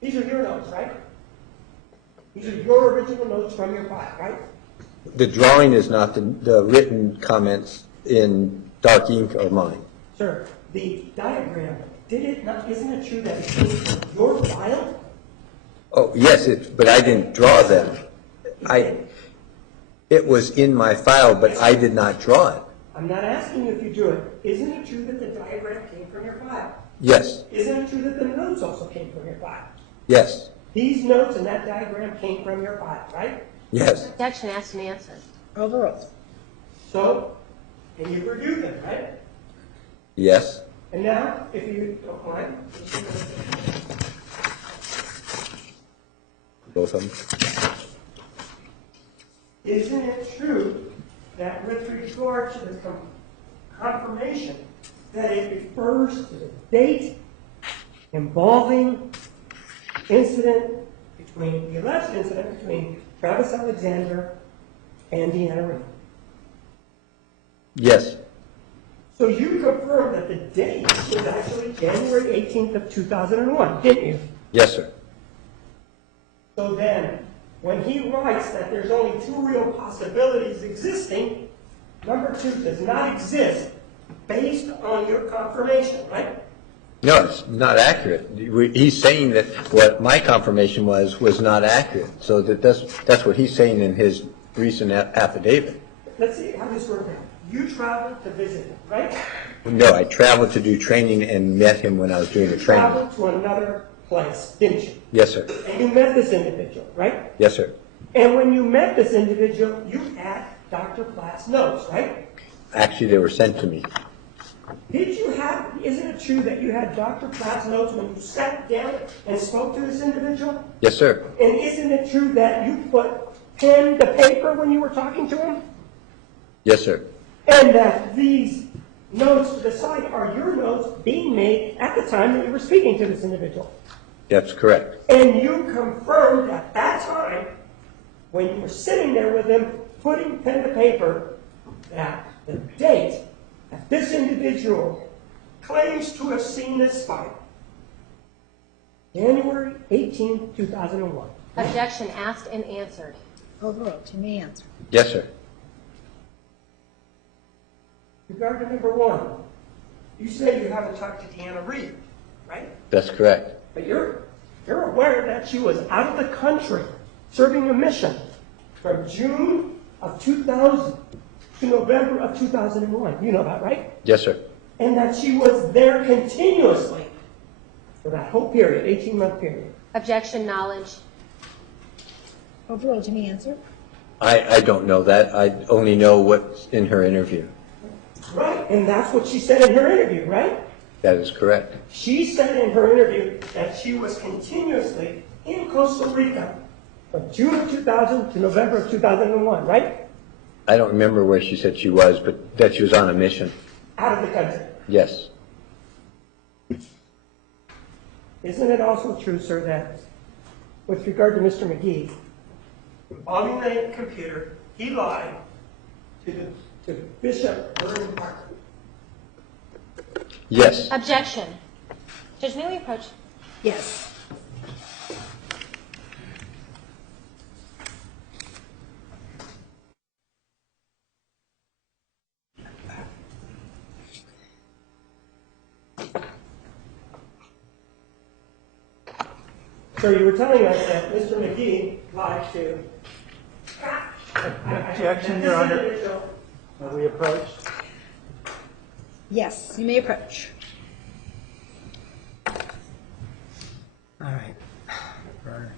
these are your notes, right? These are your original notes from your file, right? The drawing is not the written comments in dark ink or mine. Sir, the diagram, isn't it true that it came from your file? Oh, yes, but I didn't draw them. It was in my file, but I did not draw it. I'm not asking you if you drew it. Isn't it true that the diagram came from your file? Yes, Isn't it true that the notes also came from your file? yes, These notes and that diagram came from your file, right? yes, Objection, asked and answered. Overruled. So, and you reviewed them, right? yes. And now, if you don't mind, Both of them. isn't it true that with regard to the confirmation, that it refers to the date involving incident between, the alleged incident between Travis Alexander and Deanna Ring? Yes, So you confirmed that the date was actually January 18th of 2001, didn't you? yes, sir. So then, when he writes that there's only two real possibilities existing, number two does not exist based on your confirmation, right? No, it's not accurate. He's saying that what my confirmation was not accurate. So that's what he's saying in his recent affidavit. Let's see how this works out. You traveled to visit him, right? No, I traveled to do training and met him when I was doing the training. Traveled to another place, didn't you? Yes, sir. And you met this individual, right? Yes, sir. And when you met this individual, you had Dr. Platt's notes, right? Actually, they were sent to me. Did you have, isn't it true that you had Dr. Platt's notes when you sat down and spoke to this individual? Yes, sir. And isn't it true that you put pen to paper when you were talking to him? Yes, sir. And that these notes to the side are your notes being made at the time that you were speaking to this individual? That's correct. And you confirmed at that time, when you were sitting there with him, putting pen to paper, that the date that this individual claims to have seen this fight, January 18, 2001. Objection, asked and answered. Overruled. You may answer. Yes, sir. Regard to number one, you say you haven't talked to Deanna Reed, right? That's correct. But you're aware that she was out of the country serving a mission from June of 2000 to November of 2001. You know that, right? Yes, sir. And that she was there continuously for that whole period, 18-month period. Objection, knowledge. Overruled. You may answer. I don't know that. I only know what's in her interview. Right, and that's what she said in her interview, right? That is correct. She said in her interview that she was continuously in Costa Rica from June of 2000 to November of 2001, right? I don't remember where she said she was, but that she was on a mission. Out of the country. Yes. Isn't it also true, sir, that with regard to Mr. McGee, involving the computer, he lied to Bishop Vernon Parker? Yes. Objection. Judge, may we approach? Yes. So you were telling us that Mr. McGee lied to... Objection, Your Honor. Are we approached? Yes. You may approach. All right. Your Honor,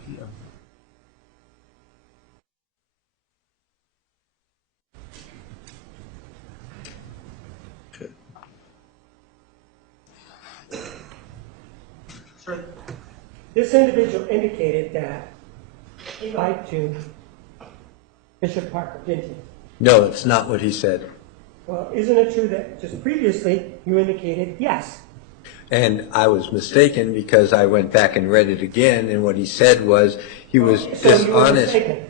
Sir, this individual indicated that he lied to Bishop Parker, didn't he? No, it's not what he said. Well, isn't it true that just previously you indicated yes? And I was mistaken because I went back and read it again, and what he said was he was So you were dishonest. mistaken.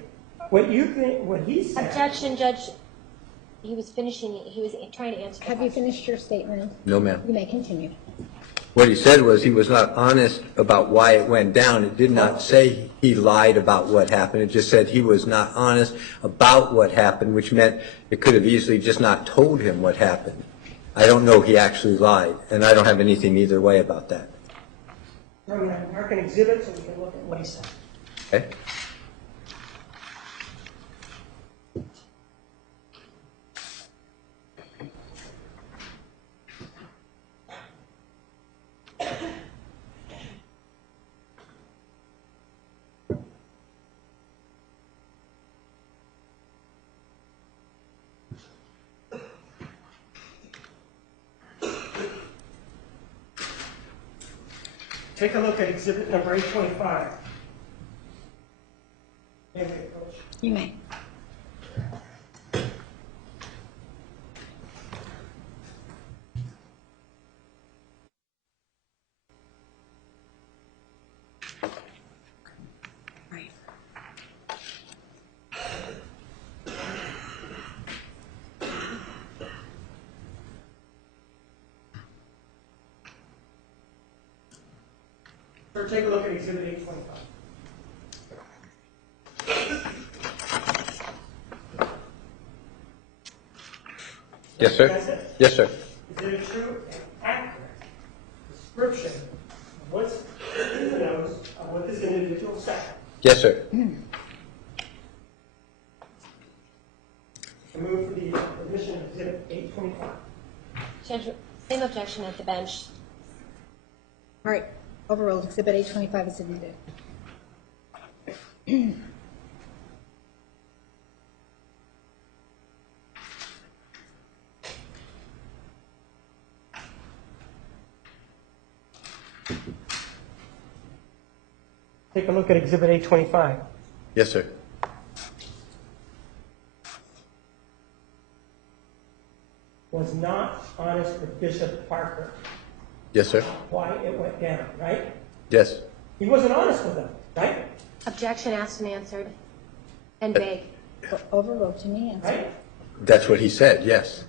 What you think, what he said. Objection, Judge. He was trying to answer the Have you question. finished your statement? No, ma'am. You may continue. What he said was he was not honest about why it went down. It did not say he lied about what happened. It just said he was not honest about what happened, which meant it could have easily just not told him what happened. I don't know he actually lied, and I don't have anything either way about that. I'm going to mark an exhibit so we can look at what he said. Okay? Take a look at exhibit number 825. May we approach? You may. Right. Sir, take a look at exhibit 825. Yes, sir. That's it. Yes, sir. Is it a true and accurate description of what's in the nose of what this individual said? Yes, sir. I move for the admission of exhibit 825. Judge, same objection at the bench. All right, overruled. Exhibit 825 is admitted. Take a look at exhibit 825. Yes, sir. Was not honest with Bishop Parker Yes, sir. why it went down, right? Yes. He wasn't honest with them, right? Objection asked and answered. And vague. Overruled. To me, answer. Right? That's what he said, yes.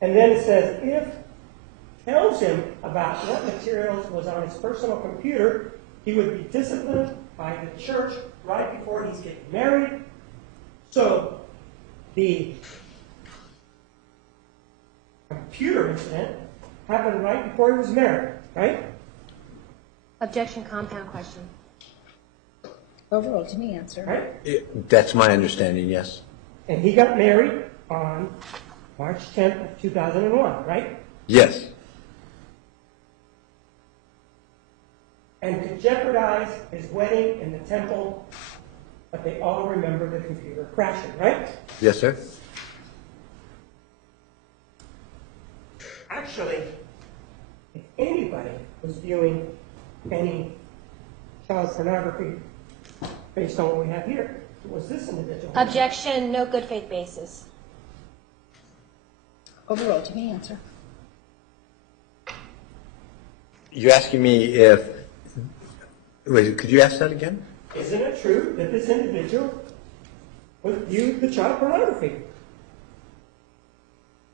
And then it says, if tells him about what materials was on his personal computer, he would be disciplined by the church right before he's getting married. So the computer incident happened right before he was married, right? Objection, compound question. Overruled. To me, answer. Right? That's my understanding, yes. And he got married on March 10th of 2001, right? Yes. And could jeopardize his wedding in the temple, but they all remember the computer crashing, right? Yes, sir. Actually, if anybody was viewing any child pornography based on what we have here, it was this individual. Objection, no good faith basis. Overruled. To me, answer. You're asking me if... Wait, could you ask that again? Isn't it true that this individual would view the child pornography?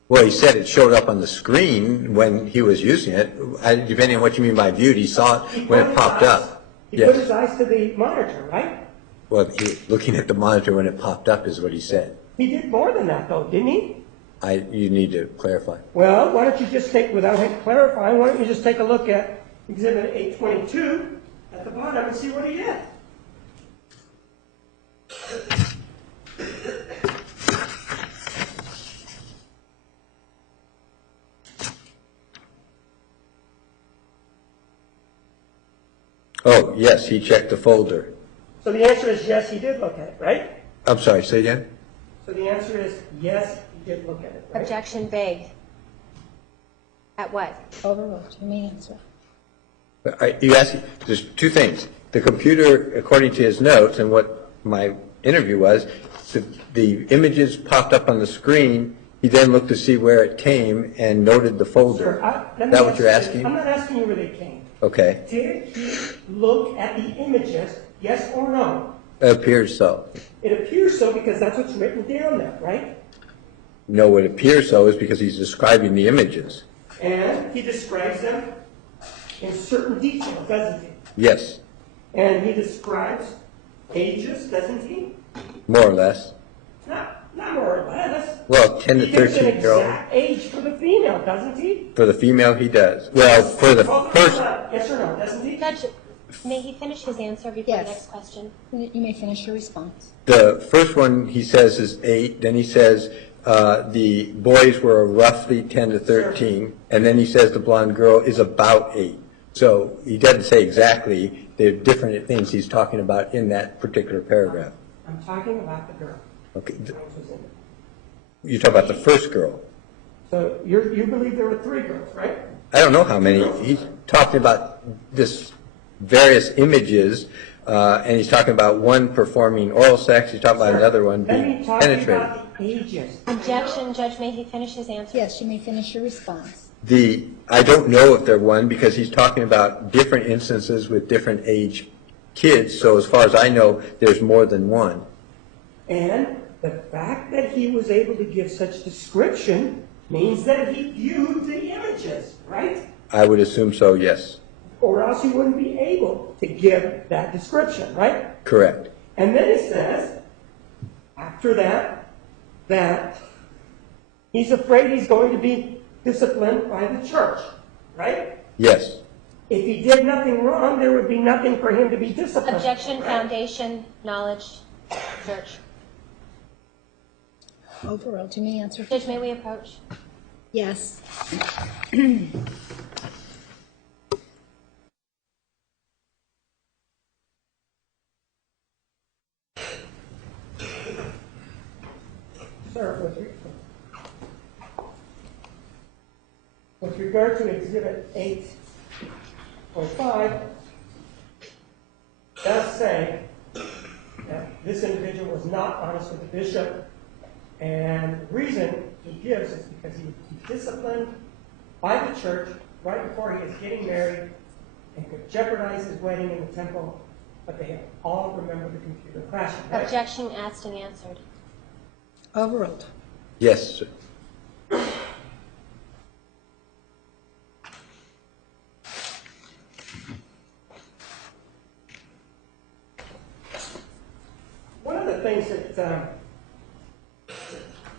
Well, he said it showed up on the screen when he was using it. Depending on what you mean by viewed, he saw it when it popped up. He put Yes. his eyes to the monitor, right? Well, looking at the monitor when it popped up is what he said. He did more than that, though, didn't he? You need to clarify. Well, why don't you just take, without clarifying, why don't you just take a look at Exhibit 822 at the bottom and see what he did? Oh, yes, he checked the folder. So the answer is yes, he did look at it, right? I'm sorry, say again? So the answer is yes, he did look at it, right? Objection, vague. At what? Overruled. To me, answer. You asked, there's two things. The computer, according to his notes and what my interview was, the images popped up on the screen. He then looked to see where it came and noted the folder. Sir, let me Is that what ask you're you- asking? I'm not asking you where they came. Okay, Did he look at the images, yes or no? it appears so. It appears so because that's what's written down there, right? No, what appears so is because he's describing the images. And he describes them in certain detail, doesn't he? Yes, And he describes ages, doesn't he? more or less. Not more or less. Well, 10 to He gives an 13-year-old. exact age for the female, doesn't he? For the female, he does. Well, for the first, Yes or no, doesn't he? Judge, may he finish his answer before Yes. the next question? You may finish your response. the first one he says is 8, then he says the boys were roughly 10 to 13, and then he says the blonde girl is about 8. So he doesn't say exactly, there are different things he's talking about in that particular paragraph. I'm talking about the girl. Okay, Which was in it. you talk about the first girl. So you believe there were 3 girls, right? I don't know how many, he's talking about this various images, and he's talking about one performing oral sex, he's talking about another one Let being me talk penetrated. about the ages. Objection, Judge, may he finish his answer? Yes, you may finish your response. I don't know if they're one, because he's talking about different instances with different age kids, so as far as I know, there's more than one. And the fact that he was able to give such description means that he viewed the images, right? I would assume so, yes. Or else he wouldn't be able to give that description, right? Correct. And then he says, after that, that he's afraid he's going to be disciplined by the church, right? Yes. If he did nothing wrong, there would be nothing for him to be disciplined. Objection, right? foundation, knowledge, church. Overruled. You may answer. Judge, may we approach? Yes. Sir, with regard to Exhibit 8.5, does say that this individual was not honest with the bishop, and the reason he gives is because he was disciplined by the church right before he is getting married and could jeopardize his wedding in the temple, but they all remember the computer crashing. Right? Objection, asked and answered. Overruled. Yes, sir. One of the things that,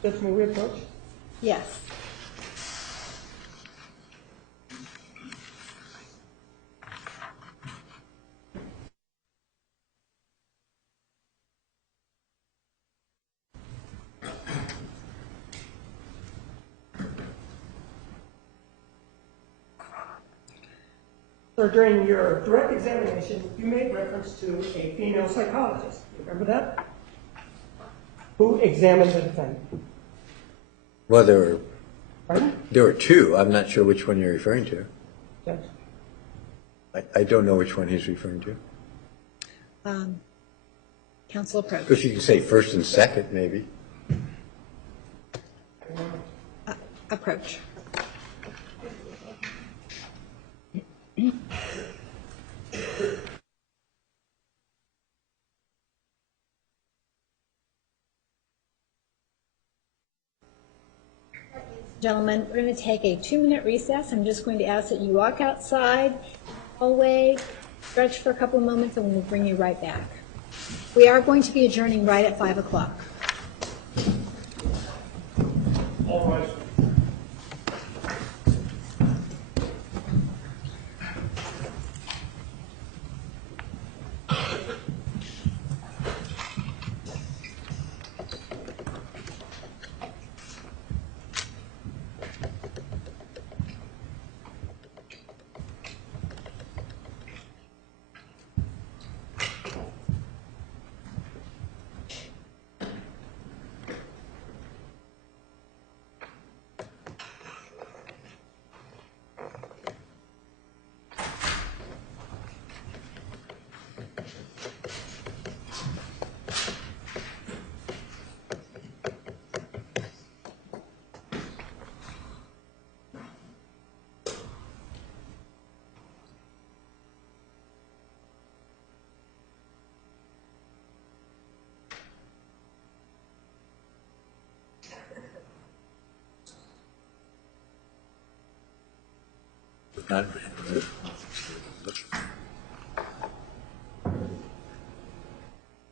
Judge, may we approach? Yes. Sir, during your direct examination, you made reference to a female psychologist. You remember that? Who examined the defendant? Well, there Pardon? were 2. I'm not sure which one you're referring to. Judge? I don't know which one he's referring to. Council approach. If you could say first and second, maybe. Approach. Gentlemen, we're going to take a 2-minute recess. I'm just going to ask that you walk outside, hallway, stretch for a couple of moments, and we'll bring you right back. We are going to be adjourning right at 5 o'clock. All rise. Not-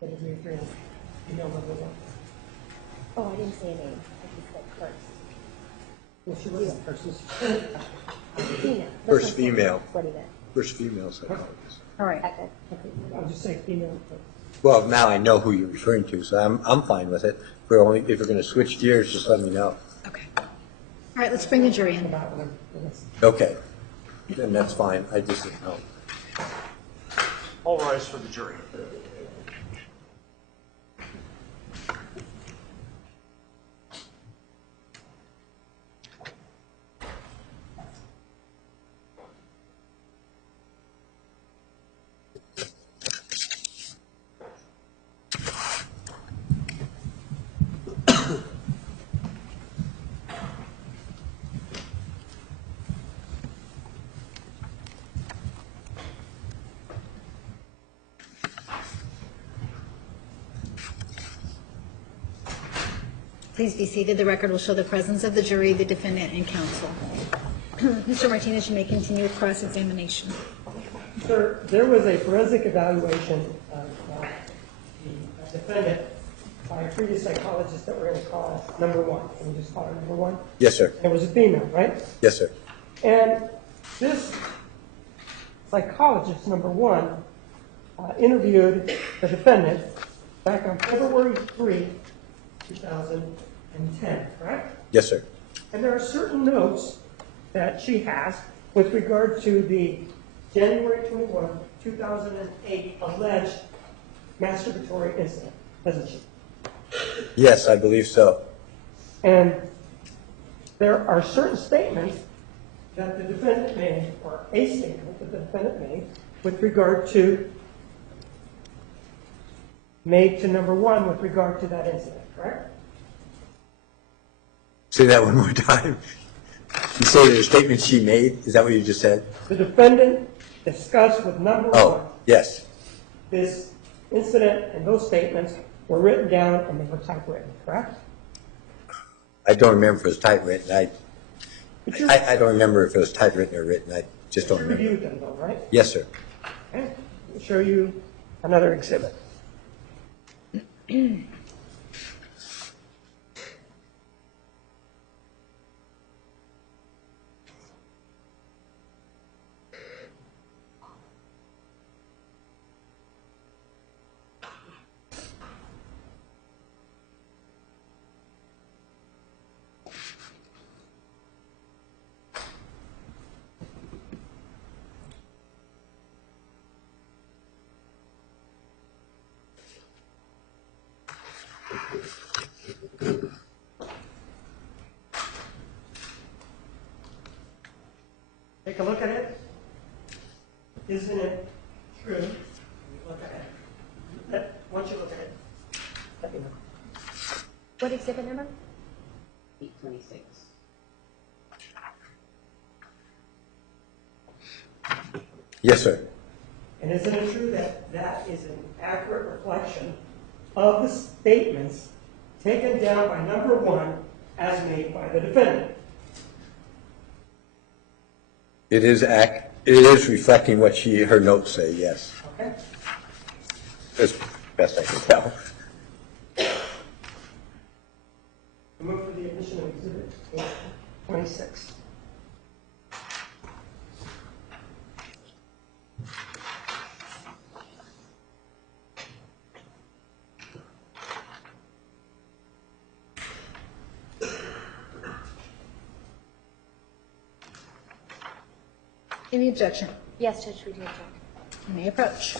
That is your friend. Email number one. Oh, I didn't say a name. I just said first. Well, she was a person. Female. First female. That's what he meant. First female psychologist. All right. Okay. Okay, I'll just say female. Well, now I know who you're referring to, so I'm fine with it. If we're going to switch gears, just let me know. Okay. All right, let's bring the jury in. About them. Okay, then that's fine. I just didn't know. All rise for the jury. Please be seated. The record will show the presence of the jury, the defendant, and counsel. Mr. Martinez, you may continue with cross-examination. Sir, there was a forensic evaluation of the defendant by a previous psychologist that we're going to call number one. Can we just call her number one? Yes, sir. It was a female, right? Yes, sir. And this psychologist, number one, interviewed the defendant back on February 3, 2010, correct? Yes, sir. And there are certain notes that she has with regard to the January 21, 2008 alleged masturbatory incident, doesn't she? Yes, I believe so. And there are certain statements that the defendant made, or a statement that the defendant made, with regard to, made to number one with regard to that incident, correct? Say that one more time. You say there's a statement she made? Is that what you just said? The defendant discussed with number one Oh, yes. this incident, and those statements were written down and they were typewritten, correct? I don't remember if it was typewritten. But you I don't remember if it was typewritten or written. I just don't remember. reviewed them though, right? Yes, sir. Okay, I'll show you another exhibit. Take a look at it. Isn't it true? Look at it. Once you look at it, let me know. What exhibit number? 826. Yes, sir. And isn't it true that that is an accurate reflection of the statements taken down by number one as made by the defendant? It is reflecting what her notes say, yes. Okay? As best I can tell. I move for the admission of exhibit 826. Any objection? Yes, Judge, we do object. You may approach.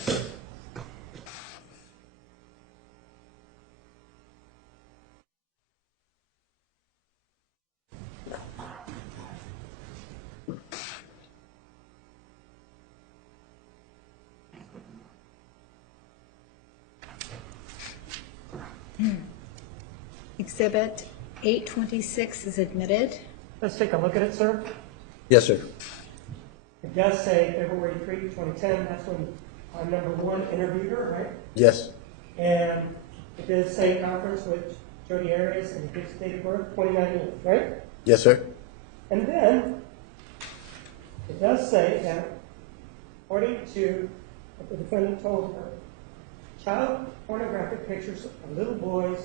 Exhibit 826 is admitted. Let's take a look at it, sir. Yes, sir. It does say February 3, 2010. That's when number one interviewed her, right? Yes. And it did say conference with Jodi Arias and it gives date of birth, 29 years, right? Yes, sir. And then it does say that, according to what the defendant told her, child pornographic pictures of little boys,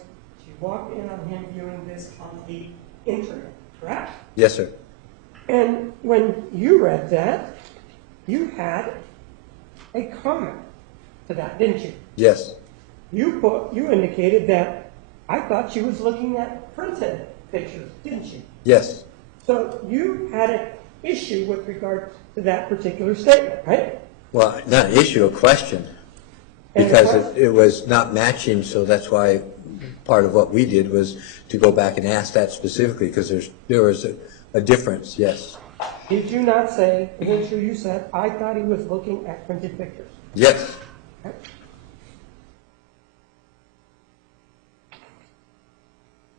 she walked in on him viewing this on the internet, correct? Yes, sir. And when you read that, you had a comment to that, didn't you? Yes. You indicated that I thought she was looking at printed pictures, didn't you? Yes. So you had an issue with regard to that particular statement, right? Well, not an issue, a question. And Because it was not matching, so that's why part of what we did was to go back and ask that specifically, because there was a difference, yes. Did you not say, eventually you said, I thought he was looking at printed pictures? Yes. Okay.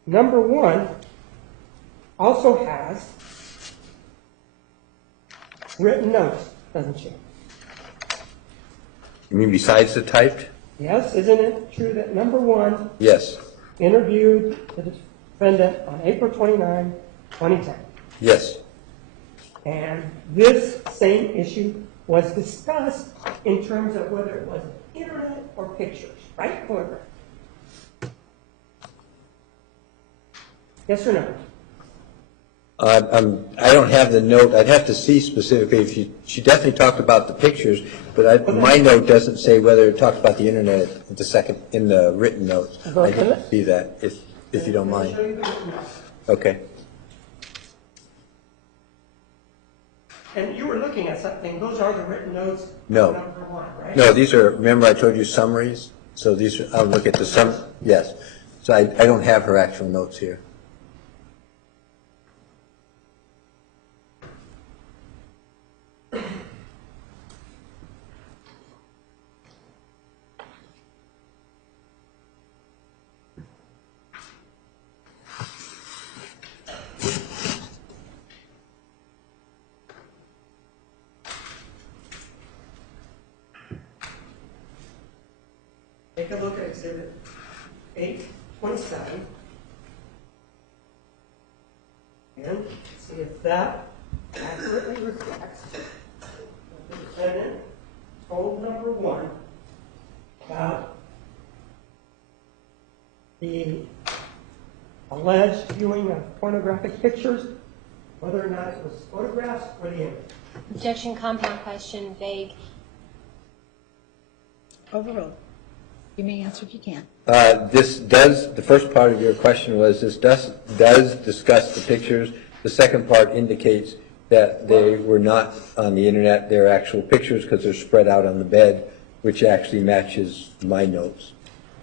Number one also has written notes, doesn't she? You mean besides the typed? Yes, isn't it true that number one Yes. interviewed the defendant on April 29, 2010? Yes. And this same issue was discussed in terms of whether it was internet or pictures, right? However, yes or no? I don't have the note. I'd have to see specifically if she definitely talked about the pictures, but my note doesn't say whether it talked about the internet at the second in the written notes. I didn't see that, if you don't mind. I'll show you the written notes. Okay. And you were looking at something, those are the written notes? No. Number one, right? No, these are, remember I told you summaries? So these are, I'll look at the yes. So I don't have her actual notes here. Take a look at Exhibit 827. And see if that accurately reflects what the defendant told number one about the alleged viewing of pornographic pictures, whether or not it was photographs or the image. Objection, compound question, vague. Overruled. You may answer if you can. This does, the first part of your question was, this does discuss the pictures. The second part indicates that they were not on the internet, they're actual pictures because they're spread out on the bed, which actually matches my notes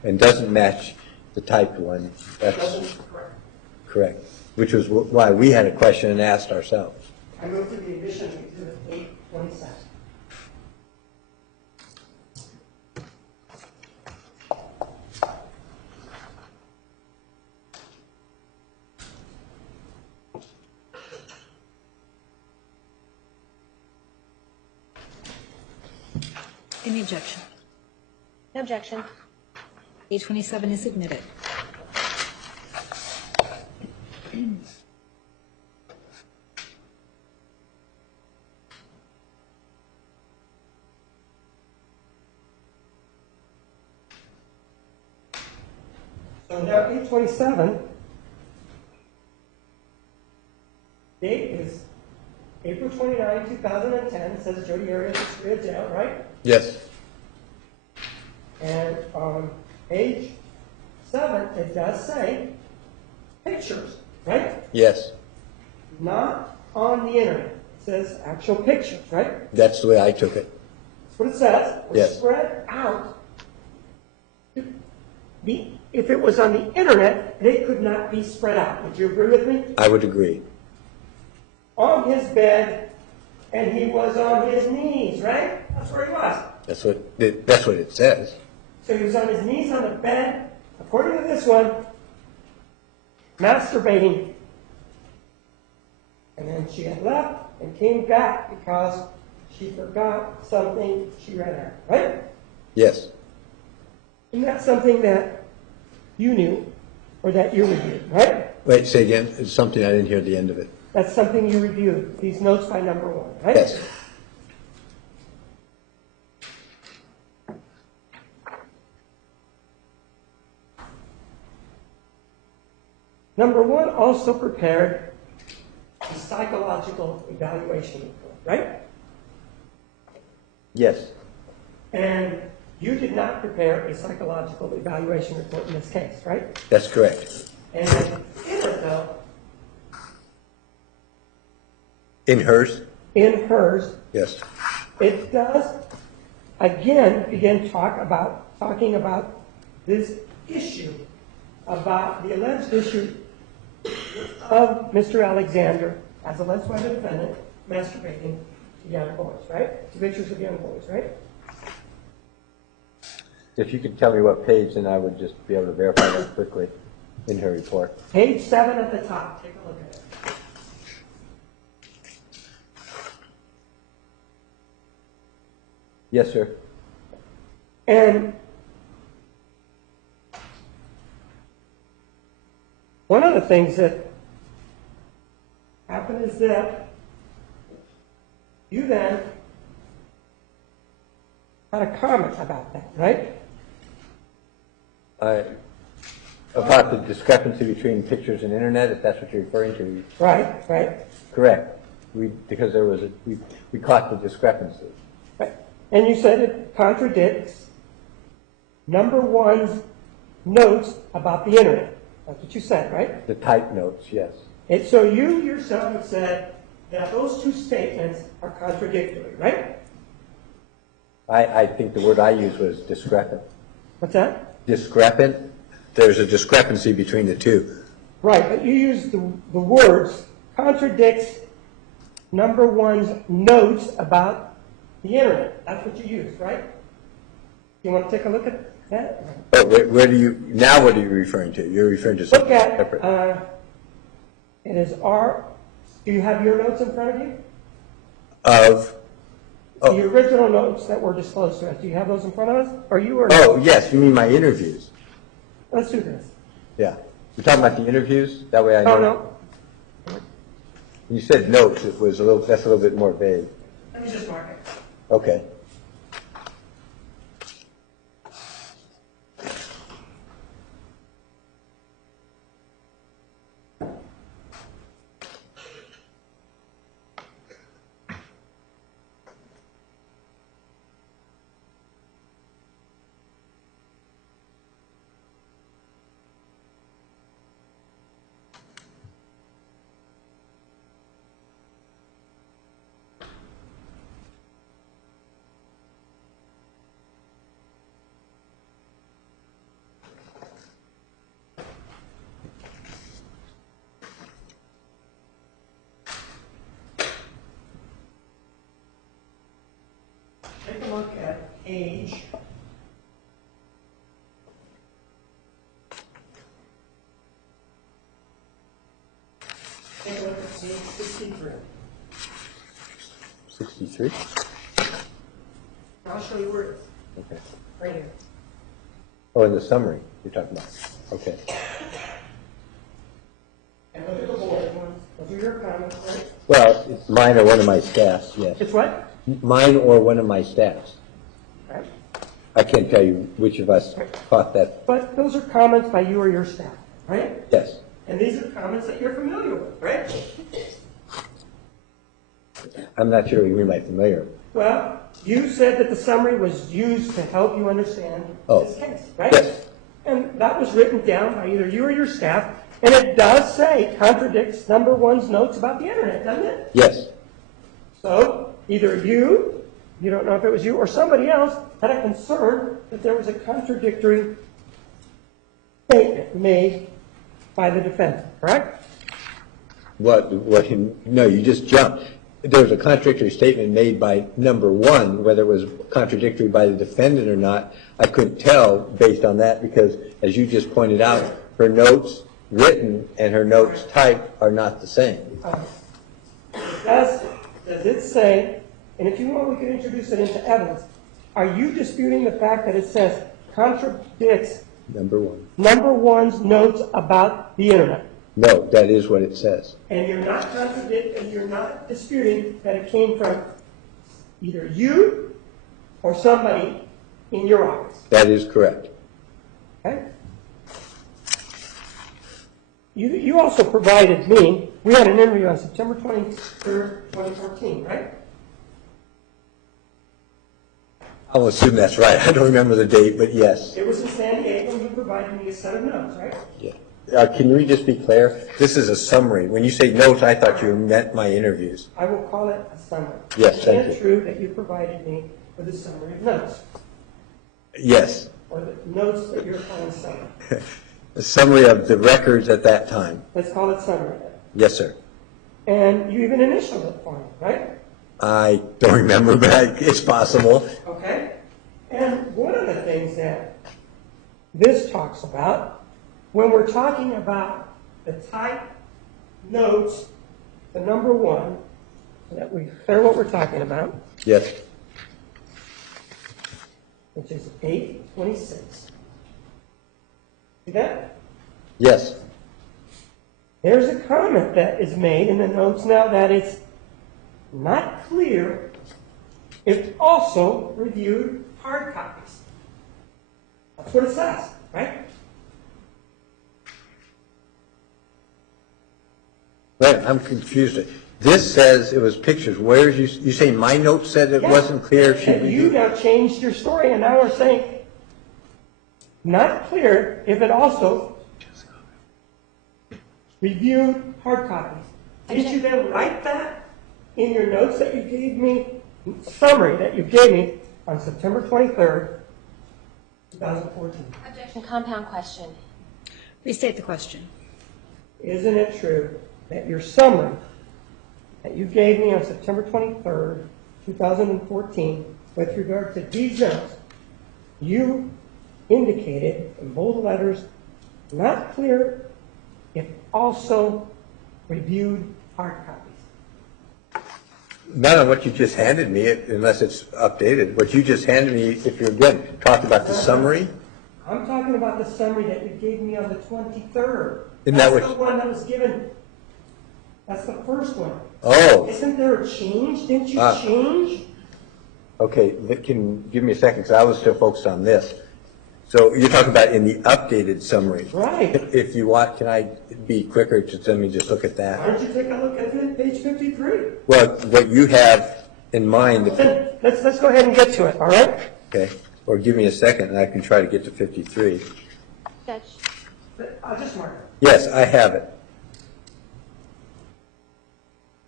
and doesn't match the typed one. That's correct. Which was why we had a question and asked ourselves. I move to the addition of Exhibit 827. Any objection? No objection. 827 is admitted. So now 827, date is April 29, 2010. It says Jodi Arias is free of jail, right? Yes. And on page 7, it does say pictures, right? Yes. Not on the internet. It says actual pictures, right? That's the way I took it. That's what it says. We're Yes. spread out. If it was on the internet, they could not be spread out. Would you agree with me? I would agree. On his bed, and he was on his knees, right? That's where he was. That's what it says. So he was on his knees on the bed, according to this one, masturbating. And then she had left and came back because she forgot something she read out, right? Yes. Isn't that something that you knew or that you reviewed, right? Wait, say again. It's something I didn't hear at the end of it. That's something you reviewed, these notes by number one, right? Yes. Number one also prepared a psychological evaluation report, right? Yes. And you did not prepare a psychological evaluation report in this case, right? That's correct. And in it, though, In hers? in hers, Yes. it does again begin talking about this issue, about the alleged issue of Mr. Alexander, as alleged by the defendant, masturbating to young boys, right? To pictures of young boys, right? If you could tell me what page, then I would just be able to verify that quickly in her report. Page 7 at the top. Take a look at it. Yes, sir. And one of the things that happened is that you then had a comment about that, right? About the discrepancy between pictures and internet, if that's what you're referring to. Right, right, Correct. Because there was we caught the discrepancy. right. And you said it contradicts number one's notes about the internet. That's what you said, right? The type notes, yes. And so you yourself have said that those two statements are contradictory, right? I think the word I used was discrepant. What's that? Discrepant? There's a discrepancy between the two. Right, but you used the words contradicts number one's notes about the internet. That's what you used, right? You want to take a look at that? But where what are you referring to? You're referring to Look something at, separate. it is do you have your notes in front of you? Of, The original notes that were disclosed to us, do you have those in front of us? Or you were? oh, yes, you mean my interviews. Let's do this. Yeah. You're talking about the interviews? That way I know. Oh, no. You said notes, that's a little bit more vague. Let me just mark it. Okay. Take a look at page. Take a look at page 63. 63? I'll show you where it is. Okay. Right here. Oh, in the summary you're talking about. Okay. And look at the board ones. Those are your comments, right? Well, it's mine or one of my staffs, yes. It's what? Mine or one of my staffs. Right. I can't tell you which of us caught that. But those are comments by you or your staff, right? Yes. And these are comments that you're familiar with, right? I'm not sure what you mean by familiar. Well, you said that the summary was used to help you understand Oh. this case, right? Yes. And that was written down by either you or your staff, and it does say contradicts number one's notes about the internet, doesn't it? Yes. So either you don't know if it was you, or somebody else had a concern that there was a contradictory statement made by the defendant, correct? What, no, you just jumped. There was a contradictory statement made by number one, whether it was contradictory by the defendant or not, I couldn't tell based on that because, as you just pointed out, her notes written and her notes typed are not the same. Does it say, and if you want, we can introduce it into evidence, are you disputing the fact that it says contradicts Number one. number one's notes about the internet? No, that is what it says. And you're not disputing that it came from either you or somebody in your office, That is correct. okay? You also provided me, we had an interview on September 23rd, 2014, right? I'll assume that's right. I don't remember the date, but yes. It was in San Diego, and you provided me a set of notes, right? Yeah. Can we just be clear? This is a summary. When you say notes, I thought you meant my interviews. I will call it a summary. Yes, thank you. Is it true that you provided me with a summary of notes? Yes. Or the notes that you're calling summary? A summary of the records at that time. Let's call it summary then. Yes, sir. And you even initialed it for me, right? I don't remember, but it's possible. Okay? And one of the things that this talks about, when we're talking about the type notes, the number one, so that we clear what we're talking about, Yes. which is 826. See that? Yes. There's a comment that is made in the notes now that it's not clear if also reviewed hard copies. That's what it says, right? Wait, I'm confused. This says it was pictures. Where's you saying my note said it Yeah. wasn't clear if she And you reviewed? now changed your story, and now we're saying not clear if it also reviewed hard copies. Did you then write that in your notes that you gave me, summary that you gave me on September 23rd, 2014? Objection, compound question. Restate the question. Isn't it true that your summary that you gave me on September 23rd, 2014, with regard to these notes, you indicated in bold letters, not clear if also reviewed hard copies? Not on what you just handed me, unless it's updated. What you just handed me, if you're again talking about the summary, I'm talking about the summary that you gave me on the 23rd. Isn't that That's what- the one that was given. That's the first one. Oh. Isn't there a change? Didn't you Ah. change? okay, can give me a second because I was still focused on this. So you're talking about in the updated summary. Right. If you want, can I be quicker? Just let me just look at Why that. don't you take a look at page 53? Well, what you have in mind, Then let's go ahead and get to it, all right? okay, or give me a second and I can try to get to 53. Judge. I'll just mark it. Yes, I have it.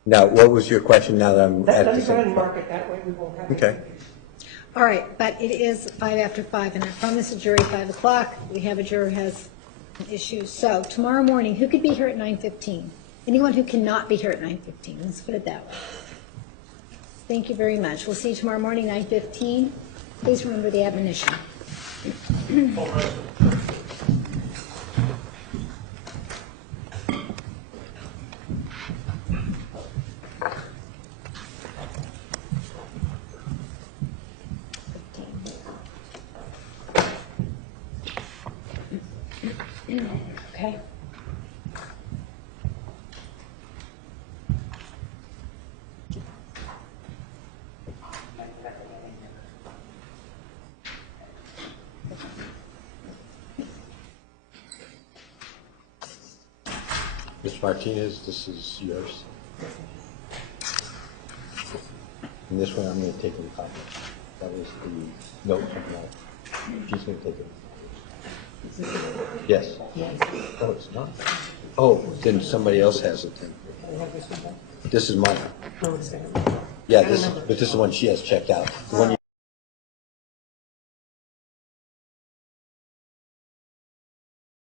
Now, what was your question now that I'm at Let the me go ahead and same? mark it, that way we won't have it. Okay. All right, but it is 5 after 5, and I promised the jury 5 o'clock. We have a juror has issues. So tomorrow morning, who could be here at 9:15? Anyone who cannot be here at 9:15, let's put it that way. Thank you very much. We'll see you tomorrow morning, 9:15. Please remember the admonition. Okay. Ms. Martinez, this is yours. And this one I'm going to take in copy. That was the note from Mel. She's going to take it. Yes. Oh, it's not. Oh, then somebody else has it then. This is mine. Yeah, but this is the one she has checked out. The one you